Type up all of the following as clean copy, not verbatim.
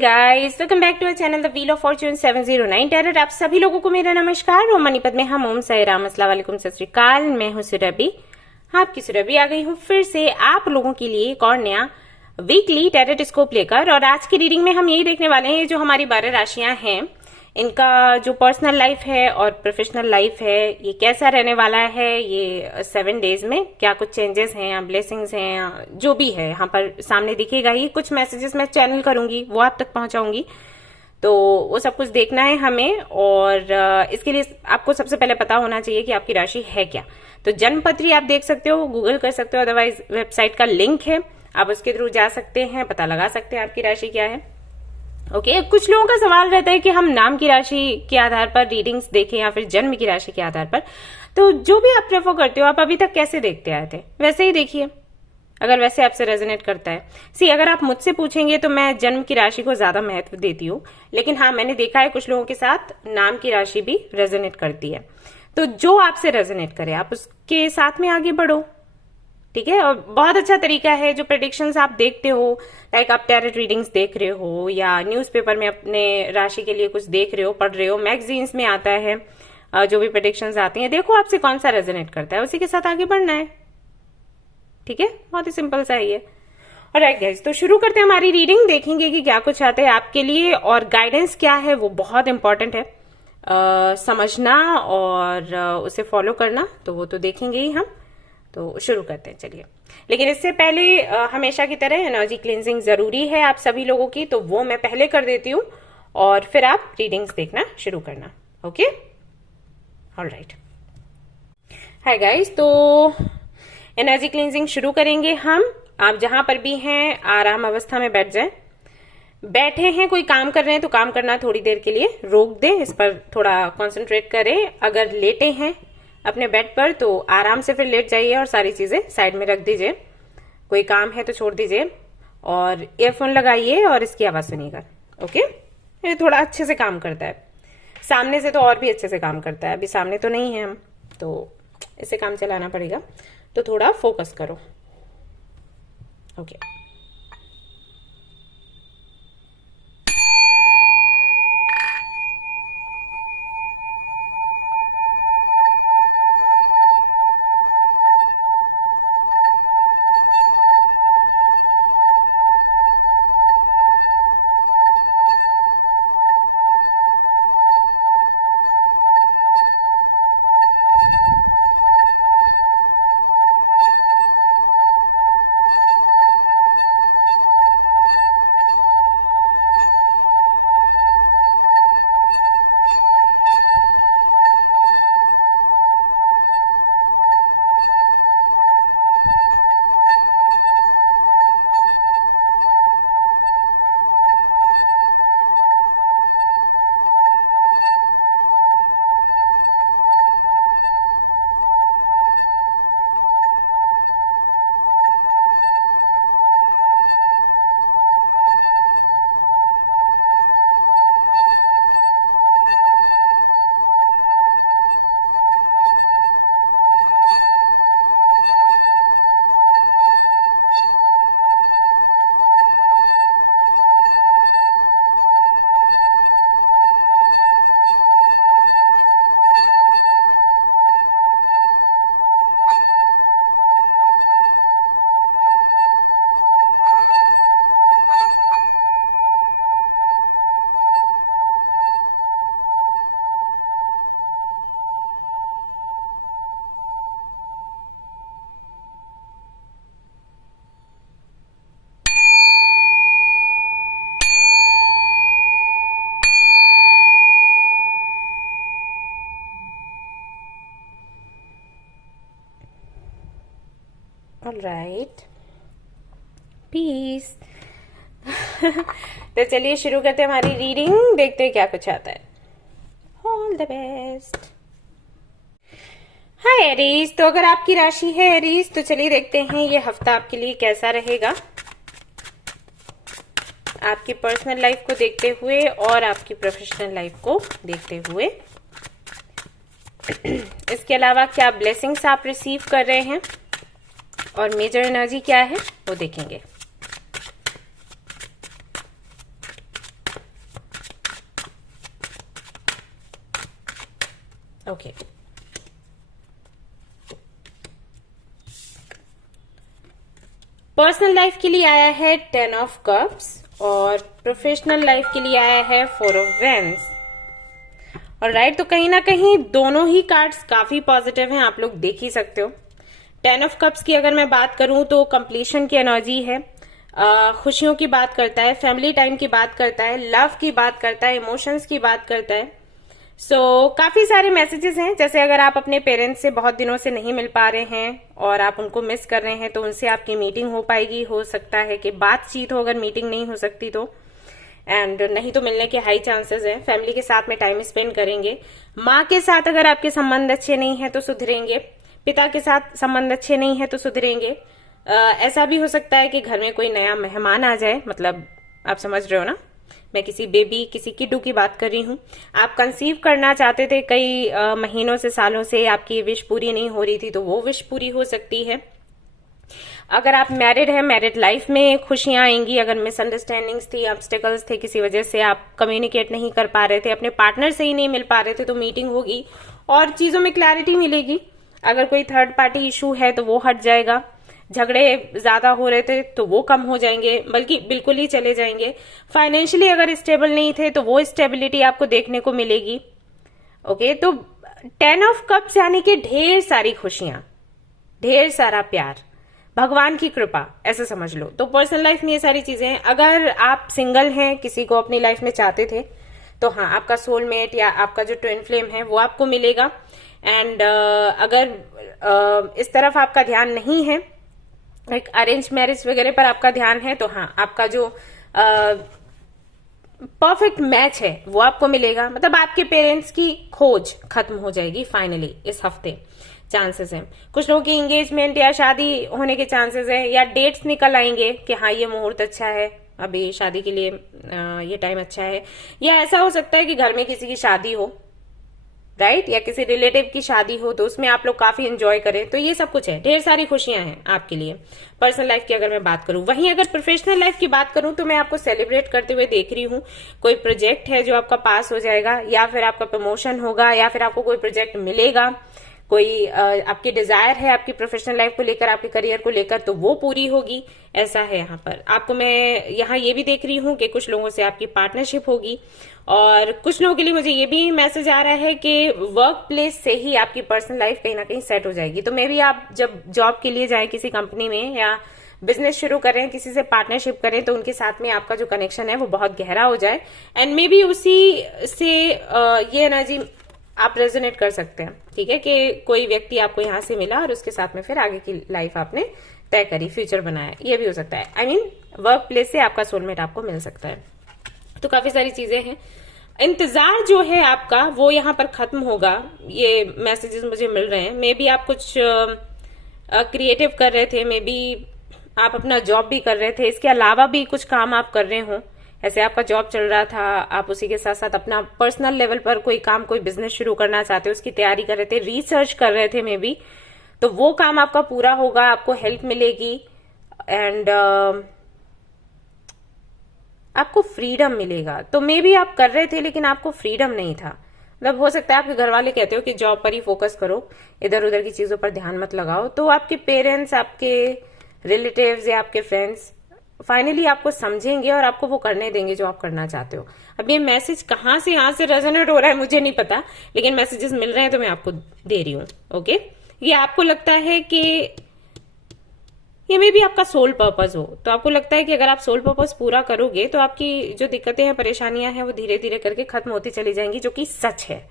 Guys, welcome back to our channel the wheel of fortune 709 tarot. आप सभी लोगों को मेरा नमस्कार। ओम मणिपत में हम ओम साई राम अस्सलाम वालेकुम सत श्री अकाल। मैं हूं सुरभि, आपकी सुरभि आ गई हूं फिर से आप लोगों के लिए एक और नया वीकली टैरोट स्कोप लेकर। और आज की रीडिंग में हम यही देखने वाले हैं जो हमारी 12 राशियां हैं, इनका जो पर्सनल लाइफ है और प्रोफेशनल लाइफ है ये कैसा रहने वाला है। ये 7 डेज में क्या कुछ चेंजेस हैं या ब्लेसिंग्स हैं या जो भी है यहाँ पर सामने दिखेगा ही। कुछ मैसेजेस मैं चैनल करूंगी, वो आप तक पहुंचाऊंगी, तो वो सब कुछ देखना है हमें। और इसके लिए आपको सबसे पहले पता होना चाहिए कि आपकी राशि है क्या। तो जन्मपत्री आप देख सकते हो, गूगल कर सकते हो, अदरवाइज वेबसाइट का लिंक है, आप उसके थ्रू जा सकते हैं, पता लगा सकते हैं आपकी राशि क्या है। ओके कुछ लोगों का सवाल रहता है कि हम नाम की राशि के आधार पर रीडिंग्स देखें या फिर जन्म की राशि के आधार पर। तो जो भी आप प्रेफर करते हो, आप अभी तक कैसे देखते आए थे वैसे ही देखिए, अगर वैसे आपसे रेजोनेट करता है। अगर आप मुझसे पूछेंगे तो मैं जन्म की राशि को ज्यादा महत्व देती हूँ, लेकिन हाँ मैंने देखा है कुछ लोगों के साथ नाम की राशि भी रेजोनेट करती है। तो जो आपसे रेजोनेट करे आप उसके साथ में आगे बढ़ो, ठीक है। और बहुत अच्छा तरीका है जो प्रेडिक्शंस आप देखते हो, लाइक आप टैरोट रीडिंग्स देख रहे हो या न्यूज़पेपर में अपने राशि के लिए कुछ देख रहे हो, पढ़ रहे हो, मैगजीन्स में आता है जो भी प्रेडिक्शंस आती हैं, देखो आपसे कौन सा रेजोनेट करता है, उसी के साथ आगे बढ़ना है, ठीक है। बहुत ही सिंपल सा है ये। ऑलराइट गाइस, तो शुरू करते हैं हमारी रीडिंग, देखेंगे कि क्या कुछ आता है आपके लिए और गाइडेंस क्या है। वो बहुत इंपॉर्टेंट है समझना और उसे फॉलो करना, तो वो तो देखेंगे ही हम। तो शुरू करते हैं चलिए। लेकिन इससे पहले हमेशा की तरह एनर्जी क्लींजिंग जरूरी है आप सभी लोगों की, तो वो मैं पहले कर देती हूँ और फिर आप रीडिंग्स देखना शुरू करना। Okay alright. हाय गाइस, तो एनर्जी क्लींजिंग शुरू करेंगे हम। आप जहां पर भी हैं आराम अवस्था में बैठ जाएं। बैठे हैं, कोई काम कर रहे हैं तो काम करना थोड़ी देर के लिए रोक दें, इस पर थोड़ा कॉन्सेंट्रेट करें। अगर लेटे हैं अपने बेड पर तो आराम से फिर लेट जाइए और सारी चीजें साइड में रख दीजिए। कोई काम है तो छोड़ दीजिए और ईयरफोन लगाइए और इसकी आवाज सुनिएगा। ओके, ये थोड़ा अच्छे से काम करता है, सामने से तो और भी अच्छे से काम करता है। अभी सामने तो नहीं है हम, तो इससे काम चलाना पड़ेगा, तो थोड़ा फोकस करो। Okay alright, peace. तो चलिए शुरू करते हैं हमारी रीडिंग, देखते हैं क्या कुछ आता है। All the best. Hi Aries, तो अगर आपकी राशि है एरीज तो चलिए देखते हैं ये हफ्ता आपके लिए कैसा रहेगा, आपकी पर्सनल लाइफ को देखते हुए और आपकी प्रोफेशनल लाइफ को देखते हुए। इसके अलावा क्या ब्लेसिंग्स आप रिसीव कर रहे हैं और मेजर एनर्जी क्या है वो देखेंगे। ओके, पर्सनल लाइफ के लिए आया है 10 ऑफ कप्स और प्रोफेशनल लाइफ के लिए आया है 4 ऑफ वेंस। और राइट, तो कहीं ना कहीं दोनों ही कार्ड्स काफी पॉजिटिव हैं, आप लोग देख ही सकते हो। 10 ऑफ कप्स की अगर मैं बात करूं तो कंप्लीशन की एनर्जी है, खुशियों की बात करता है, फैमिली टाइम की बात करता है, लव की बात करता है, इमोशंस की बात करता है। काफी सारे मैसेजेस हैं, जैसे अगर आप अपने पेरेंट्स से बहुत दिनों से नहीं मिल पा रहे हैं और आप उनको मिस कर रहे हैं तो उनसे आपकी मीटिंग हो पाएगी, हो सकता है कि बातचीत हो, अगर मीटिंग नहीं हो सकती तो, एंड नहीं तो मिलने के हाई चांसेस हैं। फैमिली के साथ में टाइम स्पेंड करेंगे। माँ के साथ अगर आपके संबंध अच्छे नहीं है तो सुधरेंगे, पिता के साथ संबंध अच्छे नहीं है तो सुधरेंगे। ऐसा भी हो सकता है कि घर में कोई नया मेहमान आ जाए, मतलब आप समझ रहे हो ना, मैं किसी बेबी, किसी किड्डू की बात कर रही हूँ। आप कंसीव करना चाहते थे कई महीनों से, सालों से, आपकी विश पूरी नहीं हो रही थी, तो वो विश पूरी हो सकती है। अगर आप मैरिड हैं, मैरिड लाइफ में खुशियां आएंगी। अगर मिसअंडरस्टैंडिंग्स थी, ऑब्स्टेकल्स थे, किसी वजह से आप कम्युनिकेट नहीं कर पा रहे थे, अपने पार्टनर से ही नहीं मिल पा रहे थे, तो मीटिंग होगी और चीजों में क्लैरिटी मिलेगी। अगर कोई थर्ड पार्टी इशू है तो वो हट जाएगा। झगड़े ज्यादा हो रहे थे तो वो कम हो जाएंगे, बल्कि बिल्कुल ही चले जाएंगे। फाइनेंशियली अगर स्टेबल नहीं थे तो वो स्टेबिलिटी आपको देखने को मिलेगी। ओके, तो 10 ऑफ कप्स यानी कि ढेर सारी खुशियां, ढेर सारा प्यार, भगवान की कृपा, ऐसे समझ लो। तो पर्सनल लाइफ में ये सारी चीजें हैं। अगर आप सिंगल हैं, किसी को अपनी लाइफ में चाहते थे, तो हाँ, आपका सोलमेट या आपका जो ट्विन फ्लेम है वो आपको मिलेगा। एंड अगर इस तरफ आपका ध्यान नहीं है, एक अरेंज मैरिज वगैरह पर आपका ध्यान है, तो हाँ, आपका जो परफेक्ट मैच है वो आपको मिलेगा। मतलब आपके पेरेंट्स की खोज खत्म हो जाएगी फाइनली इस हफ्ते, चांसेस हैं। कुछ लोगों की एंगेजमेंट या शादी होने के चांसेस है, या डेट्स निकल आएंगे कि हाँ, ये मुहूर्त अच्छा है, अभी शादी के लिए ये टाइम अच्छा है। या ऐसा हो सकता है कि घर में किसी की शादी हो, राइट, या किसी रिलेटिव की शादी हो, तो उसमें आप लोग काफी एंजॉय करें। तो ये सब कुछ है, ढेर सारी खुशियां हैं आपके लिए पर्सनल लाइफ की अगर मैं बात करूं। वहीं अगर प्रोफेशनल लाइफ की बात करूं तो मैं आपको सेलिब्रेट करते हुए देख रही हूं। कोई प्रोजेक्ट है जो आपका पास हो जाएगा, या फिर आपका प्रमोशन होगा, या फिर आपको कोई प्रोजेक्ट मिलेगा, कोई आपकी डिजायर है आपकी प्रोफेशनल लाइफ को लेकर, आपके करियर को लेकर, तो वो पूरी होगी। ऐसा है यहाँ पर आपको। मैं यहाँ ये भी देख रही हूँ कि कुछ लोगों से आपकी पार्टनरशिप होगी, और कुछ लोगों के लिए मुझे ये भी मैसेज आ रहा है कि वर्क प्लेस से ही आपकी पर्सनल लाइफ कहीं ना कहीं सेट हो जाएगी। तो मे भी आप जब जॉब के लिए जाए किसी कंपनी में, या बिजनेस शुरू करें, किसी से पार्टनरशिप करें, तो उनके साथ में आपका जो कनेक्शन है वो बहुत गहरा हो जाए। एंड मे बी उसी से ये एनर्जी आप रेजोनेट कर सकते हैं, ठीक है, कि कोई व्यक्ति आपको यहाँ से मिला और उसके साथ में फिर आगे की लाइफ आपने तय करी, फ्यूचर बनाया। ये भी हो सकता है। आई मीन वर्क प्लेस से आपका सोलमेट आपको मिल सकता है। तो काफी सारी चीजें हैं। इंतजार जो है आपका वो यहाँ पर खत्म होगा, ये मैसेजेस मुझे मिल रहे हैं। मे बी आप कुछ क्रिएटिव कर रहे थे, मे बी आप अपना जॉब भी कर रहे थे, इसके अलावा भी कुछ काम आप कर रहे हो। ऐसे आपका जॉब चल रहा था, आप उसी के साथ साथ अपना पर्सनल लेवल पर कोई काम, कोई बिजनेस शुरू करना चाहते हो, उसकी तैयारी कर रहे थे, रिसर्च कर रहे थे मे बी, तो वो काम आपका पूरा होगा, आपको हेल्प मिलेगी। एंड आपको फ्रीडम मिलेगा। तो मे बी आप कर रहे थे लेकिन आपको फ्रीडम नहीं था। मतलब हो सकता है आपके घर वाले कहते हो कि जॉब पर ही फोकस करो, इधर उधर की चीजों पर ध्यान मत लगाओ, तो आपके पेरेंट्स, आपके रिलेटिव्स या आपके फ्रेंड्स फाइनली आपको समझेंगे और आपको वो करने देंगे जो आप करना चाहते हो। अब ये मैसेज कहाँ से यहाँ से रेजोनेट हो रहा है मुझे नहीं पता, लेकिन मैसेजेस मिल रहे हैं तो मैं आपको दे रही हूँ। ओके, ये आपको लगता है कि ये मे भी आपका सोल पर्पस हो, तो आपको लगता है कि अगर आप सोल पर्पस पूरा करोगे तो आपकी जो दिक्कतें हैं, परेशानियां हैं, वो धीरे धीरे करके खत्म होती चली जाएंगी, जो कि सच है।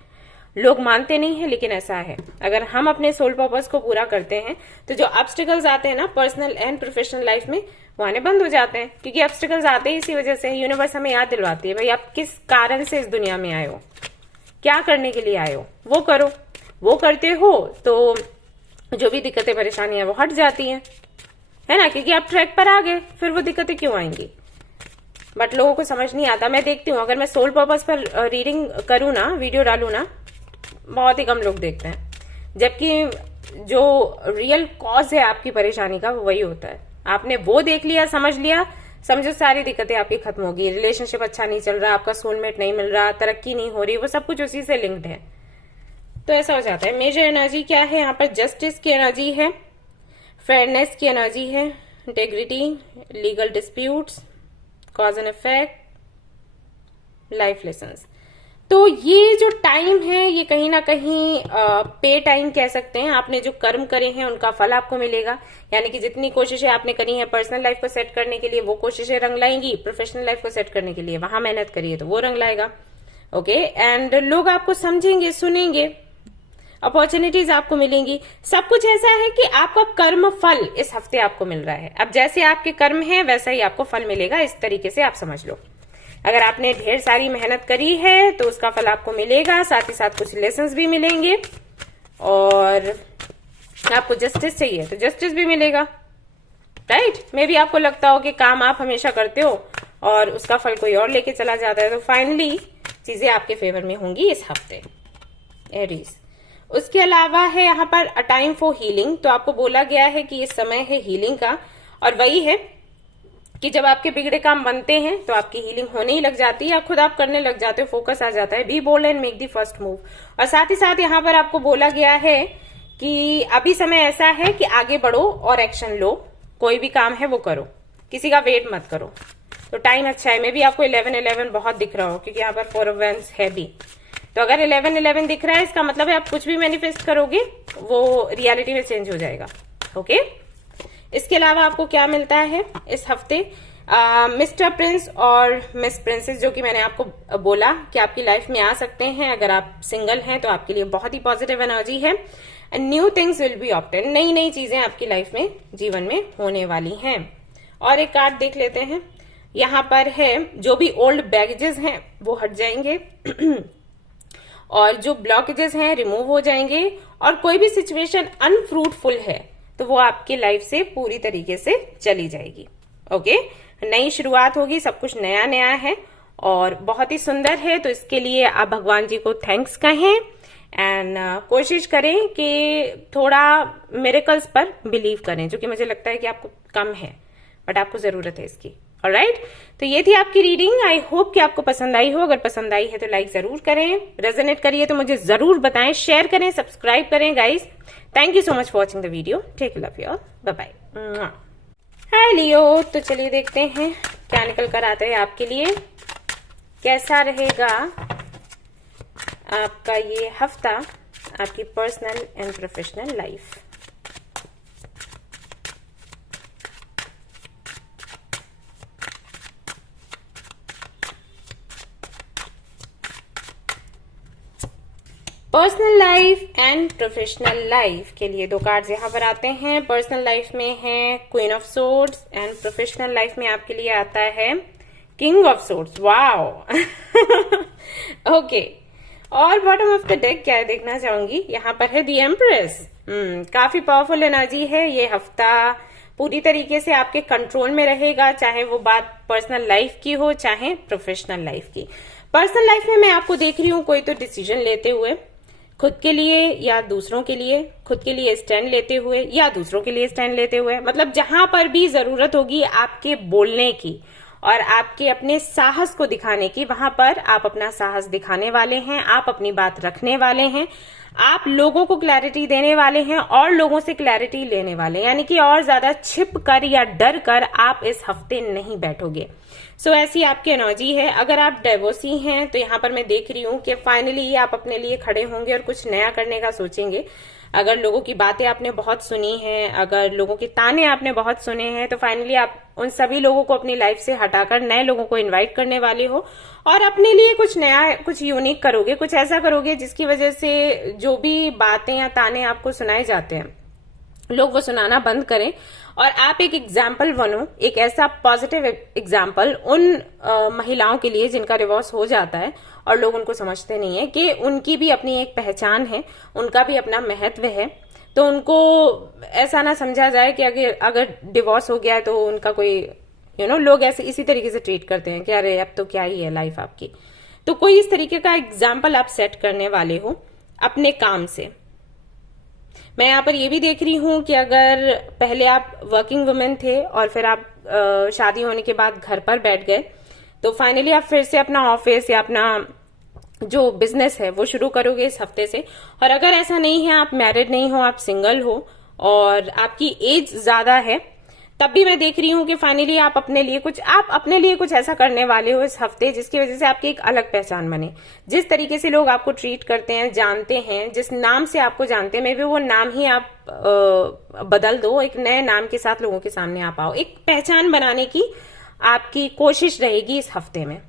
लोग मानते नहीं है लेकिन ऐसा है। अगर हम अपने सोल पर्पस को पूरा करते हैं तो जो ऑब्स्टिकल्स आते हैं ना पर्सनल एंड प्रोफेशनल लाइफ में, वो आने बंद हो जाते हैं। क्योंकि ऑब्स्टिकल्स आते हैं इसी वजह से। यूनिवर्स हमें याद दिलवाती है, भाई आप किस कारण से इस दुनिया में आए हो, क्या करने के लिए आए हो, वो करो। वो करते हो तो जो भी दिक्कतें परेशानियां वो हट जाती हैं, है ना, क्योंकि आप ट्रैक पर आ गए, फिर वो दिक्कतें क्यों आएंगी। बट लोगों को समझ नहीं आता। मैं देखती हूँ, अगर मैं सोल पर्पस पर रीडिंग करूँ ना, वीडियो डालू ना, बहुत ही कम लोग देखते हैं, जबकि जो रियल कॉज है आपकी परेशानी का वो वही होता है। आपने वो देख लिया, समझ लिया, समझो सारी दिक्कतें आपकी खत्म होगी। रिलेशनशिप अच्छा नहीं चल रहा, आपका सोलमेट नहीं मिल रहा, तरक्की नहीं हो रही, वो सब कुछ उसी से लिंक्ड है। तो ऐसा हो जाता है। मेजर एनर्जी क्या है यहाँ पर? जस्टिस की एनर्जी है, फेयरनेस की एनर्जी है, integrity, legal disputes, cause and effect, life lessons. तो ये जो टाइम है ये कहीं ना कहीं पे टाइम कह सकते हैं। आपने जो कर्म करे हैं उनका फल आपको मिलेगा, यानी कि जितनी कोशिशें आपने करी हैं पर्सनल लाइफ को सेट करने के लिए वो कोशिशें रंग लाएंगी, प्रोफेशनल लाइफ को सेट करने के लिए वहां मेहनत करिए तो वो रंग लाएगा। ओके, एंड लोग आपको समझेंगे, सुनेंगे, अपॉर्चुनिटीज आपको मिलेंगी। सब कुछ ऐसा है कि आपका कर्म फल इस हफ्ते आपको मिल रहा है। अब जैसे आपके कर्म है वैसा ही आपको फल मिलेगा, इस तरीके से आप समझ लो। अगर आपने ढेर सारी मेहनत करी है तो उसका फल आपको मिलेगा, साथ ही साथ कुछ लेसन्स भी मिलेंगे, और आपको जस्टिस चाहिए तो जस्टिस भी मिलेगा, राइट। मे भी आपको लगता हो कि काम आप हमेशा करते हो और उसका फल कोई और लेके चला जाता है, तो फाइनली चीजें आपके फेवर में होंगी इस हफ्ते, एरीज। उसके अलावा है यहाँ पर अ टाइम फॉर हीलिंग। तो आपको बोला गया है कि ये समय है हीलिंग का, और वही है कि जब आपके बिगड़े काम बनते हैं तो आपकी हीलिंग होने ही लग जाती है, या खुद आप करने लग जाते हो, फोकस आ जाता है। Be bold and make the first move. और साथ ही साथ यहाँ पर आपको बोला गया है कि अभी समय ऐसा है कि आगे बढ़ो और एक्शन लो, कोई भी काम है वो करो, किसी का वेट मत करो। तो टाइम अच्छा है। मे भी आपको 11-11 बहुत दिख रहा हो, क्योंकि यहाँ पर 4 ऑफ वैंड्स है भी। तो अगर 11-11 दिख रहा है इसका मतलब है आप कुछ भी मैनिफेस्ट करोगे वो रियलिटी में चेंज हो जाएगा। ओके, इसके अलावा आपको क्या मिलता है इस हफ्ते? मिस्टर प्रिंस और मिस प्रिंसेस, जो कि मैंने आपको बोला कि आपकी लाइफ में आ सकते हैं। अगर आप सिंगल हैं तो आपके लिए बहुत ही पॉजिटिव एनर्जी है। New things will be obtain, नई नई चीजें आपकी लाइफ में, जीवन में होने वाली हैं। और एक कार्ड देख लेते हैं। यहाँ पर है जो भी ओल्ड बैगेजेस हैं वो हट जाएंगे और जो ब्लॉकेजेस हैं रिमूव हो जाएंगे, और कोई भी सिचुएशन अनफ्रूटफुल है तो वो आपकी लाइफ से पूरी तरीके से चली जाएगी। ओके, नई शुरुआत होगी, सब कुछ नया नया है और बहुत ही सुंदर है। तो इसके लिए आप भगवान जी को थैंक्स कहें एंड कोशिश करें कि थोड़ा मिरेकल्स पर बिलीव करें, जो कि मुझे लगता है कि आपको कम है, बट आपको जरूरत है इसकी। ऑलराइट, तो ये थी आपकी रीडिंग। आई होप कि आपको पसंद आई हो। अगर पसंद आई है तो लाइक जरूर करें, रेजोनेट करिए तो मुझे जरूर बताएं, शेयर करें, सब्सक्राइब करें guys. Thank you so much for watching the video. Take love you all, bye bye. Hi Leo, तो चलिए देखते हैं क्या निकल कर आता है आपके लिए। कैसा रहेगा आपका ये हफ्ता, आपकी personal and professional life. Personal life and professional life के लिए 2 कार्ड्स यहाँ पर आते हैं। पर्सनल लाइफ में है queen of swords and professional life में आपके लिए आता है king of swords. Wow okay, और बॉटम ऑफ द डेक क्या है देखना चाहूंगी। यहाँ पर है द एम्प्रेस। काफी पावरफुल एनर्जी है। ये हफ्ता पूरी तरीके से आपके कंट्रोल में रहेगा, चाहे वो बात पर्सनल लाइफ की हो चाहे प्रोफेशनल लाइफ की। पर्सनल लाइफ में मैं आपको देख रही हूँ कोई तो डिसीजन लेते हुए, खुद के लिए या दूसरों के लिए, खुद के लिए स्टैंड लेते हुए या दूसरों के लिए स्टैंड लेते हुए, मतलब जहां पर भी जरूरत होगी आपके बोलने की और आपके अपने साहस को दिखाने की, वहां पर आप अपना साहस दिखाने वाले हैं, आप अपनी बात रखने वाले हैं, आप लोगों को क्लैरिटी देने वाले हैं और लोगों से क्लैरिटी लेने वाले हैं। यानी कि और ज्यादा छिप कर या डर कर आप इस हफ्ते नहीं बैठोगे। सो ऐसी आपकी एनर्जी है। अगर आप डाइवोर्सी हैं तो यहाँ पर मैं देख रही हूँ कि फाइनली आप अपने लिए खड़े होंगे और कुछ नया करने का सोचेंगे। अगर लोगों की बातें आपने बहुत सुनी हैं, अगर लोगों के ताने आपने बहुत सुने हैं, तो फाइनली आप उन सभी लोगों को अपनी लाइफ से हटाकर नए लोगों को इनवाइट करने वाले हो और अपने लिए कुछ नया, कुछ यूनिक करोगे, कुछ ऐसा करोगे जिसकी वजह से जो भी बातें या ताने आपको सुनाए जाते हैं लोग वो सुनाना बंद करें और आप एक एग्जाम्पल बनो, एक ऐसा पॉजिटिव एग्जाम्पल उन महिलाओं के लिए जिनका डिवोर्स हो जाता है और लोग उनको समझते नहीं है कि उनकी भी अपनी एक पहचान है, उनका भी अपना महत्व है। तो उनको ऐसा ना समझा जाए कि अगर डिवोर्स हो गया है तो उनका कोई लोग ऐसे इसी तरीके से ट्रीट करते हैं कि अरे अब तो क्या ही है लाइफ आपकी। तो कोई इस तरीके का एग्जाम्पल आप सेट करने वाले हो अपने काम से। मैं यहाँ पर ये भी देख रही हूँ कि अगर पहले आप वर्किंग वुमेन थे और फिर आप शादी होने के बाद घर पर बैठ गए, तो फाइनली आप फिर से अपना ऑफिस या अपना जो बिजनेस है वो शुरू करोगे इस हफ्ते से। और अगर ऐसा नहीं है, आप मैरिड नहीं हो, आप सिंगल हो और आपकी एज ज्यादा है, तब भी मैं देख रही हूं कि फाइनली आप अपने लिए कुछ ऐसा करने वाले हो इस हफ्ते जिसकी वजह से आपकी एक अलग पहचान बने। जिस तरीके से लोग आपको ट्रीट करते हैं, जानते हैं, जिस नाम से आपको जानते हैं, मे भी वो नाम ही आप बदल दो, एक नए नाम के साथ लोगों के सामने आप आओ। एक पहचान बनाने की आपकी कोशिश रहेगी इस हफ्ते में।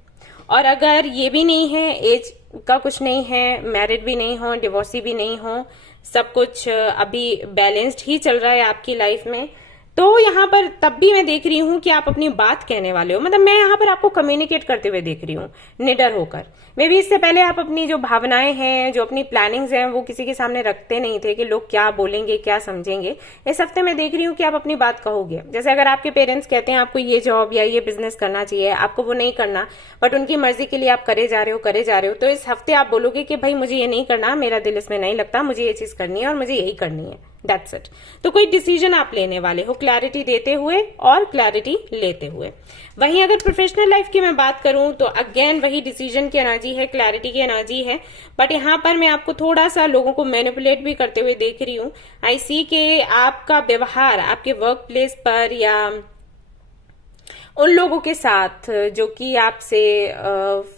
और अगर ये भी नहीं है, एज का कुछ नहीं है, मैरिड भी नहीं हो, डिवोर्सी भी नहीं हो, सब कुछ अभी बैलेंस्ड ही चल रहा है आपकी लाइफ में, तो यहाँ पर तब भी मैं देख रही हूँ कि आप अपनी बात कहने वाले हो। मतलब मैं यहाँ पर आपको कम्युनिकेट करते हुए देख रही हूँ निडर होकर। मे भी इससे पहले आप अपनी जो भावनाएं हैं, जो अपनी प्लानिंग्स हैं, वो किसी के सामने रखते नहीं थे कि लोग क्या बोलेंगे, क्या समझेंगे। इस हफ्ते मैं देख रही हूँ कि आप अपनी बात कहोगे। जैसे अगर आपके पेरेंट्स कहते हैं आपको ये जॉब या ये बिजनेस करना चाहिए, आपको वो नहीं करना, बट उनकी मर्जी के लिए आप करे जा रहे हो, तो इस हफ्ते आप बोलोगे कि भाई मुझे ये नहीं करना, मेरा दिल इसमें नहीं लगता, मुझे ये चीज करनी है और मुझे यही करनी है, दैट्स इट। तो कोई डिसीजन आप लेने वाले हो, क्लैरिटी देते हुए और क्लैरिटी लेते हुए। वहीं अगर प्रोफेशनल लाइफ की मैं बात करूं तो अगेन वही डिसीजन की एनर्जी है, क्लैरिटी की एनर्जी है, बट यहां पर मैं आपको थोड़ा सा लोगों को मैनिपुलेट भी करते हुए देख रही हूं। आई सी के आपका व्यवहार आपके वर्क प्लेस पर या उन लोगों के साथ जो कि आपसे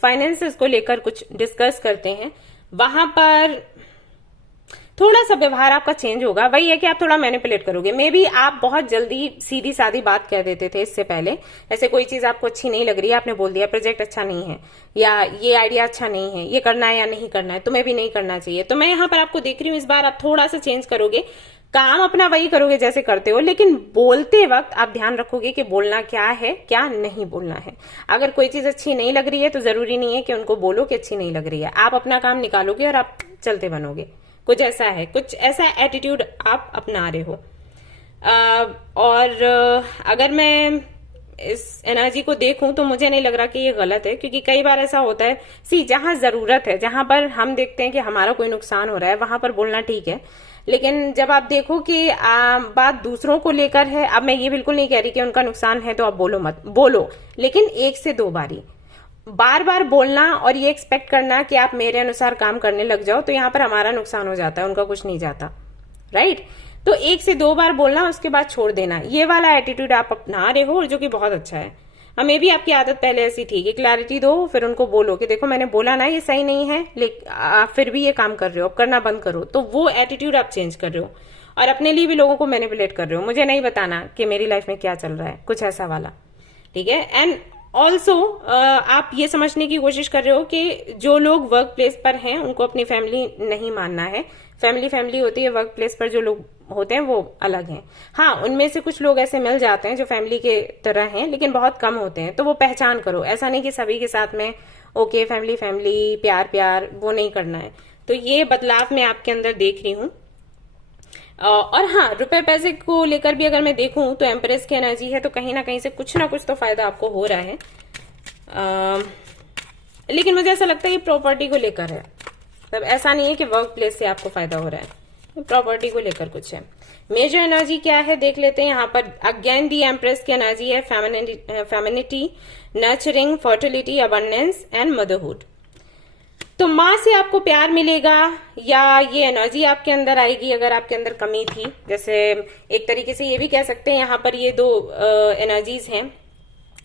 फाइनेंसेस को लेकर कुछ डिस्कस करते हैं, वहां पर थोड़ा सा व्यवहार आपका चेंज होगा। वही है कि आप थोड़ा मैनिपुलेट करोगे। मे बी आप बहुत जल्दी सीधी सादी बात कह देते थे इससे पहले, ऐसे कोई चीज आपको अच्छी नहीं लग रही है, आपने बोल दिया प्रोजेक्ट अच्छा नहीं है या ये आइडिया अच्छा नहीं है, ये करना है या नहीं करना है, तुम्हें भी नहीं करना चाहिए। तो मैं यहाँ पर आपको देख रही हूँ इस बार आप थोड़ा सा चेंज करोगे, काम अपना वही करोगे जैसे करते हो, लेकिन बोलते वक्त आप ध्यान रखोगे कि बोलना क्या है, क्या नहीं बोलना है। अगर कोई चीज अच्छी नहीं लग रही है तो जरूरी नहीं है कि उनको बोलो कि अच्छी नहीं लग रही है, आप अपना काम निकालोगे और आप चलते बनोगे। कुछ ऐसा है, कुछ ऐसा एटीट्यूड आप अपना रहे हो। और अगर मैं इस एनर्जी को देखूं तो मुझे नहीं लग रहा कि ये गलत है, क्योंकि कई बार ऐसा होता है जहां जरूरत है, जहां पर हम देखते हैं कि हमारा कोई नुकसान हो रहा है, वहां पर बोलना ठीक है। लेकिन जब आप देखो कि बात दूसरों को लेकर है, अब मैं ये बिल्कुल नहीं कह रही कि उनका नुकसान है तो आप बोलो मत, बोलो, लेकिन 1 से 2 बारी। बार बार बोलना और ये एक्सपेक्ट करना कि आप मेरे अनुसार काम करने लग जाओ, तो यहाँ पर हमारा नुकसान हो जाता है, उनका कुछ नहीं जाता, राइट। तो 1 से 2 बार बोलना, उसके बाद छोड़ देना, ये वाला एटीट्यूड आप अपना रहे हो, जो कि बहुत अच्छा है। अब मे भी आपकी आदत पहले ऐसी थी कि क्लैरिटी दो, फिर उनको बोलो कि देखो मैंने बोला ना ये सही नहीं है, लेकिन आप फिर भी ये काम कर रहे हो, अब करना बंद करो। तो वो एटीट्यूड आप चेंज कर रहे हो और अपने लिए भी लोगों को मैनिपुलेट कर रहे हो, मुझे नहीं बताना कि मेरी लाइफ में क्या चल रहा है, कुछ ऐसा वाला, ठीक है। एंड ऑल्सो आप ये समझने की कोशिश कर रहे हो कि जो लोग वर्क प्लेस पर हैं उनको अपनी फैमिली नहीं मानना है। फैमिली होती है, वर्क प्लेस पर जो लोग होते हैं वो अलग हैं। हाँ, उनमें से कुछ लोग ऐसे मिल जाते हैं जो फैमिली के तरह हैं, लेकिन बहुत कम होते हैं, तो वो पहचान करो। ऐसा नहीं कि सभी के साथ में ओके फैमिली प्यार वो नहीं करना है। तो ये बदलाव मैं आपके अंदर देख रही हूँ। और हाँ, रुपए पैसे को लेकर भी अगर मैं देखूं तो एम्प्रेस की एनर्जी है, तो कहीं ना कहीं से कुछ ना कुछ तो फायदा आपको हो रहा है। लेकिन मुझे ऐसा लगता है ये प्रॉपर्टी को लेकर है, मतलब ऐसा नहीं है कि वर्क प्लेस से आपको फायदा हो रहा है, प्रॉपर्टी को लेकर कुछ है। मेजर एनर्जी क्या है देख लेते हैं। यहाँ पर अगेन दी एम्प्रेस की एनर्जी है, femininity, nurturing, fertility, abundance and motherhood. तो माँ से आपको प्यार मिलेगा या ये एनर्जी आपके अंदर आएगी अगर आपके अंदर कमी थी। जैसे एक तरीके से ये भी कह सकते हैं, यहाँ पर ये 2 एनर्जीज हैं,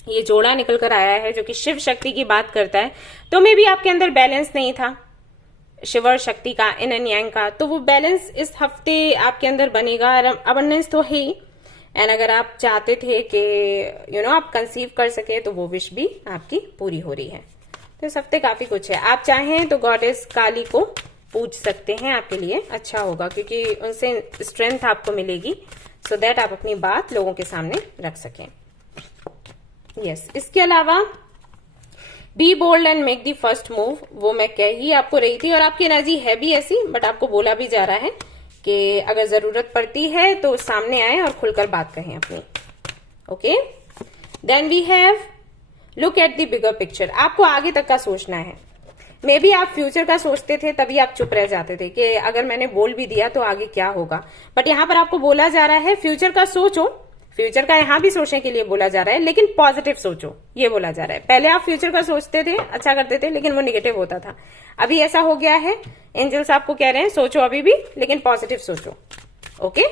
ये जोड़ा निकल कर आया है जो कि शिव शक्ति की बात करता है। तो मे भी आपके अंदर बैलेंस नहीं था शिव और शक्ति का, इन एंड यांग का, तो वो बैलेंस इस हफ्ते आपके अंदर बनेगा। अबंडेंस तो है ही, एंड अगर आप चाहते थे कि आप कंसीव कर सके तो वो विश भी आपकी पूरी हो रही है। तो इस हफ्ते काफी कुछ है। आप चाहें तो गॉडेस काली को पूज सकते हैं, आपके लिए अच्छा होगा, क्योंकि उनसे स्ट्रेंथ आपको मिलेगी, सो दैट आप अपनी बात लोगों के सामने रख सकें। यस, इसके अलावा be bold and make the first move, वो मैं कह ही आपको रही थी, और आपकी एनर्जी है भी ऐसी, बट आपको बोला भी जा रहा है कि अगर जरूरत पड़ती है तो सामने आए और खुलकर बात कहें अपनी। Okay, then we have look at the bigger picture. आपको आगे तक का सोचना है। मे बी आप फ्यूचर का सोचते थे तभी आप चुप रह जाते थे कि अगर मैंने बोल भी दिया तो आगे क्या होगा, बट यहाँ पर आपको बोला जा रहा है फ्यूचर का सोचो, फ्यूचर का यहाँ भी सोचने के लिए बोला जा रहा है, लेकिन पॉजिटिव सोचो, ये बोला जा रहा है। पहले आप फ्यूचर का सोचते थे, अच्छा करते थे, लेकिन वो निगेटिव होता था। अभी ऐसा हो गया है, एंजल्स आपको कह रहे हैं सोचो अभी भी, लेकिन पॉजिटिव सोचो। ओके,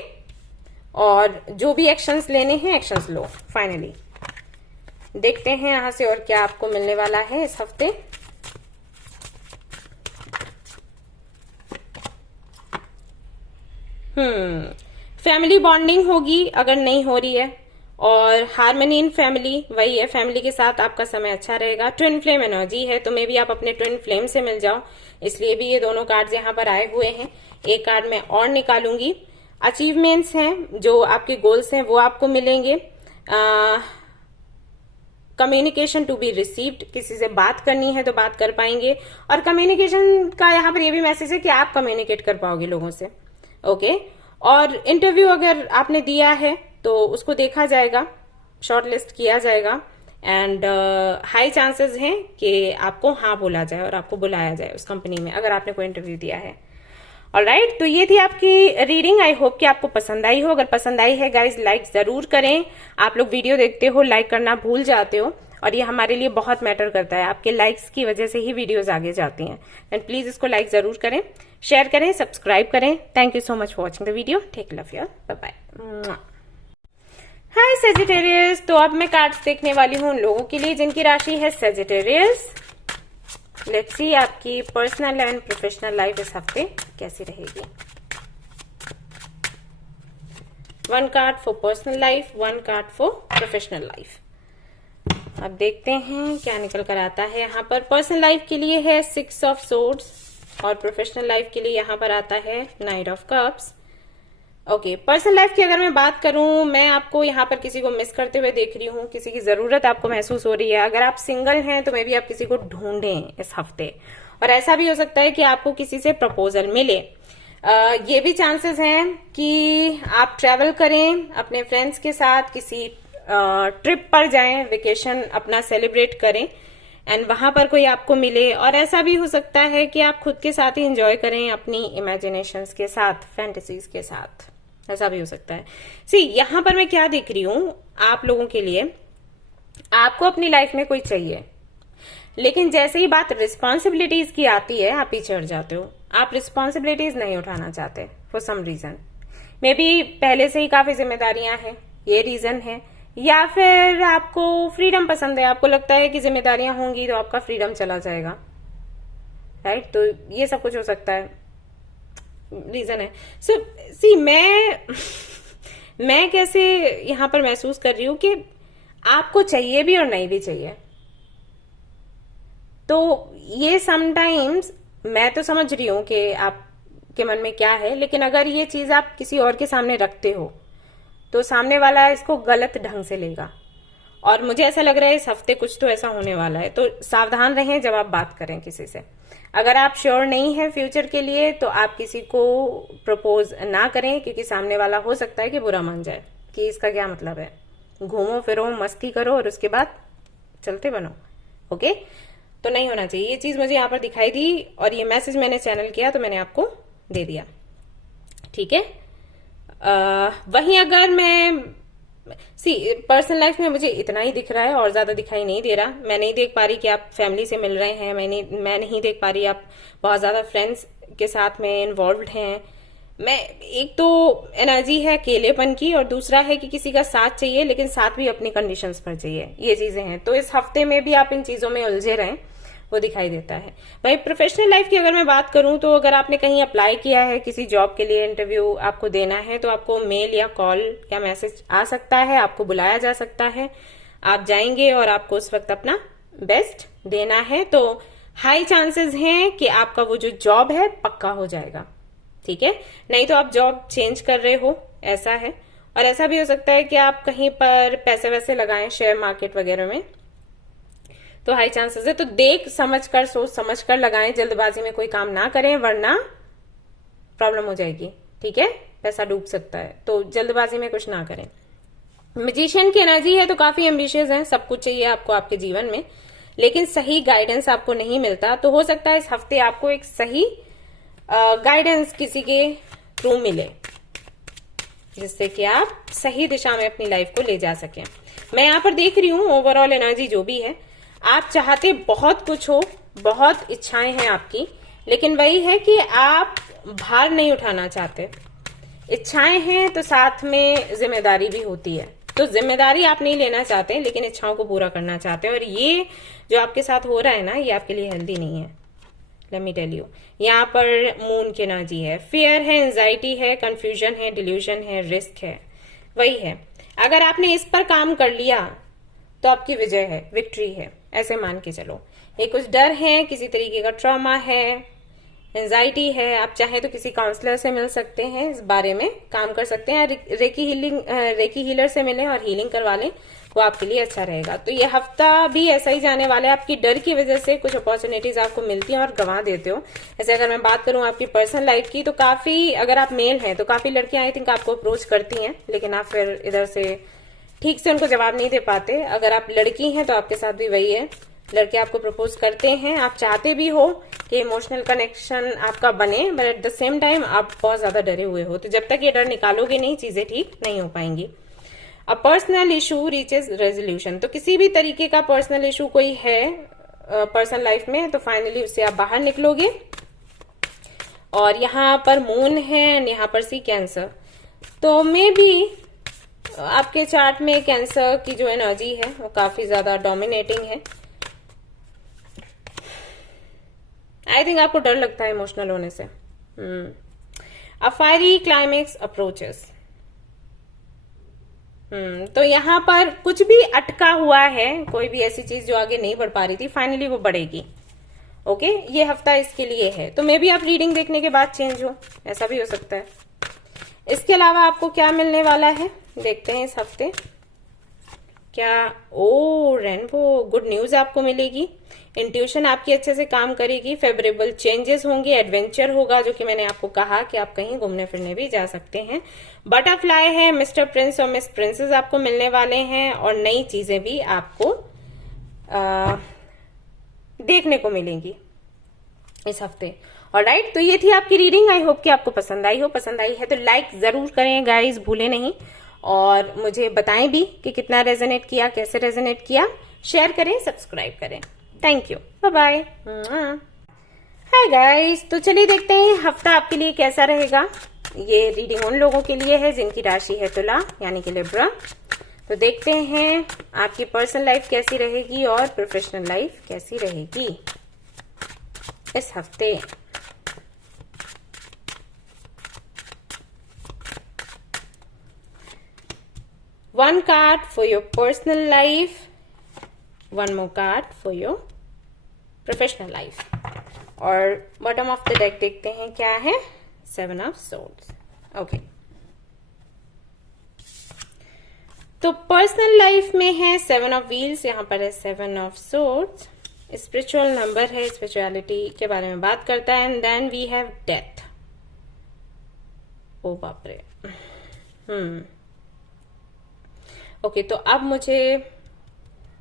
और जो भी एक्शंस लेने हैं एक्शंस लो। फाइनली देखते हैं यहां से और क्या आपको मिलने वाला है इस हफ्ते। फैमिली बॉन्डिंग होगी अगर नहीं हो रही है, और हार्मनी इन फैमिली वही है, फैमिली के साथ आपका समय अच्छा रहेगा। ट्विन फ्लेम एनर्जी है, तो मे भी आप अपने ट्विन फ्लेम से मिल जाओ, इसलिए भी ये दोनों कार्ड्स यहाँ पर आए हुए हैं। एक कार्ड मैं और निकालूंगी। अचीवमेंट्स हैं, जो आपके गोल्स हैं वो आपको मिलेंगे। कम्युनिकेशन टू बी रिसीव्ड, किसी से बात करनी है तो बात कर पाएंगे, और कम्युनिकेशन का यहाँ पर ये भी मैसेज है कि आप कम्युनिकेट कर पाओगे लोगों से। ओके, और इंटरव्यू अगर आपने दिया है तो उसको देखा जाएगा, शॉर्ट लिस्ट किया जाएगा, एंड हाई चांसेस हैं कि आपको हाँ बोला जाए और आपको बुलाया जाए उस कंपनी में, अगर आपने कोई इंटरव्यू दिया है। ऑलराइट, तो ये थी आपकी रीडिंग। आई होप कि आपको पसंद आई हो। अगर पसंद आई है गाइज, लाइक जरूर करें। आप लोग वीडियो देखते हो, लाइक करना भूल जाते हो, और ये हमारे लिए बहुत मैटर करता है। आपके लाइक्स की वजह से ही वीडियोस आगे जाती हैं। एंड प्लीज इसको लाइक जरूर करें, शेयर करें, सब्सक्राइब करें। Thank you so much for watching the video. Take love you, bye bye. Hi Sagittarius, तो अब मैं कार्ड्स देखने वाली हूँ उन लोगों के लिए जिनकी राशि है सेजिटेरियस। लेट्स सी आपकी पर्सनल एंड प्रोफेशनल लाइफ इस हफ्ते कैसी रहेगी। 1 card for personal life, 1 card for professional life. अब देखते हैं क्या निकल कर आता है। यहाँ पर पर्सनल लाइफ के लिए है 6 ऑफ सोर्ड्स, और प्रोफेशनल लाइफ के लिए यहाँ पर आता है night of cups. Okay, personal life की अगर मैं बात करूं, मैं आपको यहाँ पर किसी को मिस करते हुए देख रही हूँ, किसी की जरूरत आपको महसूस हो रही है। अगर आप सिंगल हैं तो मे भी आप किसी को ढूंढें इस हफ्ते, और ऐसा भी हो सकता है कि आपको किसी से प्रपोजल मिले। ये भी चांसेस हैं कि आप ट्रेवल करें अपने फ्रेंड्स के साथ, किसी ट्रिप पर जाएं, वेकेशन अपना सेलिब्रेट करें, एंड वहां पर कोई आपको मिले। और ऐसा भी हो सकता है कि आप खुद के साथ ही एंजॉय करें, अपनी इमेजिनेशंस के साथ, फैंटेसीज के साथ, ऐसा भी हो सकता है। सी, यहां पर मैं क्या देख रही हूं आप लोगों के लिए, आपको अपनी लाइफ में कोई चाहिए, लेकिन जैसे ही बात रिस्पॉन्सिबिलिटीज की आती है आप पीछे हट जाते हो। आप रिस्पॉन्सिबिलिटीज नहीं उठाना चाहते for some reason. Maybe पहले से ही काफी जिम्मेदारियां हैं, ये रीजन है, या फिर आपको फ्रीडम पसंद है, आपको लगता है कि जिम्मेदारियां होंगी तो आपका फ्रीडम चला जाएगा। राइट, तो ये सब कुछ हो सकता है, रीजन है। सो सी, मैं कैसे यहां पर महसूस कर रही हूं कि आपको चाहिए भी और नहीं भी चाहिए। तो ये समटाइम्स मैं तो समझ रही हूं कि आपके मन में क्या है, लेकिन अगर ये चीज आप किसी और के सामने रखते हो तो सामने वाला इसको गलत ढंग से लेगा, और मुझे ऐसा लग रहा है इस हफ्ते कुछ तो ऐसा होने वाला है। तो सावधान रहें जब आप बात करें किसी से। अगर आप श्योर नहीं है फ्यूचर के लिए तो आप किसी को प्रपोज ना करें, क्योंकि सामने वाला हो सकता है कि बुरा मान जाए कि इसका क्या मतलब है। घूमो फिरो, मस्ती करो, और उसके बाद चलते बनो। ओके, तो नहीं होना चाहिए। ये चीज मुझे यहाँ पर दिखाई दी, और ये मैसेज मैंने चैनल किया तो मैंने आपको दे दिया। ठीक है, वहीं अगर मैं पर्सनल लाइफ में मुझे इतना ही दिख रहा है और ज्यादा दिखाई नहीं दे रहा। मैं नहीं देख पा रही कि आप फैमिली से मिल रहे हैं, मैं नहीं देख पा रही आप बहुत ज्यादा फ्रेंड्स के साथ में इन्वॉल्व्ड हैं। मैं, एक तो एनर्जी है अकेलेपन की, और दूसरा है कि किसी का साथ चाहिए, लेकिन साथ भी अपनी कंडीशंस पर चाहिए। ये चीजें हैं, तो इस हफ्ते में भी आप इन चीजों में उलझे रहें, वो दिखाई देता है। भाई प्रोफेशनल लाइफ की अगर मैं बात करूं, तो अगर आपने कहीं अप्लाई किया है किसी जॉब के लिए, इंटरव्यू आपको देना है, तो आपको मेल या कॉल या मैसेज आ सकता है, आपको बुलाया जा सकता है। आप जाएंगे और आपको उस वक्त अपना बेस्ट देना है, तो हाई चांसेस हैं कि आपका वो जो जॉब है पक्का हो जाएगा। ठीक है, नहीं तो आप जॉब चेंज कर रहे हो, ऐसा है। और ऐसा भी हो सकता है कि आप कहीं पर पैसे वैसे लगाएं शेयर मार्केट वगैरह में, तो हाई चांसेस है। तो देख समझ कर, सोच समझ कर लगाएं, जल्दबाजी में कोई काम ना करें, वरना प्रॉब्लम हो जाएगी। ठीक है, पैसा डूब सकता है, तो जल्दबाजी में कुछ ना करें। मैजिशियन की एनर्जी है, तो काफी एम्बिशियस है, सब कुछ चाहिए आपको आपके जीवन में, लेकिन सही गाइडेंस आपको नहीं मिलता। तो हो सकता है इस हफ्ते आपको एक सही गाइडेंस किसी के थ्रू मिले। जिससे कि आप सही दिशा में अपनी लाइफ को ले जा सकें। मैं यहाँ पर देख रही हूँ ओवरऑल एनर्जी जो भी है, आप चाहते बहुत कुछ हो, बहुत इच्छाएं हैं आपकी, लेकिन वही है कि आप भार नहीं उठाना चाहते। इच्छाएं हैं तो साथ में जिम्मेदारी भी होती है, तो जिम्मेदारी आप नहीं लेना चाहते लेकिन इच्छाओं को पूरा करना चाहते हैं, और ये जो आपके साथ हो रहा है ना, ये आपके लिए हेल्दी नहीं है। लेट मी टेल यू, यहाँ पर मून की एनर्जी है, फियर है, एंजाइटी है, कंफ्यूजन है, डिल्यूजन है, रिस्क है। वही है, अगर आपने इस पर काम कर लिया तो आपकी विजय है, विक्ट्री है, ऐसे मान के चलो। ये कुछ डर है, किसी तरीके का ट्रॉमा है, एंजाइटी है, आप चाहें तो किसी काउंसलर से मिल सकते हैं, इस बारे में काम कर सकते हैं, रेकी हीलर से मिलें और हीलिंग करवा लें, वो आपके लिए अच्छा रहेगा। तो ये हफ्ता भी ऐसा ही जाने वाला है, आपकी डर की वजह से कुछ अपॉर्चुनिटीज आपको मिलती हैं और गंवा देते हो। जैसे अगर मैं बात करूं आपकी पर्सनल लाइफ की, तो काफी, अगर आप मेल हैं तो काफी लड़कियां आई थिंक आपको अप्रोच करती हैं, लेकिन आप फिर इधर से ठीक से उनको जवाब नहीं दे पाते। अगर आप लड़की हैं तो आपके साथ भी वही है, लड़के आपको प्रपोज करते हैं, आप चाहते भी हो कि इमोशनल कनेक्शन आपका बने, but at the same time आप बहुत ज्यादा डरे हुए हो। तो जब तक ये डर निकालोगे नहीं, चीजें ठीक नहीं हो पाएंगी। A personal issue reaches resolution, तो किसी भी तरीके का पर्सनल इशू कोई है पर्सनल लाइफ में, तो फाइनली उससे आप बाहर निकलोगे। और यहाँ पर मून है, यहाँ पर सी कैंसर, तो मे बी आपके चार्ट में कैंसर की जो एनर्जी है वो काफी ज्यादा डोमिनेटिंग है। आई थिंक आपको डर लगता है इमोशनल होने से। अ फायरी क्लाइमेक्स अप्रोचेस, तो यहाँ पर कुछ भी अटका हुआ है, कोई भी ऐसी चीज जो आगे नहीं बढ़ पा रही थी, फाइनली वो बढ़ेगी। ओके, ये हफ्ता इसके लिए है। तो मे बी आप रीडिंग देखने के बाद चेंज हो, ऐसा भी हो सकता है। इसके अलावा आपको क्या मिलने वाला है, देखते हैं इस हफ्ते क्या। ओ रेनबो, गुड न्यूज आपको मिलेगी, इंट्यूशन आपकी अच्छे से काम करेगी, फेवरेबल चेंजेस होंगे, एडवेंचर होगा, जो कि मैंने आपको कहा कि आप कहीं घूमने फिरने भी जा सकते हैं। बटरफ्लाई है, मिस्टर प्रिंस और मिस प्रिंसेस आपको मिलने वाले हैं, और नई चीजें भी आपको देखने को मिलेंगी इस हफ्ते। ऑलराइट, तो ये थी आपकी रीडिंग। आई होप कि आपको पसंद आई हो। पसंद आई है तो लाइक जरूर करें गाइस, भूले नहीं, और मुझे बताएं भी कि कितना रेजोनेट किया, कैसे रेजोनेट किया। शेयर करें, सब्सक्राइब करें। Thank you, bye bye. Hi guys, तो चलिए देखते हैं हफ्ता आपके लिए कैसा रहेगा। ये रीडिंग उन लोगों के लिए है जिनकी राशि है तुला, यानी कि लिब्रा। तो देखते हैं आपकी पर्सनल लाइफ कैसी रहेगी और प्रोफेशनल लाइफ कैसी रहेगी इस हफ्ते। One card for your personal life, one more card for your professional life, और बॉटम ऑफ द डेक देखते हैं क्या है, 7 of Swords। ओके, तो पर्सनल लाइफ में है 7 of Wheels, यहाँ पर है 7 of Swords। स्पिरिचुअल नंबर है, स्पिरिचुअलिटी के बारे में बात करता है। And then we have death. ओ बाप रे। ओके, तो अब मुझे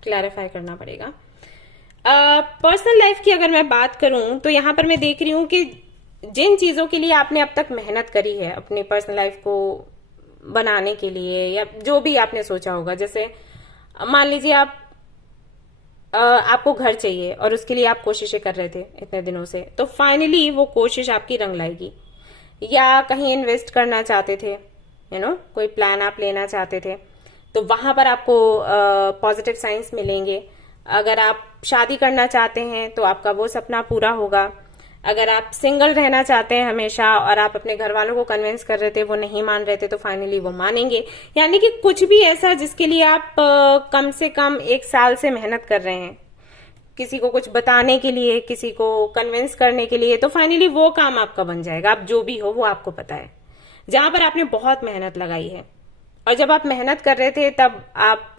क्लैरिफाई करना पड़ेगा। पर्सनल लाइफ की अगर मैं बात करूं तो यहां पर मैं देख रही हूं कि जिन चीजों के लिए आपने अब तक मेहनत करी है अपनी पर्सनल लाइफ को बनाने के लिए, या जो भी आपने सोचा होगा, जैसे मान लीजिए आपको घर चाहिए और उसके लिए आप कोशिशें कर रहे थे इतने दिनों से, तो फाइनली वो कोशिश आपकी रंग लाएगी। या कहीं इन्वेस्ट करना चाहते थे, कोई प्लान आप लेना चाहते थे, तो वहां पर आपको पॉजिटिव साइंस मिलेंगे। अगर आप शादी करना चाहते हैं तो आपका वो सपना पूरा होगा। अगर आप सिंगल रहना चाहते हैं हमेशा और आप अपने घर वालों को कन्विंस कर रहे थे, वो नहीं मान रहे थे, तो फाइनली वो मानेंगे। यानी कि कुछ भी ऐसा जिसके लिए आप कम से कम 1 साल से मेहनत कर रहे हैं, किसी को कुछ बताने के लिए, किसी को कन्विंस करने के लिए, तो फाइनली वो काम आपका बन जाएगा। आप जो भी हो वो आपको पता है, जहां पर आपने बहुत मेहनत लगाई है। और जब आप मेहनत कर रहे थे तब आप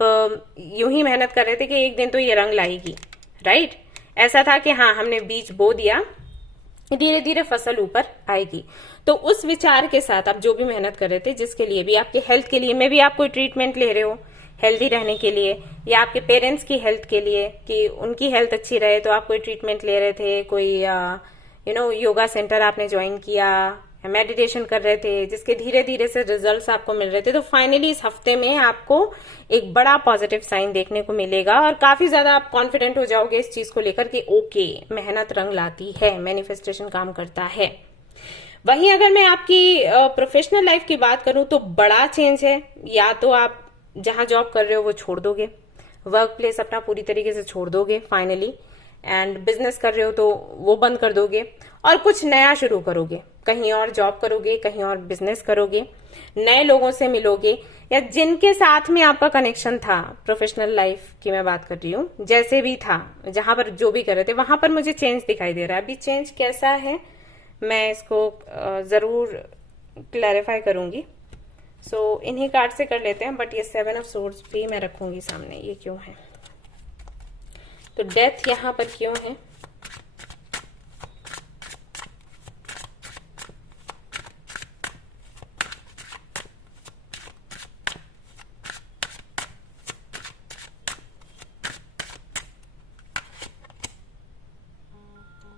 यूं ही मेहनत कर रहे थे कि एक दिन तो ये रंग लाएगी, राइट। ऐसा था कि हाँ, हमने बीज बो दिया, धीरे धीरे फसल ऊपर आएगी। तो उस विचार के साथ आप जो भी मेहनत कर रहे थे, जिसके लिए भी, आपके हेल्थ के लिए में भी आप कोई ट्रीटमेंट ले रहे हो हेल्दी रहने के लिए, या आपके पेरेंट्स की हेल्थ के लिए कि उनकी हेल्थ अच्छी रहे, तो आप कोई ट्रीटमेंट ले रहे थे, कोई योगा सेंटर आपने ज्वाइन किया, मेडिटेशन कर रहे थे, जिसके धीरे धीरे से रिजल्ट्स आपको मिल रहे थे, तो फाइनली इस हफ्ते में आपको एक बड़ा पॉजिटिव साइन देखने को मिलेगा और काफी ज्यादा आप कॉन्फिडेंट हो जाओगे इस चीज को लेकर कि ओके, मेहनत रंग लाती है, मैनिफेस्टेशन काम करता है। वहीं अगर मैं आपकी प्रोफेशनल लाइफ की बात करूं तो बड़ा चेंज है। या तो आप जहां जॉब कर रहे हो वो छोड़ दोगे, वर्क प्लेस अपना पूरी तरीके से छोड़ दोगे फाइनली, एंड बिजनेस कर रहे हो तो वो बंद कर दोगे और कुछ नया शुरू करोगे, कहीं और जॉब करोगे, कहीं और बिजनेस करोगे, नए लोगों से मिलोगे, या जिनके साथ में आपका कनेक्शन था, प्रोफेशनल लाइफ की मैं बात कर रही हूँ, जैसे भी था, जहां पर जो भी कर रहे थे वहां पर मुझे चेंज दिखाई दे रहा है। अभी चेंज कैसा है मैं इसको जरूर क्लैरिफाई करूंगी। सो इन्हीं कार्ड से कर लेते हैं, बट ये 7 ऑफ सोर्ड्स भी मैं रखूंगी सामने। ये क्यों है, तो डेथ यहां पर क्यों है,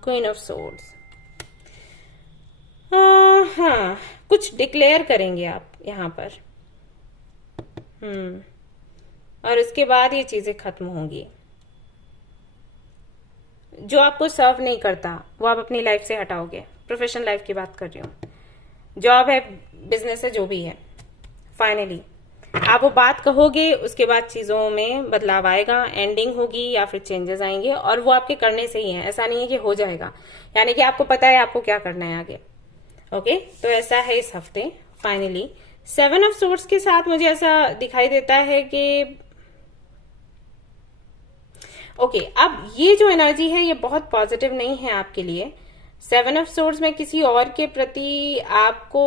क्वीन ऑफ सोर्ड्स। हाँ, कुछ डिक्लेयर करेंगे आप यहां पर, और उसके बाद ये चीजें खत्म होंगी। जो आपको सर्व नहीं करता वो आप अपनी लाइफ से हटाओगे। प्रोफेशनल लाइफ की बात कर रही हूँ, जॉब है, बिजनेस है, जो भी है, फाइनली आप वो बात कहोगे, उसके बाद चीजों में बदलाव आएगा, एंडिंग होगी या फिर चेंजेस आएंगे, और वो आपके करने से ही है, ऐसा नहीं है कि हो जाएगा, यानी कि आपको पता है आपको क्या करना है आगे। ओके, तो ऐसा है इस हफ्ते। फाइनली 7 ऑफ सोर्ड्स के साथ मुझे ऐसा दिखाई देता है कि ओके, अब ये जो एनर्जी है ये बहुत पॉजिटिव नहीं है आपके लिए। 7 ऑफ सोर्ड्स में किसी और के प्रति आपको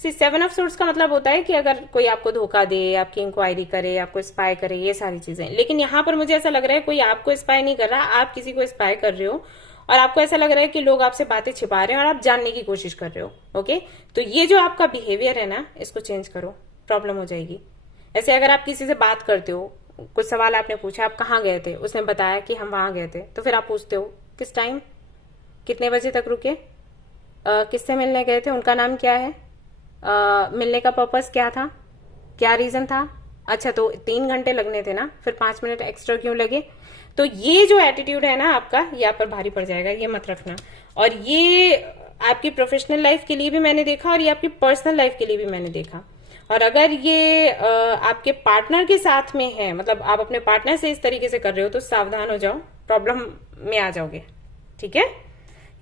7 ऑफ सोर्ड्स का मतलब होता है कि अगर कोई आपको धोखा दे, आपकी इंक्वायरी करे, आपको स्पाई करे, ये सारी चीजें। लेकिन यहां पर मुझे ऐसा लग रहा है कोई आपको स्पाई नहीं कर रहा, आप किसी को स्पाई कर रहे हो, और आपको ऐसा लग रहा है कि लोग आपसे बातें छिपा रहे हैं और आप जानने की कोशिश कर रहे हो। ओके, तो ये जो आपका बिहेवियर है ना, इसको चेंज करो, प्रॉब्लम हो जाएगी। ऐसे अगर आप किसी से बात करते हो, कुछ सवाल आपने पूछा, आप कहाँ गए थे, उसने बताया कि हम वहां गए थे, तो फिर आप पूछते हो किस टाइम, कितने बजे तक रुके, किससे मिलने गए थे, उनका नाम क्या है, मिलने का पर्पस क्या था, क्या रीजन था, अच्छा तो 3 घंटे लगने थे ना, फिर 5 मिनट एक्स्ट्रा क्यों लगे। तो ये जो एटीट्यूड है ना आपका, ये आप पर भारी पड़ जाएगा, ये मत रखना। और ये आपकी प्रोफेशनल लाइफ के लिए भी मैंने देखा और ये आपकी पर्सनल लाइफ के लिए भी मैंने देखा। और अगर ये आपके पार्टनर के साथ में है, मतलब आप अपने पार्टनर से इस तरीके से कर रहे हो, तो सावधान हो जाओ, प्रॉब्लम में आ जाओगे। ठीक है,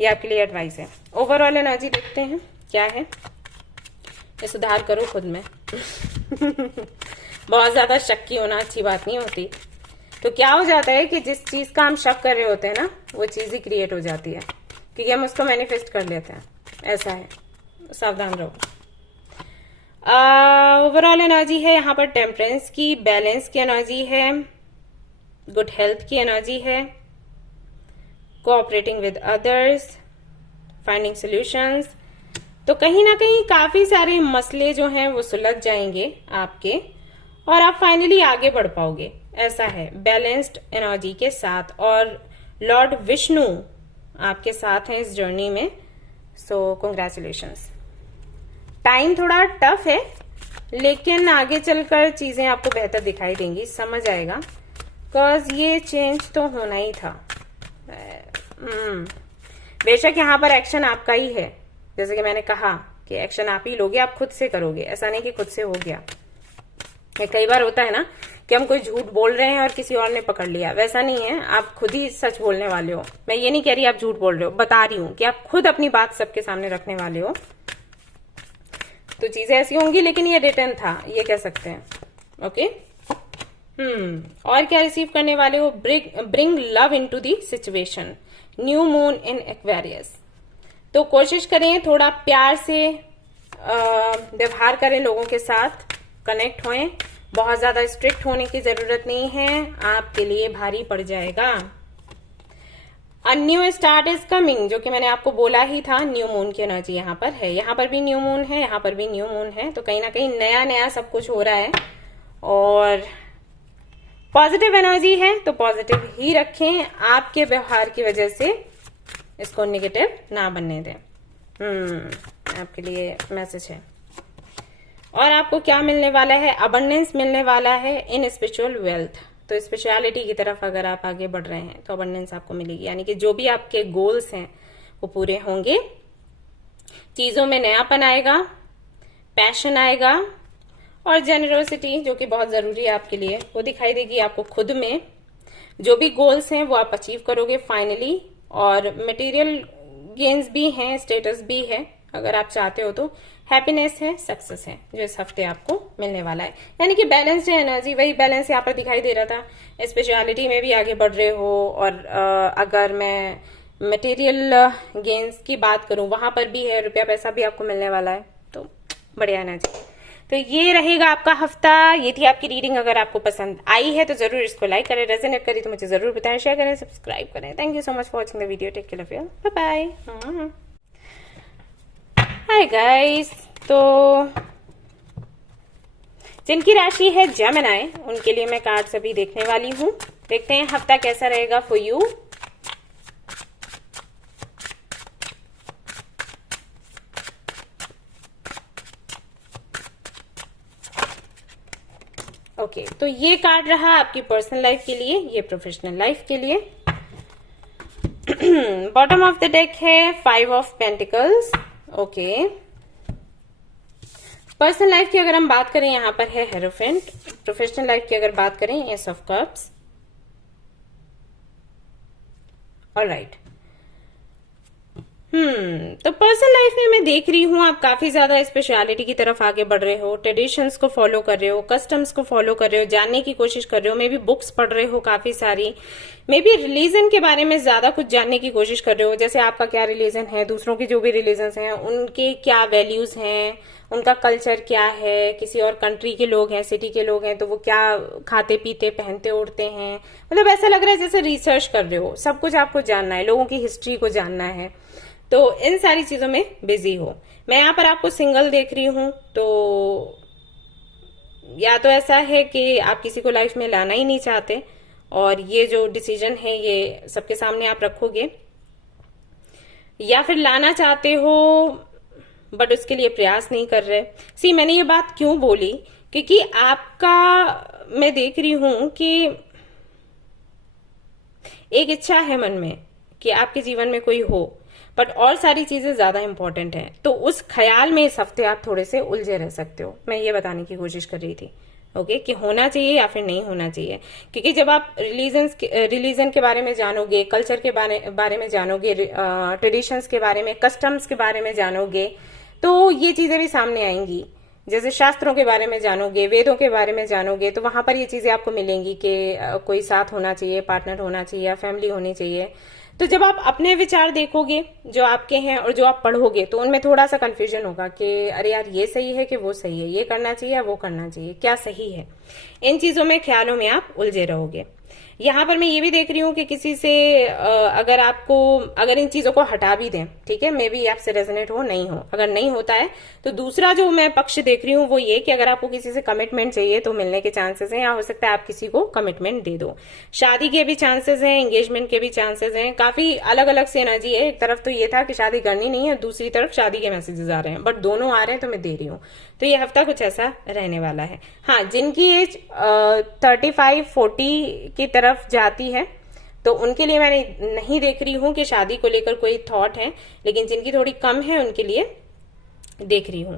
ये आपके लिए एडवाइस है। ओवरऑल एनर्जी देखते हैं क्या है, ये सुधार करो खुद में। बहुत ज्यादा शक की होना अच्छी बात नहीं होती। तो क्या हो जाता है कि जिस चीज का हम शक कर रहे होते हैं ना, वो चीज ही क्रिएट हो जाती है, क्योंकि हम उसको मैनिफेस्ट कर लेते हैं। ऐसा है, सावधान रहो। ओवरऑल एनर्जी है यहाँ पर टेम्परेंस की, बैलेंस की एनर्जी है, गुड हेल्थ की एनर्जी है, cooperating with others, finding solutions. तो कहीं ना कहीं काफी सारे मसले जो हैं वो सुलझ जाएंगे आपके, और आप फाइनली आगे बढ़ पाओगे। ऐसा है बैलेंस्ड एनर्जी के साथ, और लॉर्ड विष्णु आपके साथ हैं इस जर्नी में। सो कंग्रेचुलेशंस। टाइम थोड़ा टफ है, लेकिन आगे चलकर चीजें आपको बेहतर दिखाई देंगी, समझ आएगा, बिकॉज ये चेंज तो होना ही था। बेशक यहाँ पर एक्शन आपका ही है, जैसे कि मैंने कहा कि एक्शन आप ही लोगे, आप खुद से करोगे, ऐसा नहीं कि खुद से हो गया। कई बार होता है ना कि हम कोई झूठ बोल रहे हैं और किसी और ने पकड़ लिया, वैसा नहीं है, आप खुद ही सच बोलने वाले हो। मैं ये नहीं कह रही आप झूठ बोल रहे हो, बता रही हूं कि आप खुद अपनी बात सबके सामने रखने वाले हो। तो चीजें ऐसी होंगी, लेकिन ये रिटर्न था, ये कह सकते हैं। ओके, और क्या रिसीव करने वाले हो, bring love into the situation, new moon in Aquarius. तो कोशिश करें थोड़ा प्यार से व्यवहार करें लोगों के साथ, कनेक्ट होएं, बहुत ज्यादा स्ट्रिक्ट होने की जरूरत नहीं है, आपके लिए भारी पड़ जाएगा। A new start is coming, जो कि मैंने आपको बोला ही था, न्यू मून की एनर्जी यहाँ पर है, यहाँ पर भी न्यू मून है, यहाँ पर भी न्यू मून है। तो कहीं ना कहीं नया नया सब कुछ हो रहा है, और पॉजिटिव एनर्जी है तो पॉजिटिव ही रखें, आपके व्यवहार की वजह से इसको नेगेटिव ना बनने दें। आपके लिए मैसेज है। और आपको क्या मिलने वाला है? अबंडेंस मिलने वाला है इन स्पिरिचुअल वेल्थ। तो स्पिरिचुअलिटी की तरफ अगर आप आगे बढ़ रहे हैं तो अबंडेंस आपको मिलेगी, यानी कि जो भी आपके गोल्स हैं वो पूरे होंगे, चीजों में नयापन आएगा, पैशन आएगा, और जेनरोसिटी जो कि बहुत जरूरी है आपके लिए वो दिखाई देगी आपको खुद में। जो भी गोल्स हैं वो आप अचीव करोगे फाइनली। और मटेरियल गेन्स भी हैं, स्टेटस भी है अगर आप चाहते हो तो, हैप्पीनेस है, सक्सेस है जो इस हफ्ते आपको मिलने वाला है। यानी कि बैलेंस्ड है एनर्जी, वही बैलेंस यहाँ पर दिखाई दे रहा था। स्पिरिचुअलिटी में भी आगे बढ़ रहे हो, और अगर मैं मटेरियल गेन्स की बात करूं वहां पर भी है, रुपया पैसा भी आपको मिलने वाला है, तो बढ़िया एनर्जी। तो ये रहेगा आपका हफ्ता। ये थी आपकी रीडिंग। अगर आपको पसंद आई है तो जरूर इसको लाइक करें, रेजोनेट करी तो मुझे जरूर बताएं, शेयर करें, सब्सक्राइब करें। Thank you so much for watching the video. Take care of you, bye bye. Hi guys, तो जिनकी राशि है जेमिनी उनके लिए मैं कार्ड्स अभी देखने वाली हूँ। देखते हैं हफ्ता कैसा रहेगा फॉर यू। ओके, तो ये कार्ड रहा आपकी पर्सनल लाइफ के लिए, ये प्रोफेशनल लाइफ के लिए। बॉटम ऑफ द डेक है 5 of pentacles. Okay, personal life की अगर हम बात करें यहाँ पर है हेरोफेंट। प्रोफेशनल लाइफ की अगर बात करें एस ऑफ कप्स। ऑलराइट, तो पर्सनल लाइफ में मैं देख रही हूँ आप काफी ज्यादा स्पेशलिटी की तरफ आगे बढ़ रहे हो, ट्रेडिशंस को फॉलो कर रहे हो, कस्टम्स को फॉलो कर रहे हो, जानने की कोशिश कर रहे हो, मे बी बुक्स पढ़ रहे हो काफी सारी, मे बी रिलीजन के बारे में ज्यादा कुछ जानने की कोशिश कर रहे हो, जैसे आपका क्या रिलीजन है, दूसरों के जो भी रिलीजन हैं उनके क्या वैल्यूज हैं, उनका कल्चर क्या है, किसी और कंट्री के लोग हैं, सिटी के लोग हैं तो वो क्या खाते पीते पहनते ओढ़ते हैं, मतलब ऐसा लग रहा है जैसे रिसर्च कर रहे हो, सब कुछ आपको जानना है, लोगों की हिस्ट्री को जानना है, तो इन सारी चीजों में बिजी हो। मैं यहाँ पर आपको सिंगल देख रही हूं, तो या तो ऐसा है कि आप किसी को लाइफ में लाना ही नहीं चाहते और ये जो डिसीजन है ये सबके सामने आप रखोगे, या फिर लाना चाहते हो बट उसके लिए प्रयास नहीं कर रहे। सी, मैंने ये बात क्यों बोली, क्योंकि आपका मैं देख रही हूं कि एक इच्छा है मन में कि आपके जीवन में कोई हो, बट और सारी चीजें ज्यादा इंपॉर्टेंट हैं, तो उस ख्याल में इस हफ्ते आप थोड़े से उलझे रह सकते हो। मैं ये बताने की कोशिश कर रही थी ओके, कि होना चाहिए या फिर नहीं होना चाहिए, क्योंकि जब आप रिलीजन के बारे में जानोगे, कल्चर के बारे में जानोगे, ट्रेडिशंस के बारे में, कस्टम्स के बारे में जानोगे, तो ये चीजें भी सामने आएंगी। जैसे शास्त्रों के बारे में जानोगे, वेदों के बारे में जानोगे, तो वहां पर ये चीजें आपको मिलेंगी कि कोई साथ होना चाहिए, पार्टनर होना चाहिए या फैमिली होनी चाहिए। तो जब आप अपने विचार देखोगे जो आपके हैं और जो आप पढ़ोगे, तो उनमें थोड़ा सा कंफ्यूजन होगा कि अरे यार ये सही है कि वो सही है, ये करना चाहिए या वो करना चाहिए, क्या सही है। इन चीजों में, ख्यालों में आप उलझे रहोगे। यहाँ पर मैं ये भी देख रही हूँ कि किसी से अगर इन चीजों को हटा भी दें, ठीक है, मे बी आपसे रेजोनेट हो नहीं हो, अगर नहीं होता है तो दूसरा जो मैं पक्ष देख रही हूँ वो ये कि अगर आपको किसी से कमिटमेंट चाहिए तो मिलने के चांसेस हैं, या हो सकता है आप किसी को कमिटमेंट दे दो। शादी के भी चांसेस हैं, एंगेजमेंट के भी चांसेस हैं, काफी अलग अलग से एनर्जी है। एक तरफ तो ये था कि शादी करनी नहीं है, दूसरी तरफ शादी के मैसेजेस आ रहे हैं, बट दोनों आ रहे हैं तो मैं दे रही हूँ। तो ये हफ्ता कुछ ऐसा रहने वाला है। हाँ, जिनकी एज 35-40 की तरफ जाती है तो उनके लिए मैं नहीं देख रही हूं कि शादी को लेकर कोई थॉट है, लेकिन जिनकी थोड़ी कम है उनके लिए देख रही हूं।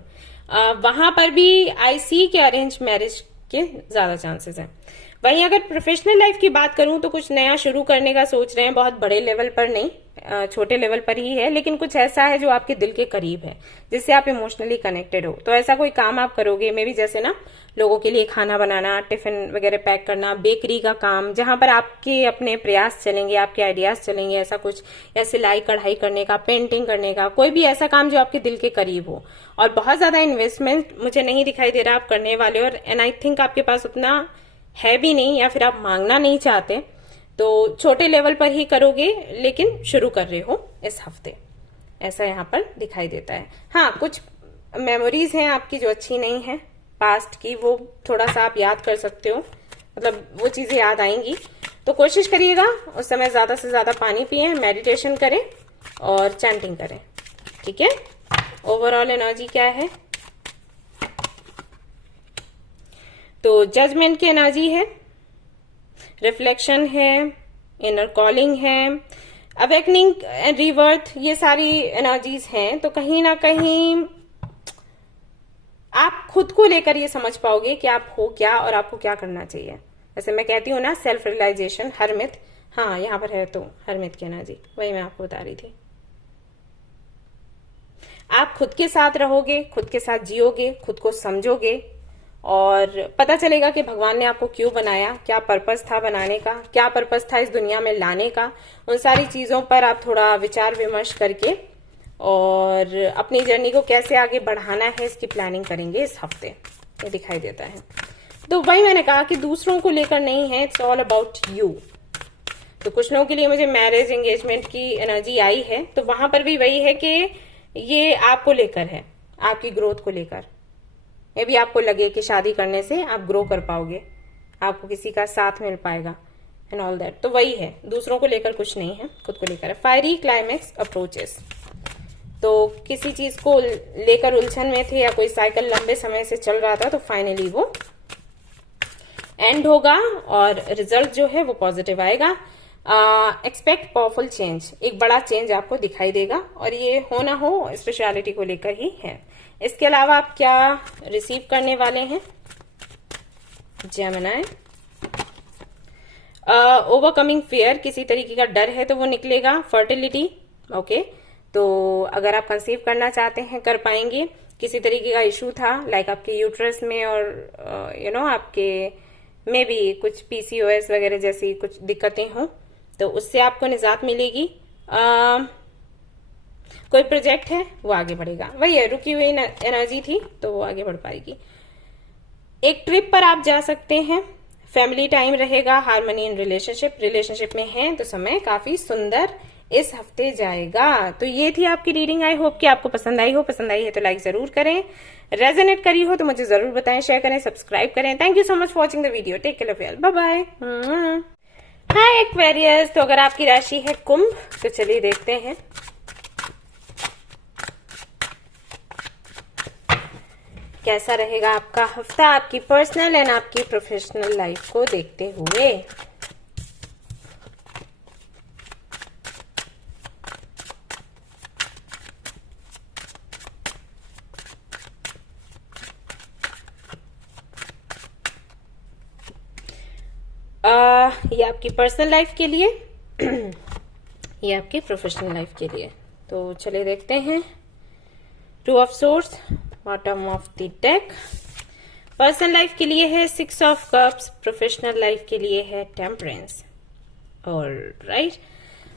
वहां पर भी आई सी के अरेंज मैरिज के ज्यादा चांसेस हैं। वहीं अगर प्रोफेशनल लाइफ की बात करूं तो कुछ नया शुरू करने का सोच रहे हैं, बहुत बड़े लेवल पर नहीं, छोटे लेवल पर ही है, लेकिन कुछ ऐसा है जो आपके दिल के करीब है, जिससे आप इमोशनली कनेक्टेड हो। तो ऐसा कोई काम आप करोगे, मे बी जैसे ना लोगों के लिए खाना बनाना, टिफिन वगैरह पैक करना, बेकरी का काम, जहां पर आपके अपने प्रयास चलेंगे, आपके आइडियाज चलेंगे, ऐसा कुछ, या सिलाई कढ़ाई करने का, पेंटिंग करने का, कोई भी ऐसा काम जो आपके दिल के करीब हो। और बहुत ज्यादा इन्वेस्टमेंट मुझे नहीं दिखाई दे रहा आप करने वाले, और एंड आई थिंक आपके पास उतना है भी नहीं, या फिर आप मांगना नहीं चाहते, तो छोटे लेवल पर ही करोगे, लेकिन शुरू कर रहे हो इस हफ्ते, ऐसा यहाँ पर दिखाई देता है। हाँ, कुछ मेमोरीज हैं आपकी जो अच्छी नहीं है पास्ट की, वो थोड़ा सा आप याद कर सकते हो, मतलब वो चीजें याद आएंगी। तो कोशिश करिएगा उस समय ज्यादा से ज्यादा पानी पिए, मेडिटेशन करें और चैंटिंग करें, ठीक है। ओवरऑल एनर्जी क्या है? तो जजमेंट की एनर्जी है, रिफ्लेक्शन है, इनर कॉलिंग है, अवेकनिंग एंड रीबर्थ, ये सारी एनर्जीज हैं। तो कहीं ना कहीं आप खुद को लेकर ये समझ पाओगे कि आप हो क्या और आपको क्या करना चाहिए। जैसे मैं कहती हूँ ना, सेल्फ रियलाइजेशन, हरमित, हाँ यहाँ पर है तो हरमित की एनर्जी, वही मैं आपको बता रही थी। आप खुद के साथ रहोगे, खुद के साथ जियोगे, खुद को समझोगे और पता चलेगा कि भगवान ने आपको क्यों बनाया, क्या पर्पस था बनाने का, क्या पर्पस था इस दुनिया में लाने का। उन सारी चीजों पर आप थोड़ा विचार विमर्श करके और अपनी जर्नी को कैसे आगे बढ़ाना है इसकी प्लानिंग करेंगे इस हफ्ते, ये दिखाई देता है। तो वही मैंने कहा कि दूसरों को लेकर नहीं है, इट्स ऑल अबाउट यू। तो कुछ लोगों के लिए मुझे मैरिज एंगेजमेंट की एनर्जी आई है, तो वहां पर भी वही है कि ये आपको लेकर है, आपकी ग्रोथ को लेकर। ये भी आपको लगे कि शादी करने से आप ग्रो कर पाओगे, आपको किसी का साथ मिल पाएगा एंड ऑल दैट। तो वही है, दूसरों को लेकर कुछ नहीं है, खुद को लेकर है। फायरी क्लाइमेक्स अप्रोचेस, तो किसी चीज को लेकर उलझन में थे या कोई साइकिल लंबे समय से चल रहा था, तो फाइनली वो एंड होगा और रिजल्ट जो है वो पॉजिटिव आएगा। एक्सपेक्ट पावरफुल चेंज, एक बड़ा चेंज आपको दिखाई देगा और ये हो ना हो स्पेशलिटी को लेकर ही है। इसके अलावा आप क्या रिसीव करने वाले हैं? जेमिनी, ओवरकमिंग फियर, किसी तरीके का डर है तो वो निकलेगा। फर्टिलिटी, ओके, तो अगर आप कंसीव करना चाहते हैं कर पाएंगे। किसी तरीके का इशू था लाइक आपके यूट्रस में और यू नो आपके में भी कुछ पीसीओएस वगैरह जैसी कुछ दिक्कतें हों, तो उससे आपको निजात मिलेगी। कोई प्रोजेक्ट है वो आगे बढ़ेगा, वही है, रुकी हुई एनर्जी थी तो वो आगे बढ़ पाएगी। एक ट्रिप पर आप जा सकते हैं, फैमिली टाइम रहेगा, हार्मनी इन रिलेशनशिप में है तो समय काफी सुंदर इस हफ्ते जाएगा। तो ये थी आपकी रीडिंग। आई होप कि आपको पसंद आई हो, पसंद आई है तो लाइक जरूर करें, रेजोनेट करी हो तो मुझे जरूर बताएं, शेयर करें, सब्सक्राइब करें। Thank you so much for watching the video, take care of yourself, bye bye. Hi Aquarius, तो अगर आपकी राशि है कुंभ तो चलिए देखते हैं कैसा रहेगा आपका हफ्ता, आपकी पर्सनल एंड आपकी प्रोफेशनल लाइफ को देखते हुए। ये आपकी पर्सनल लाइफ के लिए ये आपकी प्रोफेशनल लाइफ के लिए। तो चलिए देखते हैं। Two of source, bottom of the deck. Personal life के लिए है 6 ऑफ कप्स, प्रोफेशनल लाइफ के लिए है टेम्परेंस। ऑलराइट,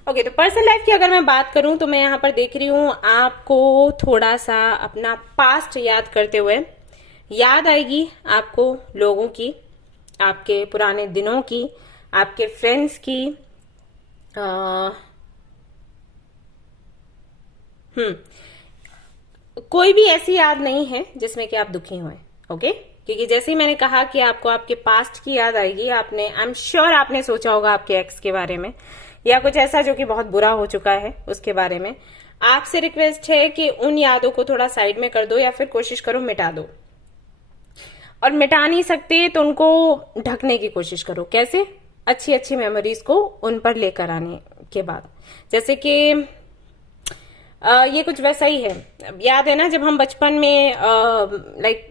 ओके, तो पर्सनल लाइफ की अगर मैं बात करूं तो मैं यहां पर देख रही हूं आपको थोड़ा सा अपना पास्ट याद करते हुए याद आएगी आपको लोगों की, आपके पुराने दिनों की, आपके फ्रेंड्स की। कोई भी ऐसी याद नहीं है जिसमें कि आप दुखी हुए, ओके, क्योंकि जैसे ही मैंने कहा कि आपको आपके पास्ट की याद आएगी, आपने, आई एम श्योर आपने सोचा होगा आपके एक्स के बारे में या कुछ ऐसा जो कि बहुत बुरा हो चुका है उसके बारे में। आपसे रिक्वेस्ट है कि उन यादों को थोड़ा साइड में कर दो या फिर कोशिश करो मिटा दो, और मिटा नहीं सकते तो उनको ढकने की कोशिश करो। कैसे? अच्छी अच्छी मेमोरीज को उन पर लेकर आने के बाद। जैसे कि ये कुछ वैसा ही है, याद है ना जब हम बचपन में लाइक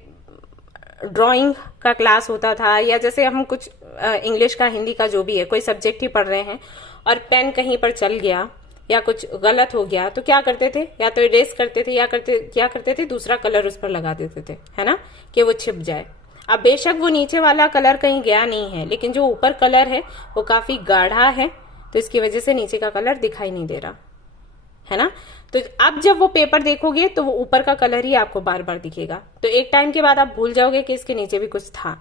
ड्राइंग का क्लास होता था, या जैसे हम कुछ इंग्लिश का, हिंदी का, जो भी है, कोई सब्जेक्ट ही पढ़ रहे हैं और पेन कहीं पर चल गया या कुछ गलत हो गया तो क्या करते थे? या तो इरेज करते थे या क्या करते थे, दूसरा कलर उस पर लगा देते थे, है ना, कि वो छिप जाए। अब बेशक वो नीचे वाला कलर कहीं गया नहीं है, लेकिन जो ऊपर कलर है वो काफी गाढ़ा है, तो इसकी वजह से नीचे का कलर दिखाई नहीं दे रहा है ना। तो अब जब वो पेपर देखोगे तो वो ऊपर का कलर ही आपको बार बार दिखेगा। तो एक टाइम के बाद आप भूल जाओगे कि इसके नीचे भी कुछ था,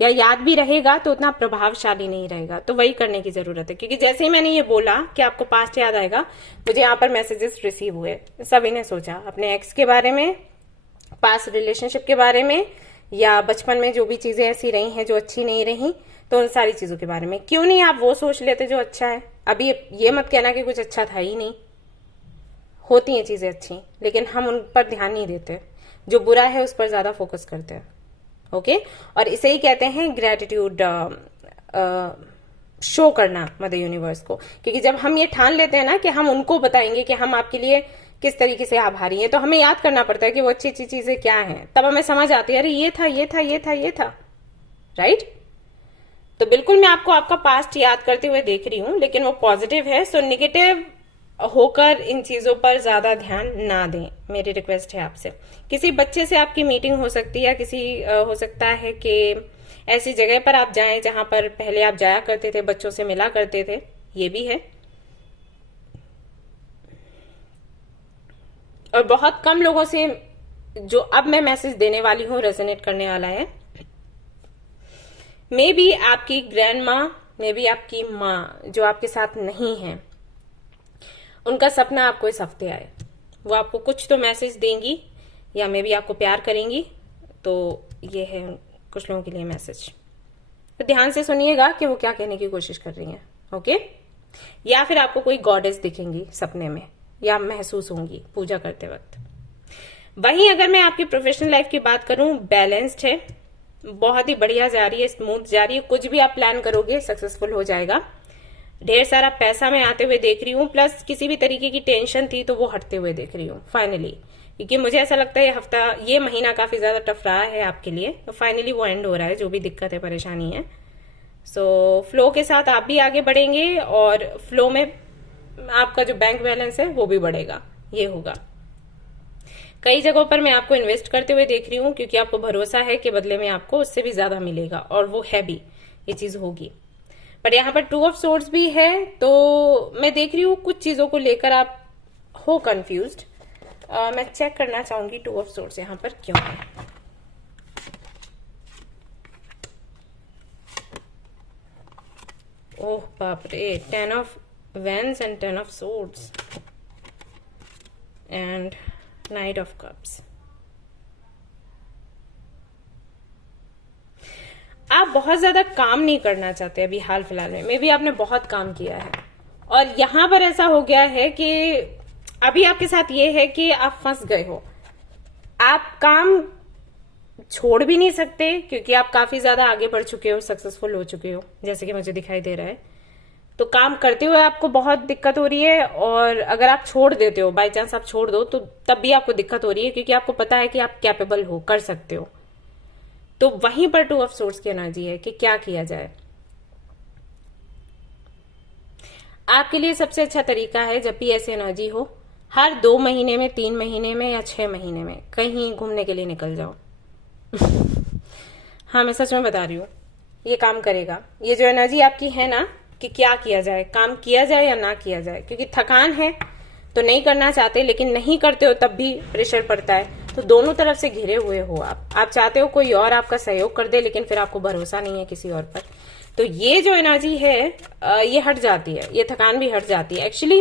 या याद भी रहेगा तो उतना प्रभावशाली नहीं रहेगा। तो वही करने की जरूरत है, क्योंकि जैसे ही मैंने ये बोला कि आपको पास्ट याद आएगा, मुझे यहाँ पर मैसेजेस रिसीव हुए। सभी ने सोचा अपने एक्स के बारे में, पास्ट रिलेशनशिप के बारे में, या बचपन में जो भी चीजें ऐसी रही हैं जो अच्छी नहीं रही, तो उन सारी चीजों के बारे में। क्यों नहीं आप वो सोच लेते जो अच्छा है? अभी ये मत कहना कि कुछ अच्छा था ही नहीं, होती हैं चीजें अच्छी, लेकिन हम उन पर ध्यान नहीं देते, जो बुरा है उस पर ज्यादा फोकस करते हैं। ओके, और इसे ही कहते हैं ग्रेटिट्यूड शो करना मदर यूनिवर्स को। क्योंकि जब हम ये ठान लेते हैं ना कि हम उनको बताएंगे कि हम आपके लिए किस तरीके से आभारी हैं, तो हमें याद करना पड़ता है कि वो अच्छी अच्छी चीजें क्या हैं, तब हमें समझ आती है अरे ये था ये था ये था ये था, राइट। तो बिल्कुल मैं आपको आपका पास्ट याद करते हुए देख रही हूं, लेकिन वो पॉजिटिव है, सो निगेटिव होकर इन चीजों पर ज्यादा ध्यान ना दें, मेरी रिक्वेस्ट है आपसे। किसी बच्चे से आपकी मीटिंग हो सकती है, किसी हो सकता है कि ऐसी जगह पर आप जाएं जहां पर पहले आप जाया करते थे, बच्चों से मिला करते थे, ये भी है। और बहुत कम लोगों से जो अब मैं मैसेज देने वाली हूं रेजोनेट करने वाला है। मे बी आपकी ग्रैंड माँ, मे बी आपकी माँ जो आपके साथ नहीं है, उनका सपना आपको इस हफ्ते आए, वो आपको कुछ तो मैसेज देंगी या मे बी आपको प्यार करेंगी। तो ये है कुछ लोगों के लिए मैसेज, तो ध्यान से सुनिएगा कि वो क्या कहने की कोशिश कर रही हैं। ओके, या फिर आपको कोई गॉडेस दिखेंगी सपने में या महसूस होंगी पूजा करते वक्त। वहीं अगर मैं आपकी प्रोफेशनल लाइफ की बात करूं, बैलेंस्ड है, बहुत ही बढ़िया जा रही है, स्मूथ जा रही है, कुछ भी आप प्लान करोगे सक्सेसफुल हो जाएगा। ढेर सारा पैसा मैं आते हुए देख रही हूँ, प्लस किसी भी तरीके की टेंशन थी तो वो हटते हुए देख रही हूँ फाइनली, क्योंकि मुझे ऐसा लगता है ये हफ्ता, ये महीना काफी ज्यादा टफ रहा है आपके लिए, तो फाइनली वो एंड हो रहा है, जो भी दिक्कत है परेशानी है। सो फ्लो के साथ आप भी आगे बढ़ेंगे और फ्लो में आपका जो बैंक बैलेंस है वो भी बढ़ेगा, ये होगा। कई जगहों पर मैं आपको इन्वेस्ट करते हुए देख रही हूँ, क्योंकि आपको भरोसा है कि बदले में आपको उससे भी ज्यादा मिलेगा, और वो है भी, ये चीज होगी। पर यहाँ पर 2 ऑफ सोर्ड्स भी है, तो मैं देख रही हूँ कुछ चीजों को लेकर आप हो कंफ्यूज्ड। मैं चेक करना चाहूंगी 2 ऑफ सोर्ड्स यहाँ पर क्यों है। ओह बाप रे, 10 of wands and 10 of swords and knight of cups. आप बहुत ज्यादा काम नहीं करना चाहते अभी हाल फिलहाल में, मे बी आपने बहुत काम किया है, और यहां पर ऐसा हो गया है कि अभी आपके साथ ये है कि आप फंस गए हो। आप काम छोड़ भी नहीं सकते क्योंकि आप काफी ज्यादा आगे बढ़ चुके हो, सक्सेसफुल हो चुके हो, जैसे कि मुझे दिखाई दे रहा है। तो काम करते हुए आपको बहुत दिक्कत हो रही है, और अगर आप छोड़ देते हो, बाई चांस आप छोड़ दो, तो तब भी आपको दिक्कत हो रही है, क्योंकि आपको पता है कि आप कैपेबल हो, कर सकते हो। तो वहीं पर 2 ऑफ सोर्ड्स की एनर्जी है कि क्या किया जाए। आपके लिए सबसे अच्छा तरीका है, जब भी ऐसी एनर्जी हो, हर 2 महीने में, 3 महीने में या 6 महीने में कहीं घूमने के लिए निकल जाओ। हाँ, मैं सच में बता रही हूँ, ये काम करेगा। ये जो एनर्जी आपकी है ना कि क्या किया जाए, काम किया जाए या ना किया जाए, क्योंकि थकान है तो नहीं करना चाहते, लेकिन नहीं करते हो तब भी प्रेशर पड़ता है, तो दोनों तरफ से घिरे हुए हो आप चाहते हो कोई और आपका सहयोग कर दे, लेकिन फिर आपको भरोसा नहीं है किसी और पर। तो ये जो एनर्जी है ये हट जाती है, ये थकान भी हट जाती है। एक्चुअली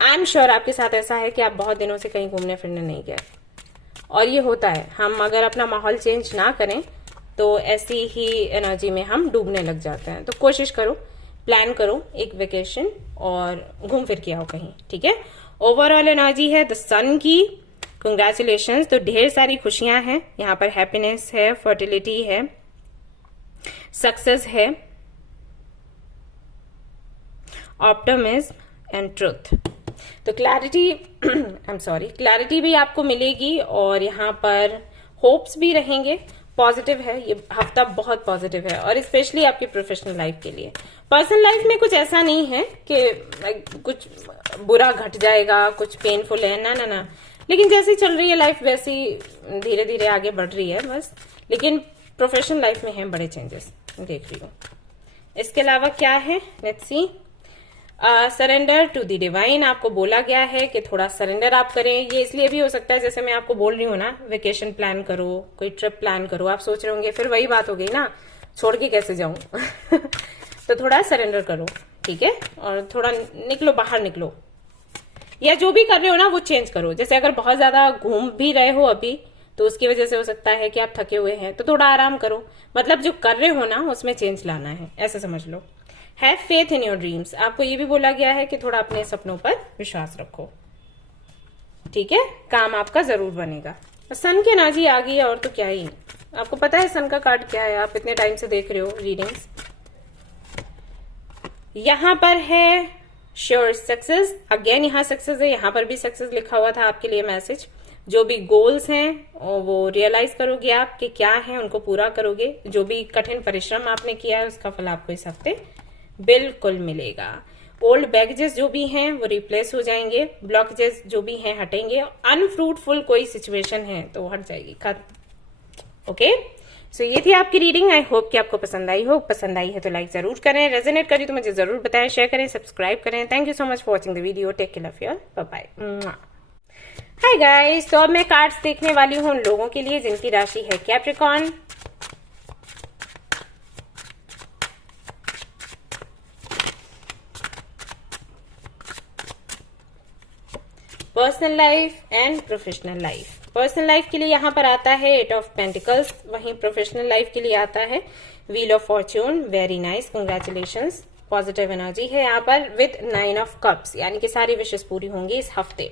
आई एम श्योर आपके साथ ऐसा है कि आप बहुत दिनों से कहीं घूमने फिरने नहीं गए, और ये होता है, हम अगर अपना माहौल चेंज ना करें तो ऐसी ही एनर्जी में हम डूबने लग जाते हैं। तो कोशिश करो, प्लान करो एक वेकेशन और घूम फिर के आओ कहीं, ठीक है। ओवरऑल एनर्जी है द सन की, कंग्रेचुलेशंस। तो ढेर सारी खुशियां हैं यहाँ पर, हैप्पीनेस है, फर्टिलिटी है, सक्सेस है, ऑप्टिमिज्म एंड ट्रुथ। तो clarity I am sorry, clarity भी आपको मिलेगी, और यहाँ पर होप्स भी रहेंगे। पॉजिटिव है, ये हफ्ता बहुत पॉजिटिव है, और स्पेशली आपकी प्रोफेशनल लाइफ के लिए। पर्सनल लाइफ में कुछ ऐसा नहीं है कि कुछ बुरा घट जाएगा, कुछ पेनफुल है, ना ना ना, लेकिन जैसी चल रही है लाइफ वैसी धीरे धीरे आगे बढ़ रही है बस। लेकिन प्रोफेशनल लाइफ में है बड़े चेंजेस, देख रही हूँ। इसके अलावा क्या है, let's see. Surrender to the divine, आपको बोला गया है कि थोड़ा सरेंडर आप करें। ये इसलिए भी हो सकता है, जैसे मैं आपको बोल रही हूँ ना, वेकेशन प्लान करो, कोई ट्रिप प्लान करो। आप सोच रहे होंगे फिर वही बात हो गई ना, छोड़ के कैसे जाऊं तो थोड़ा सरेंडर करो, ठीक है, और थोड़ा निकलो, बाहर निकलो, या जो भी कर रहे हो ना वो चेंज करो। जैसे अगर बहुत ज्यादा घूम भी रहे हो अभी, तो उसकी वजह से हो सकता है कि आप थके हुए हैं, तो थोड़ा आराम करो। मतलब जो कर रहे हो ना उसमें चेंज लाना है, ऐसा समझ लो। Have faith in your dreams, आपको ये भी बोला गया है कि थोड़ा अपने सपनों पर विश्वास रखो। ठीक है, काम आपका जरूर बनेगा। सन की एनर्जी आ गई है और तो क्या ही। आपको पता है सन का कार्ड क्या है, आप इतने टाइम से देख रहे हो रीडिंग्स। यहां पर है श्योर सक्सेस, अगेन यहाँ सक्सेस है, यहां पर भी सक्सेस लिखा हुआ था आपके लिए मैसेज। जो भी गोल्स हैं वो रियलाइज करोगे आप कि क्या है, उनको पूरा करोगे। जो भी कठिन परिश्रम आपने किया है उसका फल आपको इस हफ्ते बिल्कुल मिलेगा। ओल्ड बैगेजेस जो भी हैं वो रिप्लेस हो जाएंगे, ब्लॉकेजेस जो भी हैं हटेंगे, अनफ्रूटफुल कोई सिचुएशन है तो हट जाएगी, खत्म। ओके, सो ये थी आपकी रीडिंग। आई होप कि आपको पसंद आई हो। पसंद आई है तो लाइक जरूर करें, रेजोनेट करी तो मुझे जरूर बताएं, शेयर करें, सब्सक्राइब करें। Thank you so much for watching the video. Take care of your, bye bye. Hi guys, तो अब मैं कार्ड्स देखने वाली हूँ उन लोगों के लिए जिनकी राशि है Capricorn. Personal life and professional life. Personal life के लिए यहाँ पर आता है 8 ऑफ पेंटिकल्स, वहीं प्रोफेशनल लाइफ के लिए आता है wheel of Fortune. Very nice, congratulations. Positive energy है यहाँ पर विद 9 ऑफ कप्स, यानी कि सारी विशेष पूरी होंगी इस हफ्ते।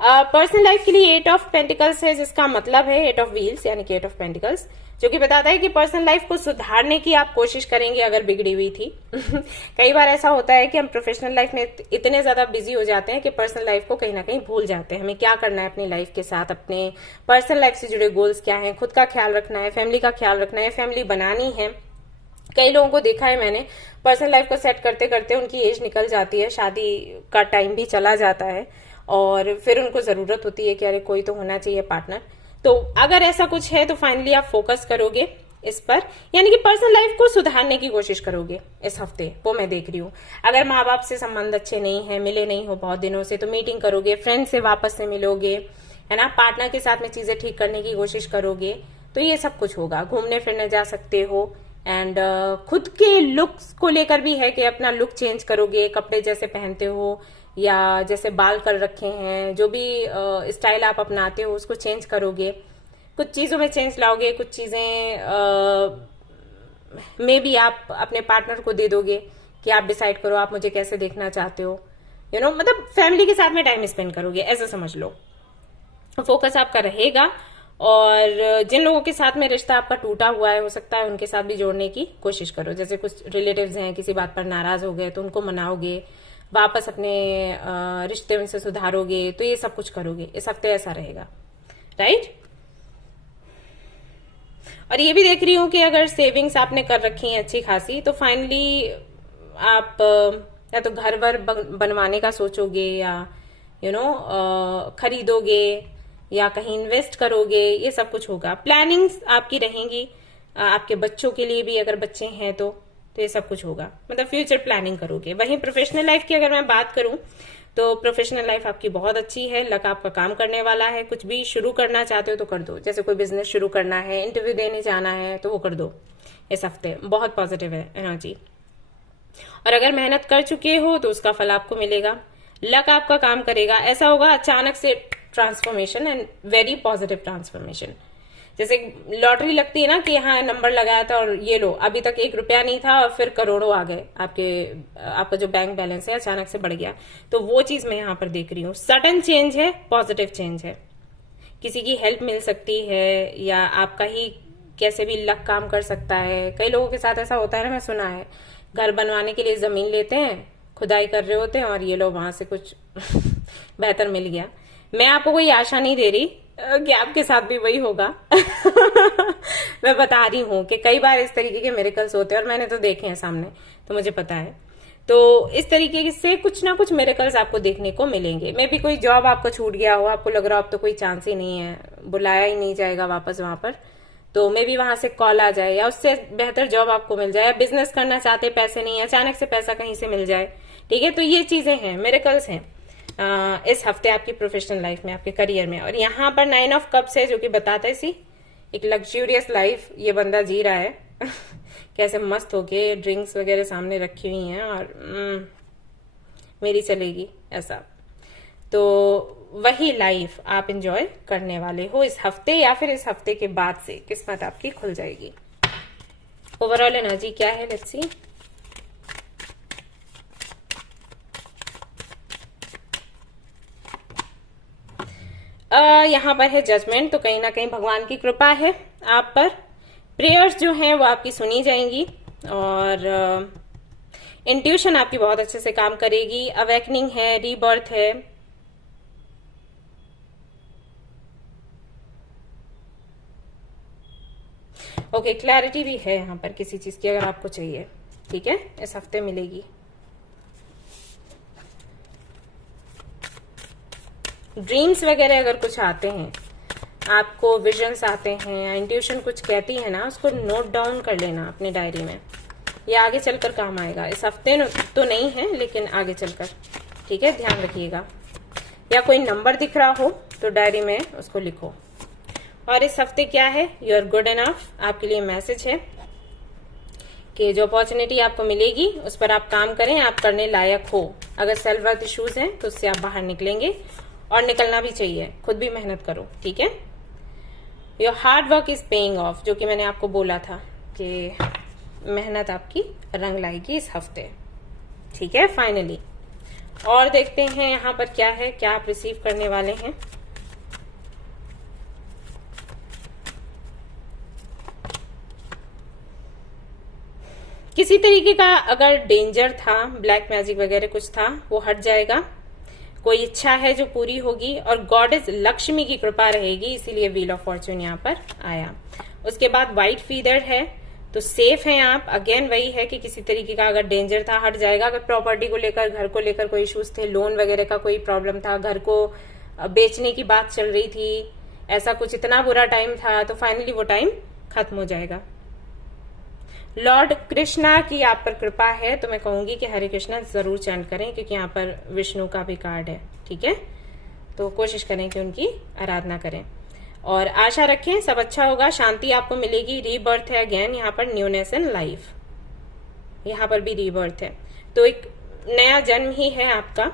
पर्सनल लाइफ के लिए 8 ऑफ पेंटिकल्स है, जिसका मतलब है 8 ऑफ व्हील्स यानी कि 8 ऑफ पेंटिकल्स, जो कि बताता है कि पर्सनल लाइफ को सुधारने की आप कोशिश करेंगे अगर बिगड़ी हुई थी। कई बार ऐसा होता है कि हम प्रोफेशनल लाइफ में इतने ज्यादा बिजी हो जाते हैं कि पर्सनल लाइफ को कहीं ना कहीं भूल जाते हैं। हमें क्या करना है अपनी लाइफ के साथ, अपने पर्सनल लाइफ से जुड़े गोल्स क्या हैं, खुद का ख्याल रखना है, फैमिली का ख्याल रखना है, फैमिली बनानी है। कई लोगों को देखा है मैंने, पर्सनल लाइफ को सेट करते करते उनकी एज निकल जाती है, शादी का टाइम भी चला जाता है और फिर उनको जरूरत होती है कि अरे कोई तो होना चाहिए पार्टनर। तो अगर ऐसा कुछ है तो फाइनली आप फोकस करोगे इस पर, यानी कि पर्सनल लाइफ को सुधारने की कोशिश करोगे इस हफ्ते, वो मैं देख रही हूँ। अगर माँ बाप से संबंध अच्छे नहीं है, मिले नहीं हो बहुत दिनों से, तो मीटिंग करोगे, फ्रेंड से वापस से मिलोगे, है ना, पार्टनर के साथ में चीजें ठीक करने की कोशिश करोगे, तो ये सब कुछ होगा। घूमने फिरने जा सकते हो एंड खुद के लुक्स को लेकर भी है कि अपना लुक चेंज करोगे, कपड़े जैसे पहनते हो या जैसे बाल कर रखे हैं, जो भी स्टाइल आप अपनाते हो उसको चेंज करोगे, कुछ चीजों में चेंज लाओगे, कुछ चीजें में भी आप अपने पार्टनर को दे दोगे कि आप डिसाइड करो आप मुझे कैसे देखना चाहते हो, मतलब फैमिली के साथ में टाइम स्पेंड करोगे, ऐसा समझ लो। फोकस आपका रहेगा और जिन लोगों के साथ में रिश्ता आपका टूटा हुआ है, हो सकता है उनके साथ भी जोड़ने की कोशिश करो। जैसे कुछ रिलेटिव्स हैं, किसी बात पर नाराज हो गए तो उनको मनाओगे, वापस अपने रिश्ते उनसे सुधारोगे, तो ये सब कुछ करोगे इस हफ्ते, ऐसा रहेगा, राइट। और ये भी देख रही हूँ कि अगर सेविंग्स आपने कर रखी है अच्छी खासी, तो फाइनली आप या तो घर वर बनवाने का सोचोगे या खरीदोगे या कहीं इन्वेस्ट करोगे, ये सब कुछ होगा। प्लानिंग्स आपकी रहेंगी, आपके बच्चों के लिए भी, अगर बच्चे हैं तो ये सब कुछ होगा, मतलब फ्यूचर प्लानिंग करोगे। वहीं प्रोफेशनल लाइफ की अगर मैं बात करूं तो प्रोफेशनल लाइफ आपकी बहुत अच्छी है, लक आपका काम करने वाला है। कुछ भी शुरू करना चाहते हो तो कर दो, जैसे कोई बिजनेस शुरू करना है, इंटरव्यू देने जाना है, तो वो कर दो इस हफ्ते, बहुत पॉजिटिव है एनर्जी। और अगर मेहनत कर चुके हो तो उसका फल आपको मिलेगा, लक आपका काम करेगा। ऐसा होगा अचानक से transformation and very positive transformation. जैसे लॉटरी लगती है ना कि यहाँ नंबर लगाया था और ये लो, अभी तक 1 रुपया नहीं था और फिर करोड़ों आ गए, आपका जो बैंक बैलेंस है अचानक से बढ़ गया, तो वो चीज मैं यहाँ पर देख रही हूँ। सडन चेंज है, पॉजिटिव चेंज है, किसी की हेल्प मिल सकती है या आपका ही कैसे भी लक काम कर सकता है। कई लोगों के साथ ऐसा होता है ना, मैं सुना है, घर बनवाने के लिए जमीन लेते हैं, खुदाई कर रहे होते हैं और ये लो वहां से कुछ बेहतर मिल गया। मैं आपको कोई आशा नहीं दे रही कि आपके साथ भी वही होगा। मैं बता रही हूँ कि कई बार इस तरीके के मिरेकल्स होते हैं और मैंने तो देखे हैं सामने, तो मुझे पता है। तो इस तरीके से कुछ ना कुछ मिरेकल्स आपको देखने को मिलेंगे। मे भी कोई जॉब आपको छूट गया हो, आपको लग रहा हो अब तो कोई चांस ही नहीं है, बुलाया ही नहीं जाएगा वापस वहां पर, तो मे भी वहां से कॉल आ जाए या उससे बेहतर जॉब आपको मिल जाए। बिजनेस करना चाहते, पैसे नहीं है, अचानक से पैसा कहीं से मिल जाए, ठीक है। तो ये चीजें हैं, मिरेकल्स हैं इस हफ्ते आपकी प्रोफेशनल लाइफ में, आपके करियर में। और यहाँ पर 9 ऑफ कप्स है, जो कि बताता है सी एक लग्जूरियस लाइफ ये बंदा जी रहा है। कैसे मस्त होके ड्रिंक्स वगैरह सामने रखी हुई हैं और मेरी चलेगी ऐसा। तो वही लाइफ आप एंजॉय करने वाले हो इस हफ्ते, या फिर इस हफ्ते के बाद से किस्मत आपकी खुल जाएगी। ओवरऑल एनर्जी क्या है, लेट्स सी। यहाँ पर है जजमेंट, तो कहीं ना कहीं भगवान की कृपा है आप पर। प्रेयर्स जो हैं वो आपकी सुनी जाएंगी और इंट्यूशन आपकी बहुत अच्छे से काम करेगी। अवेकनिंग है, रीबर्थ है। ओके, क्लैरिटी भी है यहाँ पर किसी चीज की, अगर आपको चाहिए, ठीक है, इस हफ्ते मिलेगी। ड्रीम्स वगैरह अगर कुछ आते हैं, आपको विजन्स आते हैं या इंट्यूशन कुछ कहती है ना, उसको नोट डाउन कर लेना अपनी डायरी में। ये आगे चलकर काम आएगा। इस हफ्ते तो नहीं है, लेकिन आगे चलकर, ठीक है, ध्यान रखिएगा। या कोई नंबर दिख रहा हो तो डायरी में उसको लिखो। और इस हफ्ते क्या है, यू आर गुड इनफ, आपके लिए मैसेज है कि जो अपॉर्चुनिटी आपको मिलेगी उस पर आप काम करें, आप करने लायक हो। अगर सेल्फ वर्थ इश्यूज हैं तो उससे आप बाहर निकलेंगे और निकलना भी चाहिए। खुद भी मेहनत करो, ठीक है। Your hard work is paying off, जो कि मैंने आपको बोला था कि मेहनत आपकी रंग लाएगी इस हफ्ते, ठीक है। फाइनली और देखते हैं यहाँ पर क्या है, क्या आप रिसीव करने वाले हैं। किसी तरीके का अगर डेंजर था, ब्लैक मैजिक वगैरह कुछ था, वो हट जाएगा। कोई इच्छा है जो पूरी होगी और गॉडेस लक्ष्मी की कृपा रहेगी, इसीलिए व्हील ऑफ फॉर्च्यून यहाँ पर आया। उसके बाद व्हाइट फीदर है, तो सेफ हैं आप। अगेन वही है कि किसी तरीके का अगर डेंजर था हट जाएगा। अगर प्रॉपर्टी को लेकर, घर को लेकर कोई इश्यूज थे, लोन वगैरह का कोई प्रॉब्लम था, घर को बेचने की बात चल रही थी, ऐसा कुछ इतना बुरा टाइम था, तो फाइनली वो टाइम खत्म हो जाएगा। लॉर्ड कृष्णा की आप पर कृपा है, तो मैं कहूंगी कि हरे कृष्णा जरूर चैंट करें, क्योंकि यहाँ पर विष्णु का भी कार्ड है, ठीक है। तो कोशिश करें कि उनकी आराधना करें और आशा रखें सब अच्छा होगा। शांति आपको मिलेगी। रीबर्थ है अगेन, यहाँ पर न्यूनेस इन लाइफ, यहाँ पर भी रीबर्थ है, तो एक नया जन्म ही है आपका।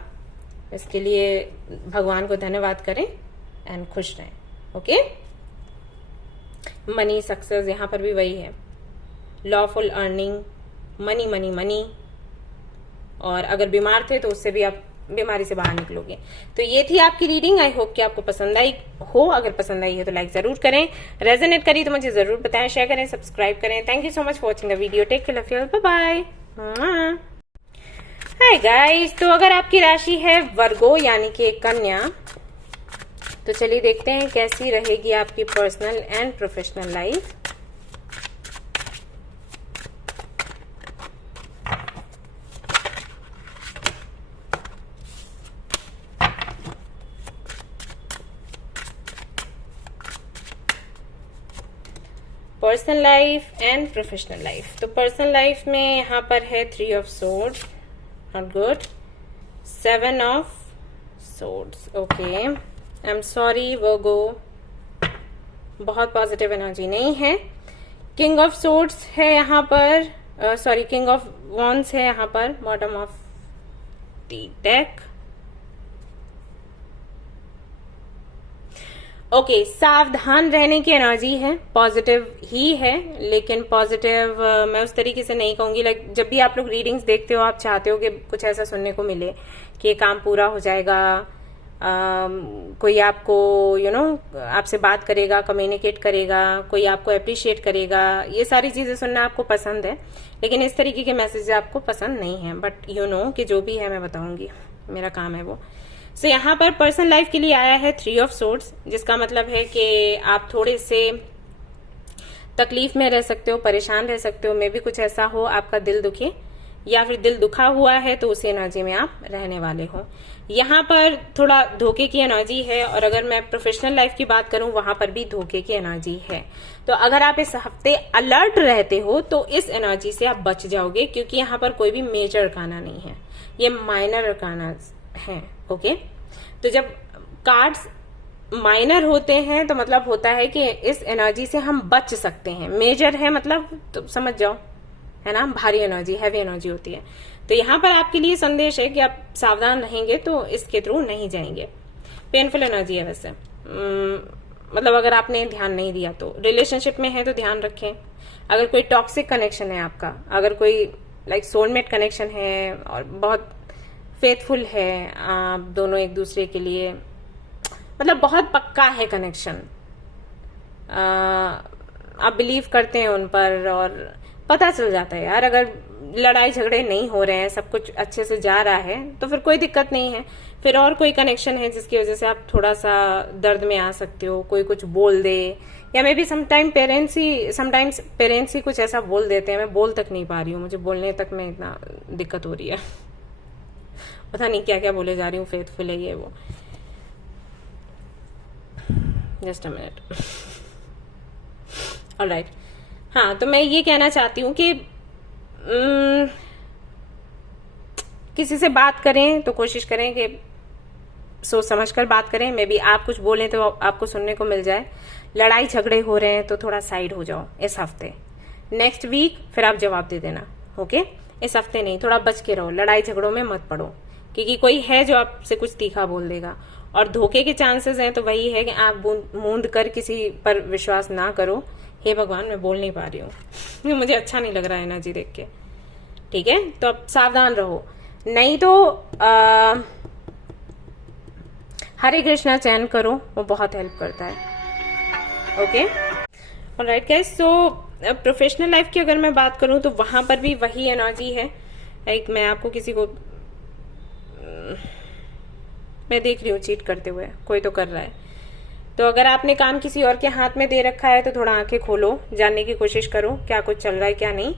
इसके लिए भगवान को धन्यवाद करें एंड खुश रहें, ओके। मनी सक्सेस, यहाँ पर भी वही है, lawful earning, money money money. और अगर बीमार थे तो उससे भी आप बीमारी से बाहर निकलोगे। तो ये थी आपकी रीडिंग। आई होप कि आपको पसंद आई हो। अगर पसंद आई है तो लाइक जरूर करें, रेजोनेट करी तो मुझे जरूर बताएं, शेयर करें, सब्सक्राइब करें। Thank you so much for watching the video. Take care, love you, bye bye. Hi guys, तो अगर आपकी राशि है वर्गो यानी कि कन्या, तो चलिए देखते हैं कैसी रहेगी आपकी personal and professional life. Personal life and professional life. तो पर्सनल लाइफ में यहाँ पर है 3 of swords, not good. 7 of swords, okay. I am sorry Virgo, बहुत पॉजिटिव एनर्जी नहीं है। किंग ऑफ सोर्ड्स है यहाँ पर, सॉरी किंग ऑफ वॉन्ड्स है यहाँ पर, bottom of the deck. Okay, सावधान रहने की एनर्जी है, पॉजिटिव ही है, लेकिन पॉजिटिव मैं उस तरीके से नहीं कहूंगी। लाइक जब भी आप लोग रीडिंग्स देखते हो, आप चाहते हो कि कुछ ऐसा सुनने को मिले कि ये काम पूरा हो जाएगा, कोई आपको आपसे बात करेगा, कम्युनिकेट करेगा, कोई आपको अप्रिशिएट करेगा। ये सारी चीजें सुनना आपको पसंद है, लेकिन इस तरीके के मैसेज आपको पसंद नहीं है। बट कि जो भी है मैं बताऊंगी, मेरा काम है वो। सो यहाँ पर पर्सनल लाइफ के लिए आया है 3 ऑफ सोर्ड्स, जिसका मतलब है कि आप थोड़े से तकलीफ में रह सकते हो, परेशान रह सकते हो। मे भी कुछ ऐसा हो आपका दिल दुखे या फिर दिल दुखा हुआ है, तो उस एनर्जी में आप रहने वाले हो। यहाँ पर थोड़ा धोखे की एनर्जी है, और अगर मैं प्रोफेशनल लाइफ की बात करूं, वहां पर भी धोखे की एनर्जी है। तो अगर आप इस हफ्ते अलर्ट रहते हो तो इस एनर्जी से आप बच जाओगे, क्योंकि यहाँ पर कोई भी मेजर अरकाना नहीं है, ये माइनर अरकाना है, ओके। तो जब कार्ड्स माइनर होते हैं तो मतलब होता है कि इस एनर्जी से हम बच सकते हैं। मेजर है मतलब तो समझ जाओ, है ना, भारी एनर्जी, हैवी एनर्जी होती है। तो यहाँ पर आपके लिए संदेश है कि आप सावधान रहेंगे तो इसके थ्रू नहीं जाएंगे। पेनफुल एनर्जी है वैसे, मतलब अगर आपने ध्यान नहीं दिया तो। रिलेशनशिप में है तो ध्यान रखें। अगर कोई टॉक्सिक कनेक्शन है आपका, अगर कोई लाइक सोलमेट कनेक्शन है और बहुत फेथफुल है आप दोनों एक दूसरे के लिए, मतलब बहुत पक्का है कनेक्शन, आप बिलीव करते हैं उन पर और पता चल जाता है यार। अगर लड़ाई झगड़े नहीं हो रहे हैं, सब कुछ अच्छे से जा रहा है, तो फिर कोई दिक्कत नहीं है। फिर और कोई कनेक्शन है जिसकी वजह से आप थोड़ा सा दर्द में आ सकते हो, कोई कुछ बोल दे, या मे बी समटाइम्स पेरेंट्स ही कुछ ऐसा बोल देते हैं, मैं बोल तक नहीं पा रही हूँ, मुझे बोलने तक में इतना दिक्कत हो रही है। पता नहीं क्या क्या बोले जा रही हूँ, फेथफुल है ये वो। Just a minute. ऑलराइट, हाँ, तो मैं ये कहना चाहती हूँ कि किसी से बात करें तो कोशिश करें कि सोच समझ कर बात करें। मे बी आप कुछ बोलें तो आपको सुनने को मिल जाए। लड़ाई झगड़े हो रहे हैं तो थोड़ा साइड हो जाओ इस हफ्ते। नेक्स्ट वीक फिर आप जवाब दे देना, ओके? इस हफ्ते नहीं, थोड़ा बच के रहो, लड़ाई झगड़ों में मत पड़ो, क्योंकि कोई है जो आपसे कुछ तीखा बोल देगा। और धोखे के चांसेस हैं तो वही है कि आप मूंद कर किसी पर विश्वास ना करो। हे भगवान, मैं बोल नहीं पा रही हूँ। मुझे अच्छा नहीं लग रहा है एनर्जी देख के, ठीक है? तो अब सावधान रहो, नहीं तो हरे कृष्णा चैन करो, वो बहुत हेल्प करता है, ओके? ऑलराइट गाइस, सो प्रोफेशनल लाइफ की अगर मैं बात करूं तो वहां पर भी वही एनर्जी है। लाइक मैं आपको किसी को मैं देख रही हूँ चीट करते हुए, कोई तो कर रहा है। तो अगर आपने काम किसी और के हाथ में दे रखा है तो थोड़ा आंखें खोलो, जानने की कोशिश करो क्या कुछ चल रहा है क्या नहीं।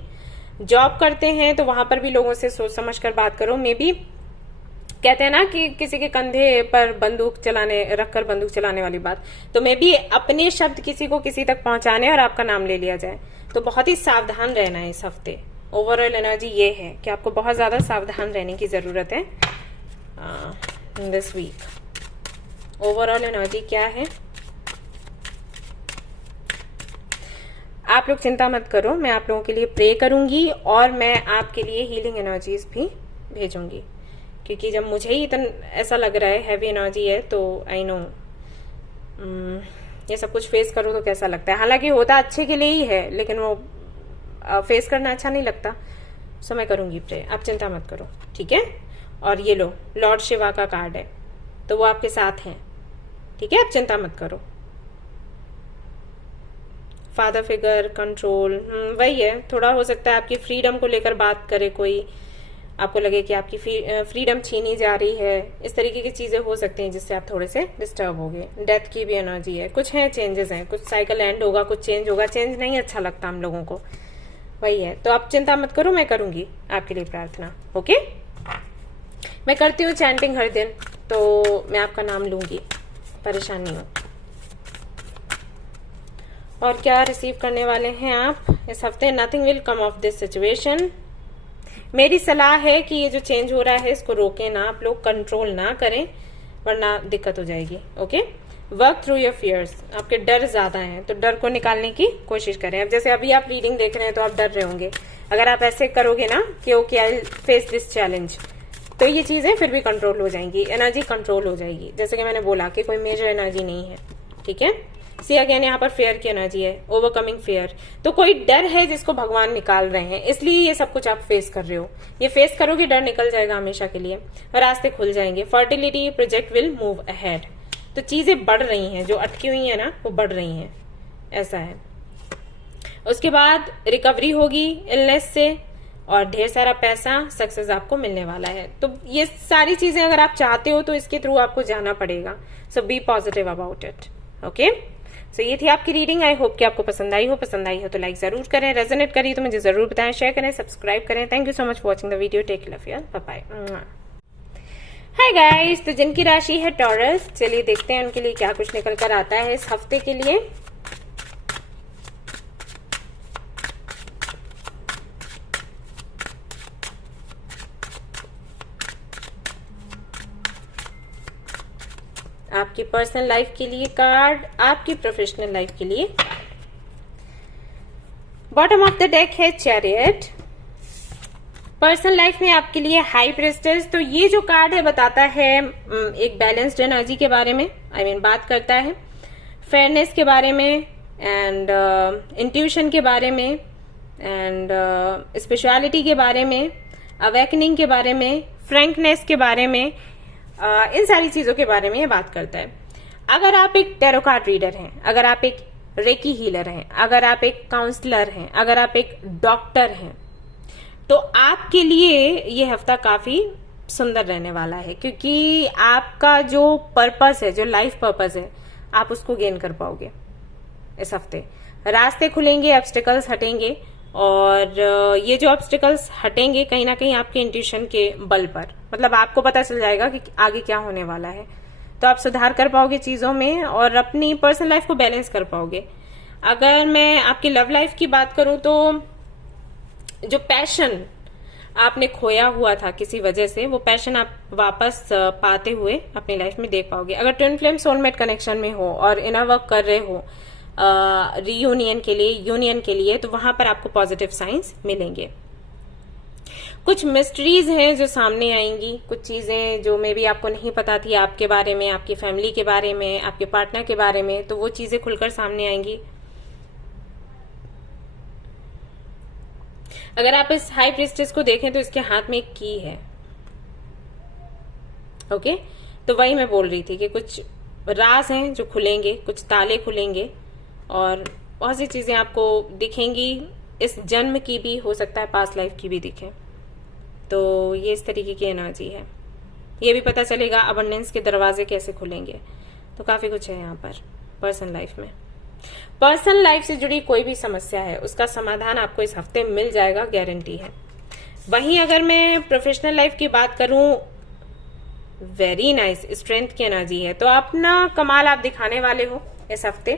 जॉब करते हैं तो वहां पर भी लोगों से सोच समझ कर बात करो। मे बी कहते हैं ना कि किसी के कंधे पर रखकर बंदूक चलाने वाली बात, तो मे बी अपने शब्द किसी को किसी तक पहुंचाने और आपका नाम ले लिया जाए। तो बहुत ही सावधान रहना है इस हफ्ते। ओवरऑल एनर्जी ये है कि आपको बहुत ज्यादा सावधान रहने की जरूरत है दिस वीक। ओवरऑल एनर्जी क्या है? आप लोग चिंता मत करो, मैं आप लोगों के लिए प्रे करूंगी और मैं आपके लिए हीलिंग एनर्जीज भी भेजूंगी, क्योंकि जब मुझे ही इतना ऐसा लग रहा है, हैवी एनर्जी है, तो आई नो ये सब कुछ फेस करो तो कैसा लगता है। हालांकि होता अच्छे के लिए ही है, लेकिन वो फेस करना अच्छा नहीं लगता। सो मैं करूंगी प्रे, आप चिंता मत करो, ठीक है? और ये लो, लॉर्ड शिवा का कार्ड है, तो वो आपके साथ हैं, ठीक है? आप चिंता मत करो। फादर फिगर, कंट्रोल, वही है। थोड़ा हो सकता है आपकी फ्रीडम को लेकर बात करे कोई, आपको लगे कि आपकी फ्रीडम छीनी जा रही है, इस तरीके की चीजें हो सकती हैं जिससे आप थोड़े से डिस्टर्ब हो गए। डेथ की भी एनर्जी है, कुछ है, चेंजेस हैं, कुछ साइकिल एंड होगा, कुछ चेंज होगा। चेंज नहीं अच्छा लगता हम लोगों को, वही है। तो आप चिंता मत करो, मैं करूंगी आपके लिए प्रार्थना, ओके? मैं करती हूँ चैंटिंग हर दिन, तो मैं आपका नाम लूंगी, परेशान नहीं हो। और क्या रिसीव करने वाले हैं आप इस हफ्ते? Nothing will come of this situation. मेरी सलाह है कि ये जो चेंज हो रहा है इसको रोकें ना, आप लोग कंट्रोल ना करें, वरना दिक्कत हो जाएगी, okay? Work through your fears. आपके डर ज्यादा हैं तो डर को निकालने की कोशिश करें। अब जैसे अभी आप रीडिंग देख रहे हैं तो आप डर रहे होंगे, अगर आप ऐसे करोगे ना कि okay I will face this challenge, तो ये चीजें फिर भी कंट्रोल हो जाएंगी, एनर्जी कंट्रोल हो जाएगी। जैसे कि मैंने बोला कि कोई मेजर एनर्जी नहीं है, ठीक है? सी अगेन, यहाँ पर फेयर की एनर्जी है, ओवरकमिंग फेयर। तो कोई डर है जिसको भगवान निकाल रहे हैं, इसलिए ये सब कुछ आप फेस कर रहे हो। ये फेस करोगे, डर निकल जाएगा हमेशा के लिए, रास्ते खुल जाएंगे। Fertility project will move ahead. तो चीजें बढ़ रही हैं, जो अटकी हुई है ना वो बढ़ रही हैं, ऐसा है। उसके बाद रिकवरी होगी इलनेस से, और ढेर सारा पैसा, सक्सेस आपको मिलने वाला है। तो ये सारी चीजें अगर आप चाहते हो तो इसके थ्रू आपको जाना पड़ेगा। So be positive about it, okay? So ये थी आपकी रीडिंग। आई होप कि आपको पसंद आई हो। पसंद आई हो तो लाइक जरूर करें, रेजोनेट करी तो मुझे जरूर बताएं, शेयर करें, सब्सक्राइब करें। Thank you so much for watching the video. Take care of your, bye bye. Hi guys, तो जिनकी राशि है टॉरस, चलिए देखते हैं उनके लिए क्या कुछ निकल कर आता है इस हफ्ते के लिए। आपकी पर्सनल लाइफ के लिए कार्ड, आपकी प्रोफेशनल लाइफ के लिए। बॉटम ऑफ द डेक है चैरियट। पर्सनल लाइफ में आपके लिए हाई प्रेस्टेज। तो ये जो कार्ड है बताता है एक बैलेंस्ड एनर्जी के बारे में, बात करता है फेयरनेस के बारे में, एंड इंट्यूशन के बारे में, एंड स्पिरिचुअलिटी के बारे में, अवेकनिंग के बारे में, फ्रैंकनेस के बारे में, इन सारी चीजों के बारे में ये बात करता है। अगर आप एक टैरो कार्ड रीडर हैं, अगर आप एक रेकी हीलर हैं, अगर आप एक काउंसलर हैं, अगर आप एक डॉक्टर हैं, तो आपके लिए ये हफ्ता काफी सुंदर रहने वाला है, क्योंकि आपका जो पर्पस है, जो लाइफ पर्पस है, आप उसको गेन कर पाओगे इस हफ्ते। रास्ते खुलेंगे, ऑब्स्टिकल्स हटेंगे, और ये जो ऑब्स्टिकल्स हटेंगे कहीं ना कहीं आपके इंट्यूशन के बल पर, मतलब आपको पता चल जाएगा कि आगे क्या होने वाला है, तो आप सुधार कर पाओगे चीजों में और अपनी पर्सनल लाइफ को बैलेंस कर पाओगे। अगर मैं आपकी लव लाइफ की बात करूं तो जो पैशन आपने खोया हुआ था किसी वजह से, वो पैशन आप वापस पाते हुए अपनी लाइफ में देख पाओगे। अगर ट्विन फ्लेम सोलमेट कनेक्शन में हो और इनर वर्क कर रहे हो रीयूनियन के लिए, यूनियन के लिए, तो वहां पर आपको पॉजिटिव साइंस मिलेंगे। कुछ मिस्ट्रीज हैं जो सामने आएंगी, कुछ चीजें जो मे भी आपको नहीं पता थी आपके बारे में, आपकी फैमिली के बारे में, आपके पार्टनर के बारे में, तो वो चीजें खुलकर सामने आएंगी। अगर आप इस हाई प्रीस्टेस को देखें तो इसके हाथ में एक की है। ओके, तो वही मैं बोल रही थी कि कुछ राज हैं जो खुलेंगे, कुछ ताले खुलेंगे और बहुत सी चीजें आपको दिखेंगी। इस जन्म की भी हो सकता है, पास्ट लाइफ की भी दिखे, तो ये इस तरीके की एनर्जी है। ये भी पता चलेगा अबंडेंस के दरवाजे कैसे खुलेंगे, तो काफी कुछ है यहाँ पर पर्सनल लाइफ में। पर्सनल लाइफ से जुड़ी कोई भी समस्या है उसका समाधान आपको इस हफ्ते मिल जाएगा, गारंटी है। वहीं अगर मैं प्रोफेशनल लाइफ की बात करूं, वेरी नाइस स्ट्रेंथ की एनर्जी है, तो अपना कमाल आप दिखाने वाले हो इस हफ्ते।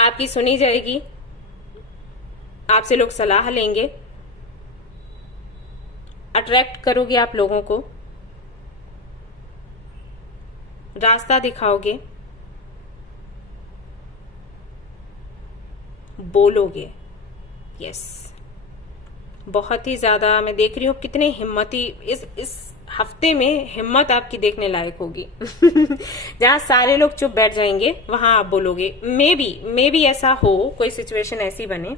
आपकी सुनी जाएगी, आपसे लोग सलाह लेंगे, अट्रैक्ट करोगे आप लोगों को, रास्ता दिखाओगे, बोलोगे। यस, बहुत ही ज्यादा मैं देख रही हूँ कितने हिम्मती इस हफ्ते में हिम्मत आपकी देखने लायक होगी। जहां सारे लोग चुप बैठ जाएंगे वहां आप बोलोगे। मे बी ऐसा हो, कोई सिचुएशन ऐसी बने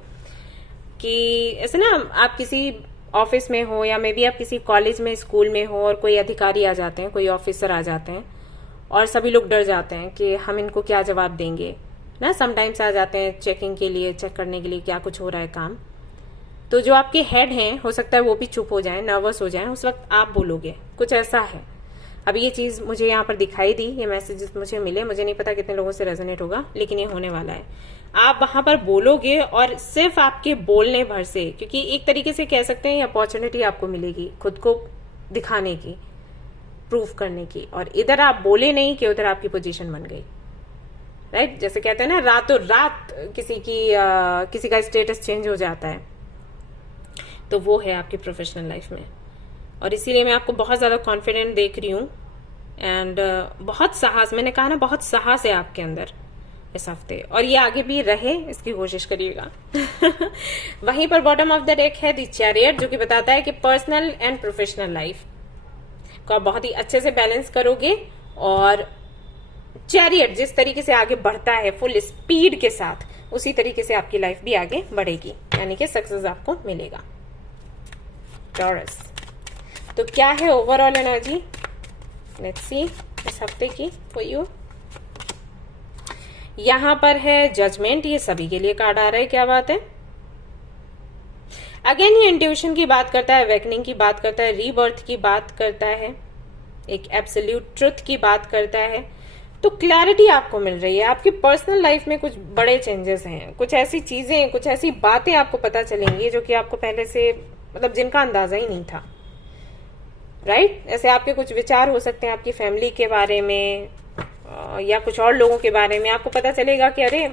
कि ऐसे ना आप किसी ऑफिस में हो या मे बी आप किसी कॉलेज में, स्कूल में हो और कोई अधिकारी आ जाते हैं, कोई ऑफिसर आ जाते हैं और सभी लोग डर जाते हैं कि हम इनको क्या जवाब देंगे ना। समटाइम्स आ जाते हैं चेकिंग के लिए, चेक करने के लिए क्या कुछ हो रहा है काम। तो जो आपके हेड हैं हो सकता है वो भी चुप हो जाएं, नर्वस हो जाएं, उस वक्त आप बोलोगे। कुछ ऐसा है। अब ये चीज मुझे यहाँ पर दिखाई दी, ये मैसेजेस मुझे मिले, मुझे नहीं पता कितने लोगों से रेजोनेट होगा, लेकिन ये होने वाला है। आप वहां पर बोलोगे और सिर्फ आपके बोलने भर से, क्योंकि एक तरीके से कह सकते हैं ये अपॉर्चुनिटी आपको मिलेगी खुद को दिखाने की, प्रूफ करने की, और इधर आप बोले नहीं कि उधर आपकी पोजीशन बन गई। राइट, जैसे कहते हैं ना रातों रात किसी का स्टेटस चेंज हो जाता है, तो वो है आपकी प्रोफेशनल लाइफ में। और इसीलिए मैं आपको बहुत ज्यादा कॉन्फिडेंट देख रही हूँ एंड बहुत साहस, मैंने कहा ना बहुत साहस है आपके अंदर इस हफ्ते, और ये आगे भी रहे, इसकी कोशिश करिएगा। वहीं पर बॉटम ऑफ द डेक है द चैरियट, जो कि बताता है कि पर्सनल एंड प्रोफेशनल लाइफ को आप बहुत ही अच्छे से बैलेंस करोगे, और चैरियट जिस तरीके से आगे बढ़ता है फुल स्पीड के साथ, उसी तरीके से आपकी लाइफ भी आगे बढ़ेगी, यानी कि सक्सेस आपको मिलेगा। टॉरस, तो क्या है ओवरऑल एनर्जी, लेट्स सी इस हफ्ते की फॉर यू। यहां पर है जजमेंट, ये सभी के लिए कार्ड आ रहा है, क्या बात है। अगेन ये इंट्यूशन की बात करता है, अवेकनिंग की बात करता है, रीबर्थ की बात करता है, एक एब्सोल्यूट ट्रुथ की बात करता है। तो क्लैरिटी आपको मिल रही है। आपकी पर्सनल लाइफ में कुछ बड़े चेंजेस हैं, कुछ ऐसी चीजें, कुछ ऐसी बातें आपको पता चलेंगी जो कि आपको पहले से मतलब जिनका अंदाजा ही नहीं था। राइट, ऐसे आपके कुछ विचार हो सकते हैं आपकी फैमिली के बारे में या कुछ और लोगों के बारे में। आपको पता चलेगा कि अरे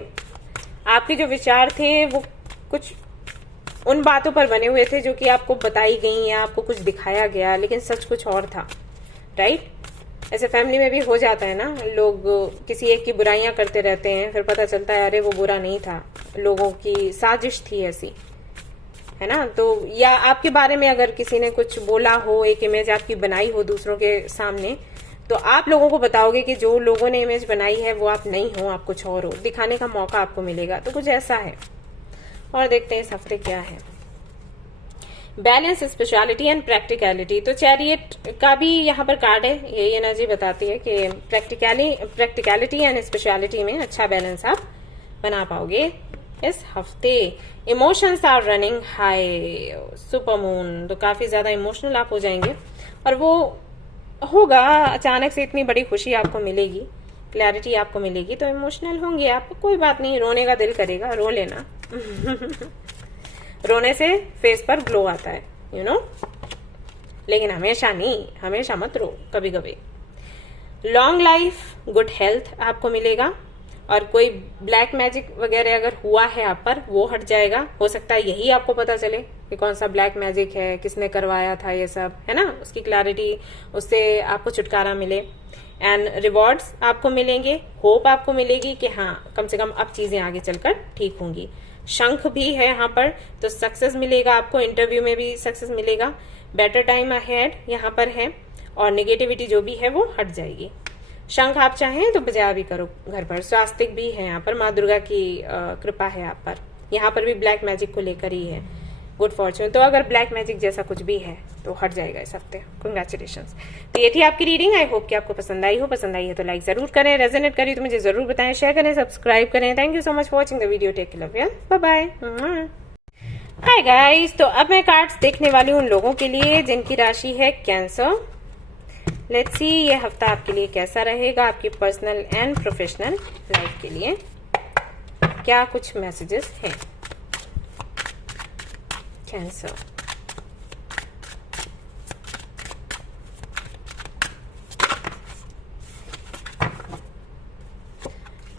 आपके जो विचार थे वो कुछ उन बातों पर बने हुए थे जो कि आपको बताई गई या आपको कुछ दिखाया गया, लेकिन सच कुछ और था। राइट, ऐसे फैमिली में भी हो जाता है ना, लोग किसी एक की बुराइयां करते रहते हैं, फिर पता चलता है अरे वो बुरा नहीं था, लोगों की साजिश थी ऐसी, है ना। तो या आपके बारे में अगर किसी ने कुछ बोला हो, एक इमेज आपकी बनाई हो दूसरों के सामने, तो आप लोगों को बताओगे कि जो लोगों ने इमेज बनाई है वो आप नहीं हो, आप कुछ और हो, दिखाने का मौका आपको मिलेगा। तो कुछ ऐसा है। और देखते हैं इस हफ्ते क्या है। Balance, speciality and practicality. तो चैरियट का भी यहाँ पर कार्ड है, ये एनर्जी बताती है कि प्रैक्टिकलिटी एंड स्पेशलिटी में अच्छा बैलेंस आप बना पाओगे इस हफ्ते। Emotions are running high, super moon, तो काफी ज्यादा इमोशनल आप हो जाएंगे और वो होगा अचानक से, इतनी बड़ी खुशी आपको मिलेगी, क्लैरिटी आपको मिलेगी, तो इमोशनल होंगे आप। कोई बात नहीं, रोने का दिल करेगा, रो लेना। रोने से फेस पर ग्लो आता है, यू नो, लेकिन हमेशा नहीं, हमेशा मत रो, कभी कभी। लॉन्ग लाइफ, गुड हेल्थ आपको मिलेगा और कोई ब्लैक मैजिक वगैरह अगर हुआ है आप पर, वो हट जाएगा। हो सकता है यही आपको पता चले कि कौन सा ब्लैक मैजिक है, किसने करवाया था, ये सब है ना, उसकी क्लैरिटी, उससे आपको छुटकारा मिले। एंड रिवॉर्ड्स आपको मिलेंगे, होप आपको मिलेगी कि हाँ कम से कम अब चीजें आगे चलकर ठीक होंगी। शंख भी है यहाँ पर, तो सक्सेस मिलेगा आपको, इंटरव्यू में भी सक्सेस मिलेगा। बेटर टाइम अहेड यहाँ पर है और नेगेटिविटी जो भी है वो हट जाएगी। शंख आप चाहें तो बजा भी करो घर पर। स्वास्तिक भी है यहाँ पर, माँ दुर्गा की कृपा है आप पर। यहाँ पर भी ब्लैक मैजिक को लेकर ही है, गुड फॉर्चून। तो अगर ब्लैक मैजिक जैसा कुछ भी है तो हट जाएगा इस हफ्ते। कंग्रेचुलेशंस। तो ये थी आपकी रीडिंग। आई होप कि आपको पसंद आई हो। पसंद आई है तो लाइक जरूर करें, रेजोनेट करी तो मुझे जरूर बताएं, शेयर करें, सब्सक्राइब करें। Thank you so much for watching the video. Take care, love you, bye bye. Hi guys, तो अब मैं कार्ड्स देखने वाली हूँ उन लोगों के लिए जिनकी राशि है कैंसर। लेट्स सी ये हफ्ता आपके लिए कैसा रहेगा, आपकी पर्सनल एंड प्रोफेशनल लाइफ के लिए क्या कुछ मैसेजेस हैं। Cancer,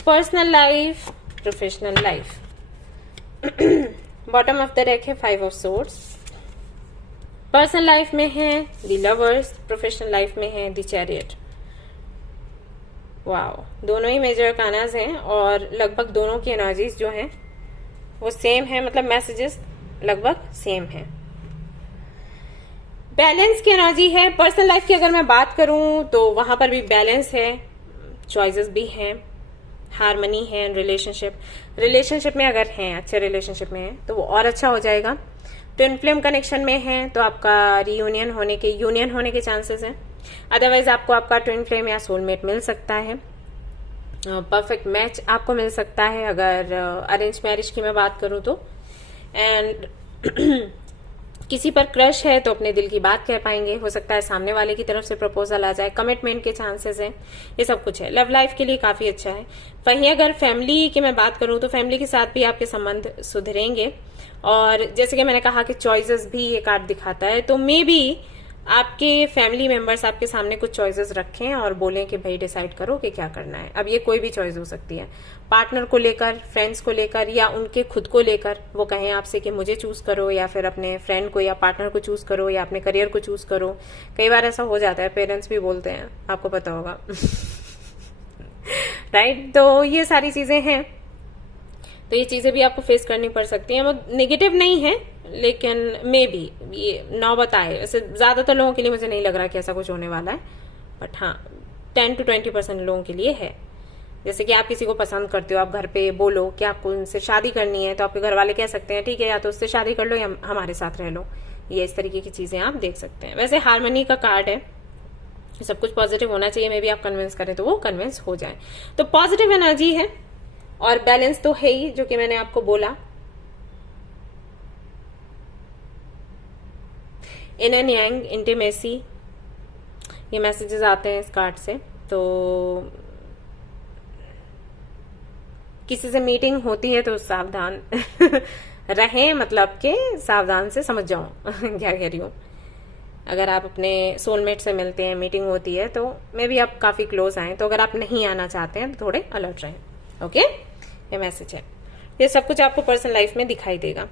personal life, professional life. Bottom of the deck है 5 ऑफ सोर्ड्स। पर्सनल लाइफ में है द लवर्स, प्रोफेशनल लाइफ में है द चैरियट। वाओ, दोनों ही मेजर कानाज हैं और लगभग दोनों की एनर्जीज जो हैं वो सेम है, मतलब मैसेजेस लगभग सेम है। बैलेंस की एनर्जी है। पर्सनल लाइफ की अगर मैं बात करूं तो वहां पर भी बैलेंस है, चॉइसेस भी हैं, हार्मनी है। रिलेशनशिप में अगर हैं, अच्छे रिलेशनशिप में है तो वो और अच्छा हो जाएगा। ट्विन फ्लेम कनेक्शन में है तो आपका यूनियन होने के चांसेस हैं। अदरवाइज आपको आपका ट्विन फ्लेम या सोलमेट मिल सकता है। परफेक्ट मैच आपको मिल सकता है अगर अरेंज मैरिज की मैं बात करूं तो। एंड किसी पर क्रश है तो अपने दिल की बात कह पाएंगे। हो सकता है सामने वाले की तरफ से प्रपोजल आ जाए, कमिटमेंट के चांसेस हैं, ये सब कुछ है। लव लाइफ के लिए काफी अच्छा है। वहीं अगर फैमिली की मैं बात करूं तो फैमिली के साथ भी आपके संबंध सुधरेंगे। और जैसे कि मैंने कहा कि चॉइसेस भी ये कार्ड दिखाता है, तो मे बी आपके फैमिली मेंबर्स आपके सामने कुछ चॉइसेस रखें और बोलें कि भाई डिसाइड करो कि क्या करना है। अब ये कोई भी चॉइस हो सकती है, पार्टनर को लेकर, फ्रेंड्स को लेकर या उनके खुद को लेकर। वो कहें आपसे कि मुझे चूज करो या फिर अपने फ्रेंड को या पार्टनर को चूज करो या अपने करियर को चूज करो। कई बार ऐसा हो जाता है, पेरेंट्स भी बोलते हैं, आपको पता होगा। राइट, तो ये सारी चीजें हैं, तो ये चीजें भी आपको फेस करनी पड़ सकती हैं। वो नेगेटिव नहीं है लेकिन मे बी ये नौबत आए। ऐसे ज्यादातर लोगों के लिए मुझे नहीं लग रहा कि ऐसा कुछ होने वाला है, बट हाँ 10 to 20% लोगों के लिए है। जैसे कि आप किसी को पसंद करते हो, आप घर पे बोलो कि आपको उनसे शादी करनी है, तो आपके घर वाले कह सकते हैं ठीक है, या तो उससे शादी कर लो या हमारे साथ रह लो। ये इस तरीके की चीजें आप देख सकते हैं। वैसे हार्मनी का कार्ड है, सब कुछ पॉजिटिव होना चाहिए। मे बी आप कन्विंस करें तो वो कन्विंस हो जाए। तो पॉजिटिव एनर्जी है और बैलेंस तो है ही, जो कि मैंने आपको बोला। इन एंड यांग, इंटीमेसी, ये मैसेजेस आते हैं इस कार्ड से। तो किसी से मीटिंग होती है तो सावधान रहें, मतलब के सावधान से समझ जाओ क्या कह रही हूँ। अगर आप अपने सोलमेट से मिलते हैं, मीटिंग होती है, तो मे बी आप काफी क्लोज आए। तो अगर आप नहीं आना चाहते हैं तो थोड़े अलर्ट रहें। ओके, ये मैसेज है। ये सब कुछ आपको पर्सनल लाइफ में दिखाई देगा।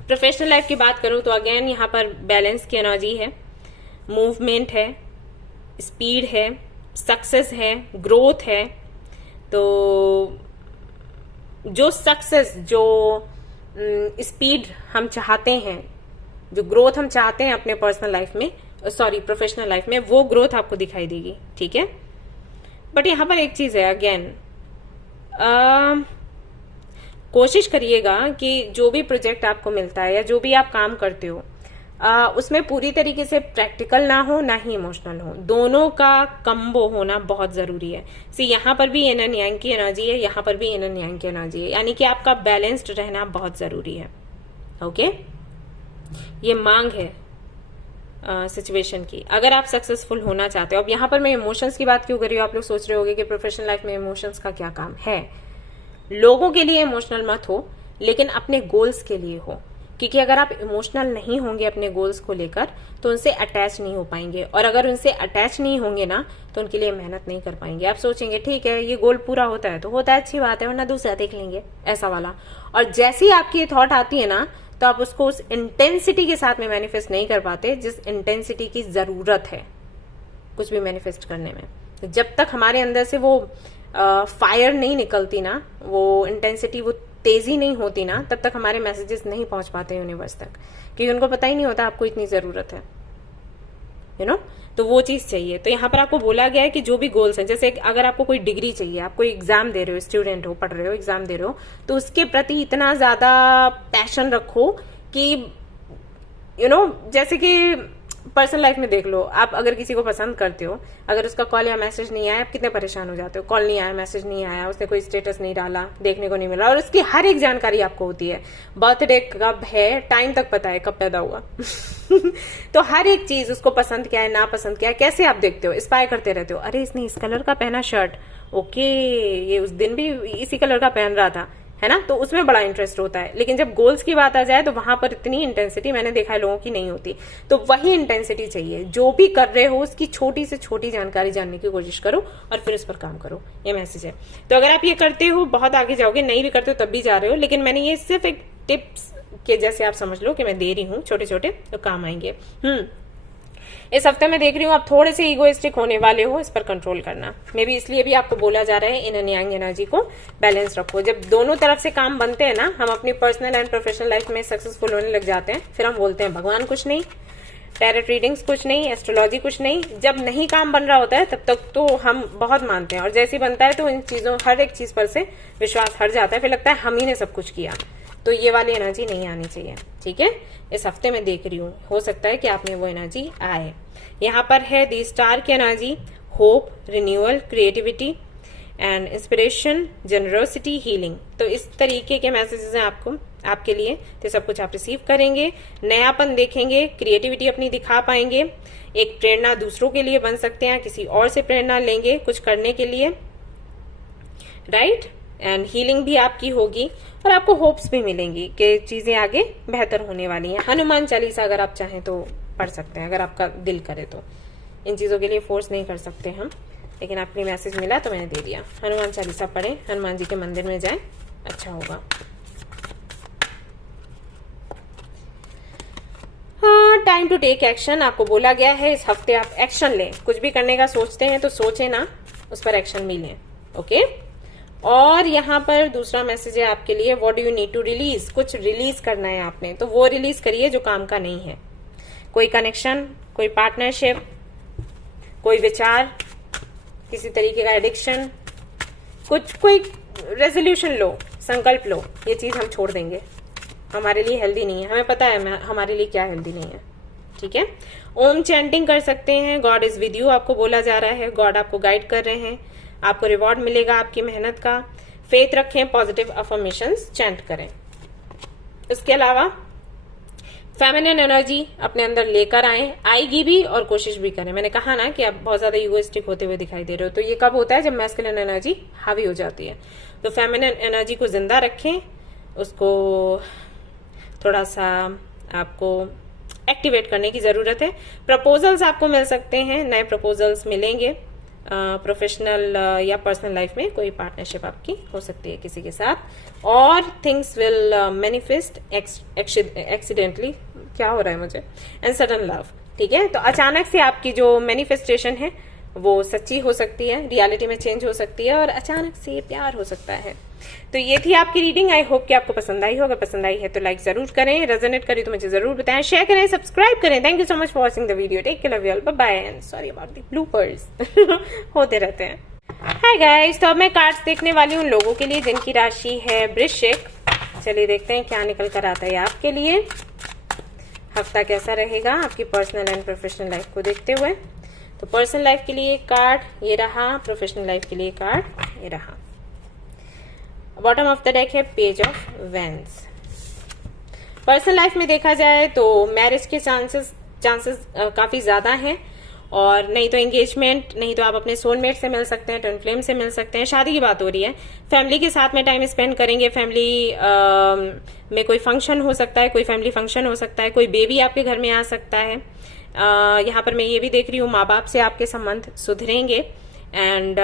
प्रोफेशनल लाइफ की बात करूं तो अगेन यहाँ पर बैलेंस की एनर्जी है, मूवमेंट है, स्पीड है, सक्सेस है, ग्रोथ है। तो जो सक्सेस, जो स्पीड हम चाहते हैं, जो ग्रोथ हम चाहते हैं अपने पर्सनल लाइफ में, सॉरी प्रोफेशनल लाइफ में, वो ग्रोथ आपको दिखाई देगी। ठीक है, बट यहाँ पर एक चीज है, अगेन कोशिश करिएगा कि जो भी प्रोजेक्ट आपको मिलता है या जो भी आप काम करते हो, उसमें पूरी तरीके से प्रैक्टिकल ना हो ना ही इमोशनल हो, दोनों का कम्बो होना बहुत जरूरी है। यहाँ पर भी yin and yang की एनर्जी है, यहाँ पर भी yin and yang की एनर्जी है, यानी कि आपका बैलेंस्ड रहना बहुत जरूरी है। ओके, ये मांग है सिचुएशन की, अगर आप सक्सेसफुल होना चाहते हो। अब यहाँ पर मैं इमोशंस की बात क्यों कर रही हूँ, आप लोग सोच रहे होंगे कि प्रोफेशनल लाइफ में इमोशंस का क्या काम है। लोगों के लिए इमोशनल मत हो, लेकिन अपने गोल्स के लिए हो, क्योंकि अगर आप इमोशनल नहीं होंगे अपने गोल्स को लेकर तो उनसे अटैच नहीं हो पाएंगे, और अगर उनसे अटैच नहीं होंगे ना तो उनके लिए मेहनत नहीं कर पाएंगे। आप सोचेंगे ठीक है ये गोल पूरा होता है तो होता है, अच्छी बात है, वरना दूसरा देख लेंगे, ऐसा वाला। और जैसे ही आपकी ये थॉट आती है ना तो आप उसको उस इंटेंसिटी के साथ में मैनिफेस्ट नहीं कर पाते जिस इंटेंसिटी की जरूरत है कुछ भी मैनिफेस्ट करने में। तो जब तक हमारे अंदर से वो फायर नहीं निकलती ना, वो इंटेंसिटी, वो तेजी नहीं होती ना, तब तक हमारे मैसेजेस नहीं पहुंच पाते यूनिवर्स तक, क्योंकि उनको पता ही नहीं होता आपको इतनी जरूरत है, यू नो। तो वो चीज चाहिए। तो यहाँ पर आपको बोला गया है कि जो भी गोल्स हैं, जैसे अगर आपको कोई डिग्री चाहिए, आप कोई एग्जाम दे रहे हो, स्टूडेंट हो, पढ़ रहे हो, एग्जाम दे रहे हो, तो उसके प्रति इतना ज्यादा पैशन रखो कि यू नो, जैसे कि पर्सनल लाइफ में देख लो, आप अगर किसी को पसंद करते हो, अगर उसका कॉल या मैसेज नहीं आया, आप कितने परेशान हो जाते हो। कॉल नहीं आया, मैसेज नहीं आया, उसने कोई स्टेटस नहीं डाला, देखने को नहीं मिला, और उसकी हर एक जानकारी आपको होती है, बर्थडे कब है, टाइम तक पता है कब पैदा हुआ तो हर एक चीज उसको पसंद क्या है, ना पसंद क्या है, कैसे आप देखते हो, इंस्पायर करते रहते हो। अरे इसने इस कलर का पहना शर्ट, ओके ये उस दिन भी इसी कलर का पहन रहा था, है ना, तो उसमें बड़ा इंटरेस्ट होता है। लेकिन जब गोल्स की बात आ जाए तो वहां पर इतनी इंटेंसिटी मैंने देखा है लोगों की नहीं होती। तो वही इंटेंसिटी चाहिए, जो भी कर रहे हो उसकी छोटी से छोटी जानकारी जानने की कोशिश करो और फिर उस पर काम करो, ये मैसेज है। तो अगर आप ये करते हो बहुत आगे जाओगे, नहीं भी करते हो तब भी जा रहे हो, लेकिन मैंने ये सिर्फ एक टिप्स के जैसे आप समझ लो कि मैं दे रही हूँ, छोटे छोटे, तो काम आएंगे। इस हफ्ते में देख रही हूँ आप थोड़े से इगोइस्टिक होने वाले हो, इस पर कंट्रोल करना। मे बी इसलिए भी आपको बोला जा रहा है इन एंड यांग एनर्जी को बैलेंस रखो। जब दोनों तरफ से काम बनते हैं ना, हम अपनी पर्सनल एंड प्रोफेशनल लाइफ में सक्सेसफुल होने लग जाते हैं, फिर हम बोलते हैं भगवान कुछ नहीं, टैरेट रीडिंग्स कुछ नहीं, एस्ट्रोलॉजी कुछ नहीं। जब नहीं काम बन रहा होता है तब तक तो हम बहुत मानते हैं, और जैसे ही बनता है तो इन चीजों, हर एक चीज पर से विश्वास हट जाता है, फिर लगता है हम ही ने सब कुछ किया। तो ये वाली एनर्जी नहीं आनी चाहिए, ठीक है। इस हफ्ते में देख रही हूँ, हो सकता है कि आप में वो एनर्जी आए। यहाँ पर है दी स्टार की energy, hope, renewal, creativity and inspiration, generosity, healing. तो इस तरीके के मैसेजेस हैं आपके लिए। तो सब कुछ आप रिसीव करेंगे, नयापन देखेंगे, क्रिएटिविटी अपनी दिखा पाएंगे, एक प्रेरणा दूसरों के लिए बन सकते हैं, किसी और से प्रेरणा लेंगे कुछ करने के लिए, राइट। एंड हीलिंग भी आपकी होगी, और आपको होप्स भी मिलेंगी कि चीजें आगे बेहतर होने वाली हैं। हनुमान चालीसा अगर आप चाहें तो पढ़ सकते हैं, अगर आपका दिल करे तो। इन चीजों के लिए फोर्स नहीं कर सकते हम, लेकिन आपके मैसेज मिला तो मैंने दे दिया। हनुमान चालीसा पढ़ें, हनुमान जी के मंदिर में जाएं, अच्छा होगा। हाँ, टाइम टू टेक एक्शन आपको बोला गया है। इस हफ्ते आप एक्शन लें, कुछ भी करने का सोचते हैं तो सोचें ना, उस पर एक्शन भी लें, ओके। और यहाँ पर दूसरा मैसेज है आपके लिए, what do you need to release. कुछ रिलीज करना है आपने, तो वो रिलीज करिए जो काम का नहीं है। कोई कनेक्शन, कोई पार्टनरशिप, कोई विचार, किसी तरीके का एडिक्शन, कोई रेजोल्यूशन लो, संकल्प लो, ये चीज हम छोड़ देंगे, हमारे लिए हेल्दी नहीं है। हमें पता है हमारे लिए क्या हेल्दी नहीं है, ठीक है। ओम चैंटिंग कर सकते हैं, गॉड इज विद यू आपको बोला जा रहा है, गॉड आपको गाइड कर रहे हैं, आपको रिवॉर्ड मिलेगा आपकी मेहनत का। फेथ रखें, पॉजिटिव अफर्मेशंस चैंट करें। इसके अलावा फेमिनिन एनर्जी अपने अंदर लेकर आएगी भी, और कोशिश भी करें। मैंने कहा ना कि आप बहुत ज्यादा ईगोइस्टिक होते हुए दिखाई दे रहे हो, तो ये कब होता है, जब मैस्कुलिन एनर्जी हावी हो जाती है। तो फेमिनिन एनर्जी को जिंदा रखें, उसको थोड़ा सा आपको एक्टिवेट करने की जरूरत है। प्रपोजल्स आपको मिल सकते हैं, नए प्रपोजल्स मिलेंगे, प्रोफेशनल या पर्सनल लाइफ में कोई पार्टनरशिप आपकी हो सकती है किसी के साथ, और थिंग्स विल मैनिफेस्ट एक्सीडेंटली, क्या हो रहा है मुझे, एंड सडन लव, ठीक है। तो अचानक से आपकी जो मैनिफेस्टेशन है वो सच्ची हो सकती है, रियलिटी में चेंज हो सकती है, और अचानक से प्यार हो सकता है। तो ये थी आपकी रीडिंग। आई होप कि आपको पसंद आई हो। अगर पसंद आई है तो लाइक जरूर करें, रेजोनेट करी तो मुझे जरूर बताएं, शेयर करें, सब्सक्राइब करें। Thank you so much for watching the video. Take care, love you all, bye bye, and sorry about the bloopers होते रहते हैं। हाय गाइस, तो अब मैं कार्ड्स देखने वाली हूँ लोगों के लिए जिनकी राशि है वृश्चिक। चलिए देखते हैं क्या निकल कर आता है आपके लिए। हफ्ता कैसा रहेगा आपकी पर्सनल एंड प्रोफेशनल लाइफ को देखते हुए। तो पर्सनल लाइफ के लिए कार्ड ये रहा, प्रोफेशनल लाइफ के लिए कार्ड ये रहा। बॉटम ऑफ द डेक है page of wands. Personal life में देखा जाए तो मैरिज के चांसेस काफी ज्यादा हैं, और नहीं तो एंगेजमेंट, नहीं तो आप अपने सोलमेट से मिल सकते हैं, ट्विन फ्लेम से मिल सकते हैं, शादी की बात हो रही है। फैमिली के साथ में टाइम स्पेंड करेंगे, फैमिली में कोई फंक्शन हो सकता है, कोई फैमिली फंक्शन हो सकता है, कोई बेबी आपके घर में आ सकता है। यहाँ पर मैं ये भी देख रही हूँ माँ बाप से आपके संबंध सुधरेंगे, एंड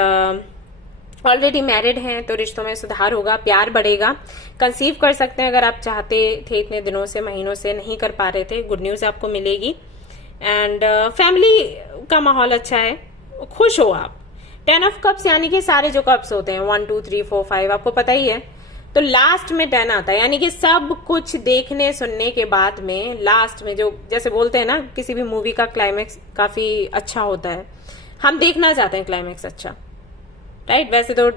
ऑलरेडी मैरिड हैं तो रिश्तों में सुधार होगा, प्यार बढ़ेगा, कंसीव कर सकते हैं अगर आप चाहते थे, इतने दिनों से महीनों से नहीं कर पा रहे थे, गुड न्यूज आपको मिलेगी। एंड फैमिली का माहौल अच्छा है, खुश हो आप। 10 ऑफ कप्स यानी कि सारे जो कप्स होते हैं 1 2 3 4 5 आपको पता ही है, तो लास्ट में 10 आता है, यानी कि सब कुछ देखने सुनने के बाद में लास्ट में जो जैसे बोलते हैं ना किसी भी मूवी का क्लाइमेक्स काफी अच्छा होता है, हम देखना चाहते हैं क्लाइमेक्स अच्छा, राइट। वैसे तो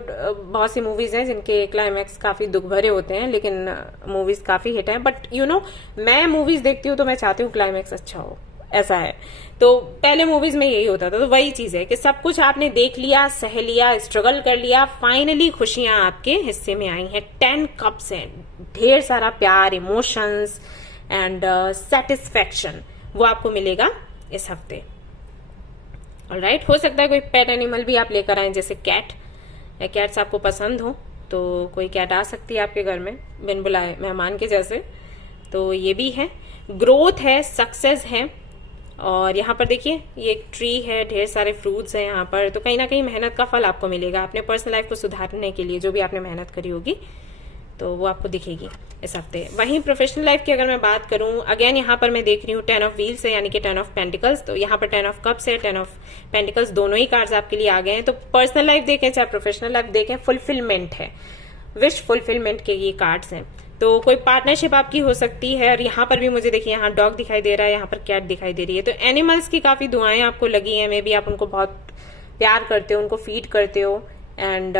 बहुत सी मूवीज हैं जिनके क्लाइमेक्स काफी दुख भरे होते हैं, लेकिन मूवीज काफी हिट हैं, बट यू नो मैं मूवीज देखती हूँ तो मैं चाहती हूँ क्लाइमेक्स अच्छा हो, ऐसा है। तो पहले मूवीज में यही होता था, तो वही चीज है कि सब कुछ आपने देख लिया, सह लिया, स्ट्रगल कर लिया, फाइनली खुशियां आपके हिस्से में आई हैं। 10 कप्स हैं, ढेर सारा प्यार, इमोशंस एंड सेटिस्फैक्शन वो आपको मिलेगा इस हफ्ते। ऑलराइट, हो सकता है कोई पेट एनिमल भी आप लेकर आए, जैसे कैट या कैट्स आपको पसंद हो तो कोई कैट आ सकती है आपके घर में बिन बुलाए मेहमान के जैसे, तो ये भी है। ग्रोथ है, सक्सेस है, और यहाँ पर देखिए ये एक ट्री है, ढेर सारे फ्रूट्स हैं यहाँ पर, तो कहीं ना कहीं मेहनत का फल आपको मिलेगा अपने पर्सनल लाइफ को सुधारने के लिए, जो भी आपने मेहनत करी होगी तो वो आपको दिखेगी इस हफ्ते। वहीं प्रोफेशनल लाइफ की अगर मैं बात करूं, अगेन यहाँ पर मैं देख रही हूँ 10 ऑफ व्हील्स है, यानी कि 10 ऑफ पेंटिकल्स, तो यहाँ पर 10 ऑफ कप्स है, 10 ऑफ पेंटिकल्स, दोनों ही कार्ड्स आपके लिए आ गए हैं। तो पर्सनल लाइफ देखें चाहे प्रोफेशनल लाइफ देखें, फुलफिलमेंट है, विश फुलफिलमेंट के ये कार्ड्स हैं। तो कोई पार्टनरशिप आपकी हो सकती है, और यहाँ पर भी मुझे देखिए यहाँ डॉग दिखाई दे रहा है, यहाँ पर कैट दिखाई दे रही है, तो एनिमल्स की काफी दुआएं आपको लगी हैं, मे बी आप उनको बहुत प्यार करते हो, उनको फीड करते हो, एंड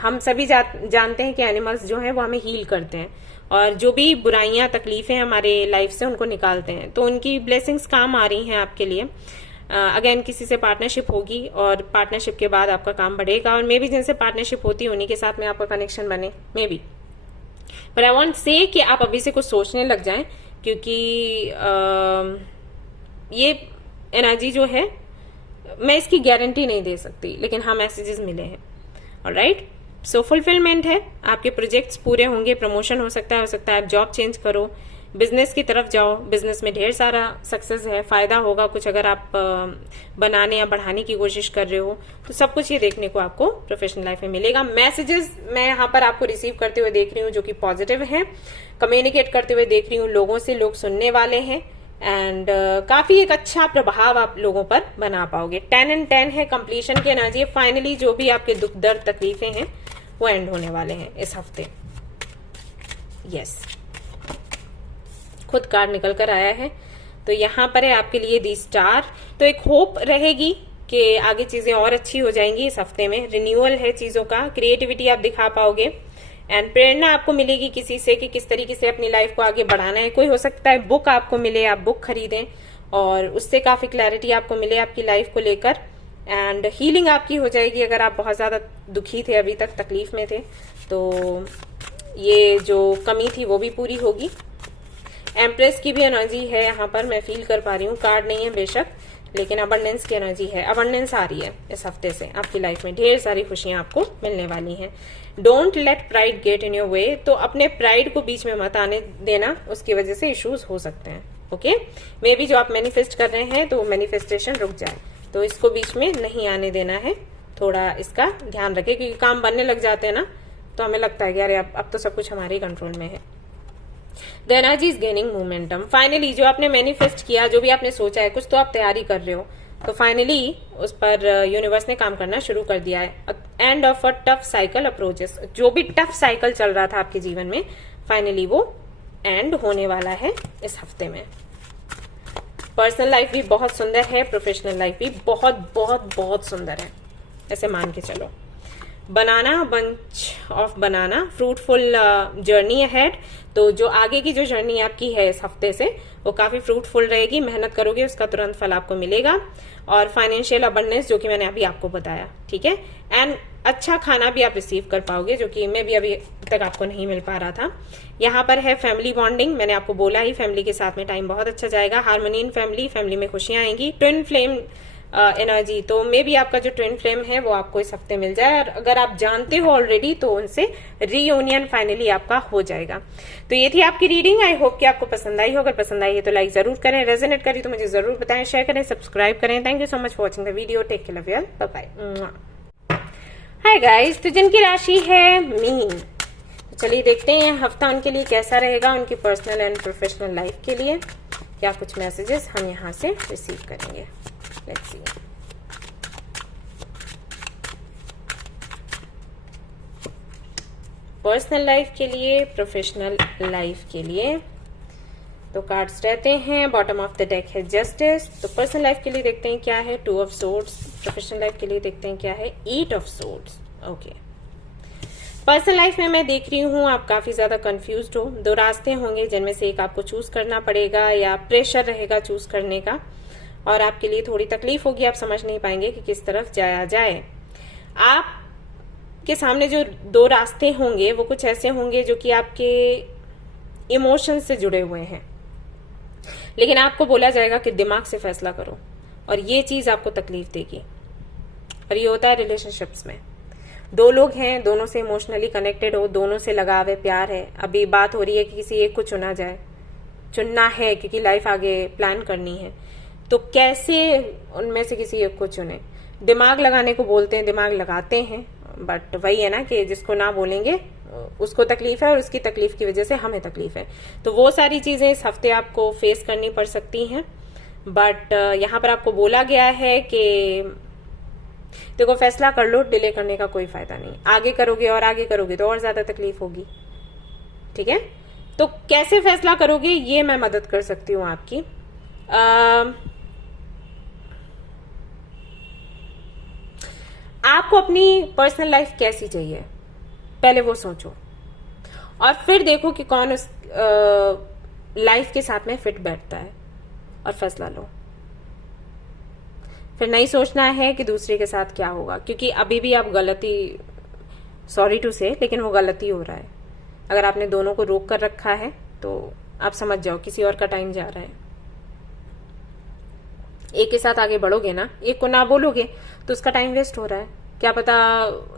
हम सभी जानते हैं कि एनिमल्स जो हैं वो हमें हील करते हैं, और जो भी बुराइयां तकलीफें हमारे लाइफ से उनको निकालते हैं, तो उनकी ब्लेसिंग्स काम आ रही हैं आपके लिए। अगेन किसी से पार्टनरशिप होगी, और पार्टनरशिप के बाद आपका काम बढ़ेगा, और मे बी जिनसे पार्टनरशिप होती है उन्हीं के साथ में आपका कनेक्शन बने, मे बी। पर आई वांट से कि आप अभी से कुछ सोचने लग जाएं, क्योंकि ये एनर्जी जो है मैं इसकी गारंटी नहीं दे सकती, लेकिन हाँ मैसेजेस मिले हैं। ऑलराइट, सो फुलफिलमेंट है, आपके प्रोजेक्ट्स पूरे होंगे, प्रमोशन हो सकता है आप जॉब चेंज करो, बिजनेस की तरफ जाओ, बिजनेस में ढेर सारा सक्सेस है, फायदा होगा कुछ अगर आप बनाने या बढ़ाने की कोशिश कर रहे हो, तो सब कुछ ये देखने को आपको प्रोफेशनल लाइफ में मिलेगा। मैसेजेस मैं यहाँ पर आपको रिसीव करते हुए देख रही हूँ जो कि पॉजिटिव हैं, कम्युनिकेट करते हुए देख रही हूँ लोगों से, लोग सुनने वाले हैं, एंड काफी एक अच्छा प्रभाव आप लोगों पर बना पाओगे। 10 and 10 है, कंप्लीशन की एनर्जी है, फाइनली जो भी आपके दुख दर्द तकलीफें हैं वो एंड होने वाले हैं इस हफ्ते। यस, खुद कार्ड निकल कर आया है, तो यहाँ पर है आपके लिए दी स्टार, तो एक होप रहेगी कि आगे चीजें और अच्छी हो जाएंगी इस हफ्ते में। रिन्यूअल है चीजों का, क्रिएटिविटी आप दिखा पाओगे, एंड प्रेरणा आपको मिलेगी किसी से कि किस तरीके से अपनी लाइफ को आगे बढ़ाना है। कोई हो सकता है बुक आपको मिले, आप बुक खरीदें और उससे काफी क्लैरिटी आपको मिले आपकी लाइफ को लेकर, एंड हीलिंग आपकी हो जाएगी। अगर आप बहुत ज्यादा दुखी थे, अभी तक तकलीफ में थे, तो ये जो कमी थी वो भी पूरी होगी। एम्प्रेस की भी एनर्जी है यहाँ पर, मैं फील कर पा रही हूँ, कार्ड नहीं है बेशक, लेकिन अबंडेंस की एनर्जी है, अबंडेंस आ रही है इस हफ्ते से आपकी लाइफ में, ढेर सारी खुशियां आपको मिलने वाली हैं। Don't let pride get in your way, तो अपने प्राइड को बीच में मत आने देना, उसकी वजह से इश्यूज हो सकते हैं। ओके, मे बी जो आप मैनिफेस्ट कर रहे हैं तो मैनिफेस्टेशन रुक जाए, तो इसको बीच में नहीं आने देना है, थोड़ा इसका ध्यान रखें, क्योंकि काम बनने लग जाते हैं ना तो हमें लगता है कि अरे अब तो सब कुछ हमारे कंट्रोल में है। The energy is gaining momentum, finally जो आपने मैनिफेस्ट किया, जो भी आपने सोचा है, कुछ तो आप तैयारी कर रहे हो, तो फाइनली उस पर यूनिवर्स ने काम करना शुरू कर दिया है। End of a tough cycle approaches, जो भी टफ साइकिल चल रहा था आपके जीवन में, फाइनली वो एंड होने वाला है इस हफ्ते में। पर्सनल लाइफ भी बहुत सुंदर है, प्रोफेशनल लाइफ भी बहुत बहुत बहुत सुंदर है, ऐसे मान के चलो। Banana, bunch of banana, fruitful journey ahead, तो जो आगे की जो जर्नी आपकी है इस हफ्ते से, वो काफी फ्रूटफुल रहेगी। मेहनत करोगे उसका तुरंत फल आपको मिलेगा। और फाइनेंशियल अबंडेंस जो कि मैंने अभी आपको बताया, ठीक है। एंड अच्छा खाना भी आप रिसीव कर पाओगे, जो कि मैं भी अभी तक आपको नहीं मिल पा रहा था। यहाँ पर है फैमिली बॉन्डिंग, मैंने आपको बोला ही फैमिली के साथ में टाइम बहुत अच्छा जाएगा। हार्मनी इन फैमिली, फैमिली में खुशियां आएंगी। ट्विन फ्लेम एनर्जी, तो मे भी आपका जो ट्विन फ्लेम है वो आपको इस हफ्ते मिल जाए, और अगर आप जानते हो ऑलरेडी तो उनसे रीयूनियन फाइनली आपका हो जाएगा। तो ये थी आपकी रीडिंग। आई होप कि आपको पसंद आई हो। अगर पसंद आई है तो लाइक जरूर करें, रेजोनेट करी तो मुझे जरूर बताएं, शेयर करें, सब्सक्राइब करें। Thank you so much for watching the video. Take care, love you all, bye bye. Hi guys, तो जिनकी राशि है मीन, तो चलिए देखते हैं हफ्ता उनके लिए कैसा रहेगा, उनकी पर्सनल एंड प्रोफेशनल लाइफ के लिए क्या कुछ मैसेजेस हम यहाँ से रिसीव करेंगे। Let's see. पर्सनल लाइफ के लिए, प्रोफेशनल लाइफ के लिए तो कार्ड्स रहते हैं। बॉटम ऑफ द डेक है जस्टिस। तो पर्सनल लाइफ के लिए देखते हैं क्या है, 2 ऑफ सोर्ड्स। प्रोफेशनल लाइफ के लिए देखते हैं क्या है, 8 of swords. Okay, personal life में मैं देख रही हूँ आप काफी ज्यादा कंफ्यूज्ड हो। 2 रास्ते होंगे जिनमें से एक आपको चूज करना पड़ेगा, या प्रेशर रहेगा चूज करने का, और आपके लिए थोड़ी तकलीफ होगी, आप समझ नहीं पाएंगे कि किस तरफ जाया जाए। आप के सामने जो 2 रास्ते होंगे वो कुछ ऐसे होंगे जो कि आपके इमोशन से जुड़े हुए हैं, लेकिन आपको बोला जाएगा कि दिमाग से फैसला करो, और ये चीज आपको तकलीफ देगी। और ये होता है रिलेशनशिप्स में। 2 लोग हैं, दोनों से इमोशनली कनेक्टेड हो, दोनों से लगाव है, प्यार है। अभी बात हो रही है कि किसी एक को चुना जाए, चुनना है क्योंकि लाइफ आगे प्लान करनी है। तो कैसे उनमें से किसी एक को चुने? दिमाग लगाने को बोलते हैं, दिमाग लगाते हैं, बट वही है ना कि जिसको ना बोलेंगे उसको तकलीफ है, और उसकी तकलीफ की वजह से हमें तकलीफ है। तो वो सारी चीजें इस हफ्ते आपको फेस करनी पड़ सकती हैं। बट यहाँ पर आपको बोला गया है कि देखो फैसला कर लो, डिले करने का कोई फायदा नहीं। आगे करोगे और आगे करोगे तो और ज्यादा तकलीफ होगी, ठीक है। तो कैसे फैसला करोगे ये मैं मदद कर सकती हूँ आपकी। आपको अपनी पर्सनल लाइफ कैसी चाहिए पहले वो सोचो, और फिर देखो कि कौन उस लाइफ के साथ में फिट बैठता है, और फैसला लो। फिर नहीं सोचना है कि दूसरे के साथ क्या होगा, क्योंकि अभी भी आप गलती, सॉरी टू से, लेकिन वो गलती हो रहा है। अगर आपने दोनों को रोक कर रखा है तो आप समझ जाओ किसी और का टाइम जा रहा है। एक के साथ आगे बढ़ोगे ना, एक को ना बोलोगे तो उसका टाइम वेस्ट हो रहा है। क्या पता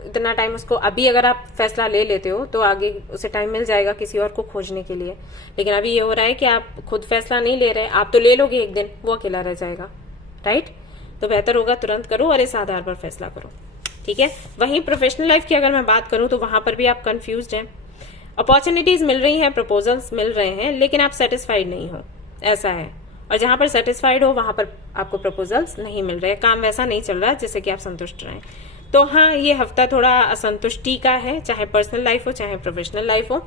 इतना टाइम उसको, अभी अगर आप फैसला ले लेते हो तो आगे उसे टाइम मिल जाएगा किसी और को खोजने के लिए। लेकिन अभी ये हो रहा है कि आप खुद फैसला नहीं ले रहे, आप तो ले लोगे एक दिन, वो अकेला रह जाएगा, राइट। तो बेहतर होगा तुरंत करो और इस आधार पर फैसला करो, ठीक है। वहीं प्रोफेशनल लाइफ की अगर मैं बात करूं तो वहां पर भी आप कंफ्यूज्ड हैं। अपॉर्चुनिटीज मिल रही हैं, प्रपोजल्स मिल रहे हैं, लेकिन आप सेटिस्फाइड नहीं हो, ऐसा है। और जहां पर सेटिस्फाइड हो वहां पर आपको प्रपोजल्स नहीं मिल रहे, काम वैसा नहीं चल रहा जिससे कि आप संतुष्ट रहें। तो हाँ, ये हफ्ता थोड़ा असंतुष्टि का है, चाहे पर्सनल लाइफ हो चाहे प्रोफेशनल लाइफ हो।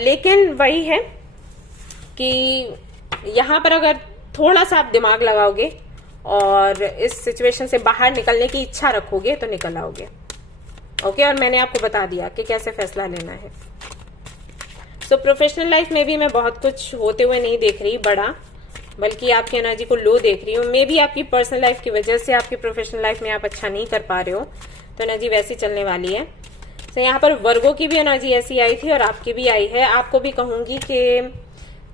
लेकिन वही है कि यहाँ पर अगर थोड़ा सा आप दिमाग लगाओगे और इस सिचुएशन से बाहर निकलने की इच्छा रखोगे तो निकल आओगे, ओके। और मैंने आपको बता दिया कि कैसे फैसला लेना है। सो प्रोफेशनल लाइफ में भी मैं बहुत कुछ होते हुए नहीं देख रही बड़ा, बल्कि आपकी एनर्जी को लो देख रही हूँ। मे बी आपकी पर्सनल लाइफ की वजह से आपकी प्रोफेशनल लाइफ में आप अच्छा नहीं कर पा रहे हो, तो एनर्जी वैसी चलने वाली है। तो यहाँ पर वर्गों की भी एनर्जी ऐसी आई थी और आपकी भी आई है। आपको भी कहूंगी कि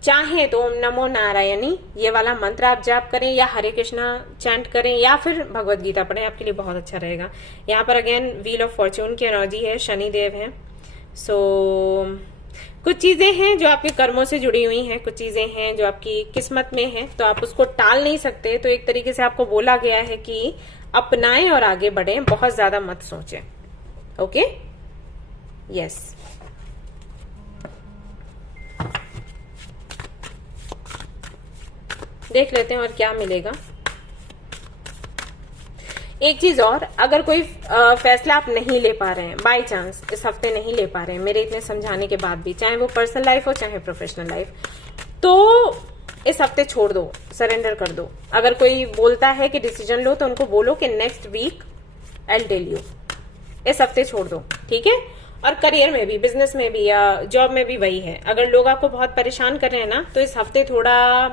चाहे तो ओम नमो नारायणी ये वाला मंत्र आप जाप करें, या हरे कृष्णा चैंट करें, या फिर भगवत गीता पढ़ें, आपके लिए बहुत अच्छा रहेगा। यहाँ पर अगेन व्हील ऑफ फॉर्च्यून की एनर्जी है, शनि देव है। सो कुछ चीजें हैं जो आपके कर्मों से जुड़ी हुई हैं, कुछ चीजें हैं जो आपकी किस्मत में हैं, तो आप उसको टाल नहीं सकते। तो एक तरीके से आपको बोला गया है कि अपनाएं और आगे बढ़ें, बहुत ज्यादा मत सोचें, ओके। यस, देख लेते हैं और क्या मिलेगा। एक चीज और, अगर कोई फैसला आप नहीं ले पा रहे हैं, बाय चांस इस हफ्ते नहीं ले पा रहे हैं मेरे इतने समझाने के बाद भी, चाहे वो पर्सनल लाइफ हो चाहे प्रोफेशनल लाइफ, तो इस हफ्ते छोड़ दो, सरेंडर कर दो। अगर कोई बोलता है कि डिसीजन लो तो उनको बोलो कि next week I will tell you, इस हफ्ते छोड़ दो, ठीक है। और करियर में भी, बिजनेस में भी या जॉब में भी वही है। अगर लोग आपको बहुत परेशान कर रहे हैं ना, तो इस हफ्ते थोड़ा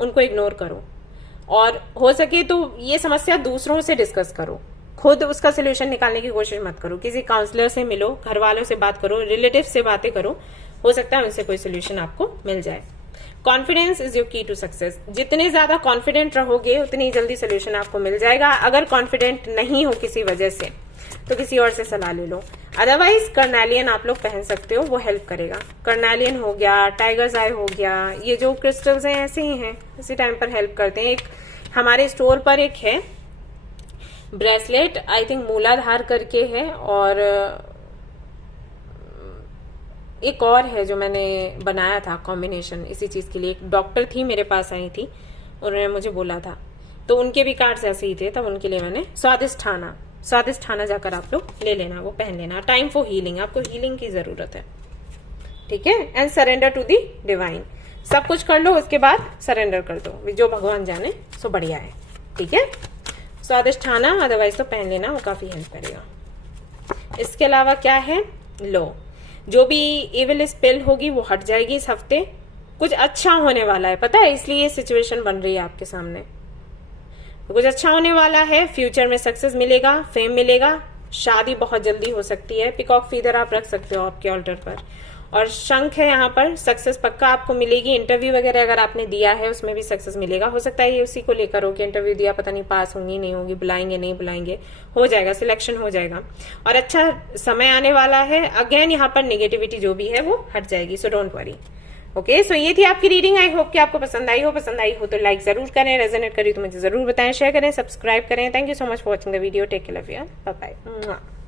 उनको इग्नोर करो, और हो सके तो ये समस्या दूसरों से डिस्कस करो, खुद उसका सोल्यूशन निकालने की कोशिश मत करो। किसी काउंसलर से मिलो, घर वालों से बात करो, रिलेटिव से बातें करो, हो सकता है उनसे कोई सोल्यूशन आपको मिल जाए। कॉन्फिडेंस इज योर की टू सक्सेस। जितने ज्यादा कॉन्फिडेंट रहोगे उतनी जल्दी सोल्यूशन आपको मिल जाएगा। अगर कॉन्फिडेंट नहीं हो किसी वजह से तो किसी और से सलाह ले लो। अदरवाइज कर्नालियन आप लोग पहन सकते हो, वो हेल्प करेगा। कर्नालियन हो गया, टाइगर्स आई हो गया, ये जो क्रिस्टल्स हैं ऐसे ही हैं, इसी टाइम पर हेल्प करते हैं। एक हमारे स्टोर पर एक है ब्रेसलेट, आई थिंक मूलाधार करके है, और एक और है जो मैंने बनाया था कॉम्बिनेशन इसी चीज के लिए। एक डॉक्टर थी मेरे पास आई थी, उन्होंने मुझे बोला था, तो उनके भी कार्ड्स ऐसे ही थे, तब उनके लिए मैंने स्वादिष्ठाना जाकर आप लोग ले लेना, वो पहन लेना। टाइम फॉर हीलिंग, आपको हीलिंग की जरूरत है, ठीक है। And surrender to the divine, सब कुछ कर लो, उसके बाद सरेंडर कर दो, जो भगवान जाने सो बढ़िया है, ठीक है। स्वादिष्ठाना अदरवाइज तो पहन लेना, वो काफी हेल्प करेगा। इसके अलावा क्या है, लो जो भी इविल स्पेल होगी वो हट जाएगी इस हफ्ते। कुछ अच्छा होने वाला है, पता है, इसलिए ये सिचुएशन बन रही है आपके सामने। कुछ अच्छा होने वाला है, फ्यूचर में सक्सेस मिलेगा, फेम मिलेगा, शादी बहुत जल्दी हो सकती है। पिकॉक फीदर आप रख सकते हो आपके ऑल्टर पर, और शंख है यहाँ पर, सक्सेस पक्का आपको मिलेगी। इंटरव्यू वगैरह अगर आपने दिया है उसमें भी सक्सेस मिलेगा। हो सकता है ये उसी को लेकर हो कि इंटरव्यू दिया, पता नहीं पास होंगी नहीं होगी, बुलाएंगे नहीं बुलाएंगे, हो जाएगा, सिलेक्शन हो जाएगा, और अच्छा समय आने वाला है। अगेन यहाँ पर नेगेटिविटी जो भी है वो हट जाएगी, so don't worry. Okay, so ये थी आपकी रीडिंग। आई होप कि आपको पसंद आई हो तो लाइक जरूर करें, रेजोनेट करी तो मुझे जरूर बताएं, शेयर करें, सब्सक्राइब करें। Thank you so much for watching the video. Take care, love you, bye bye.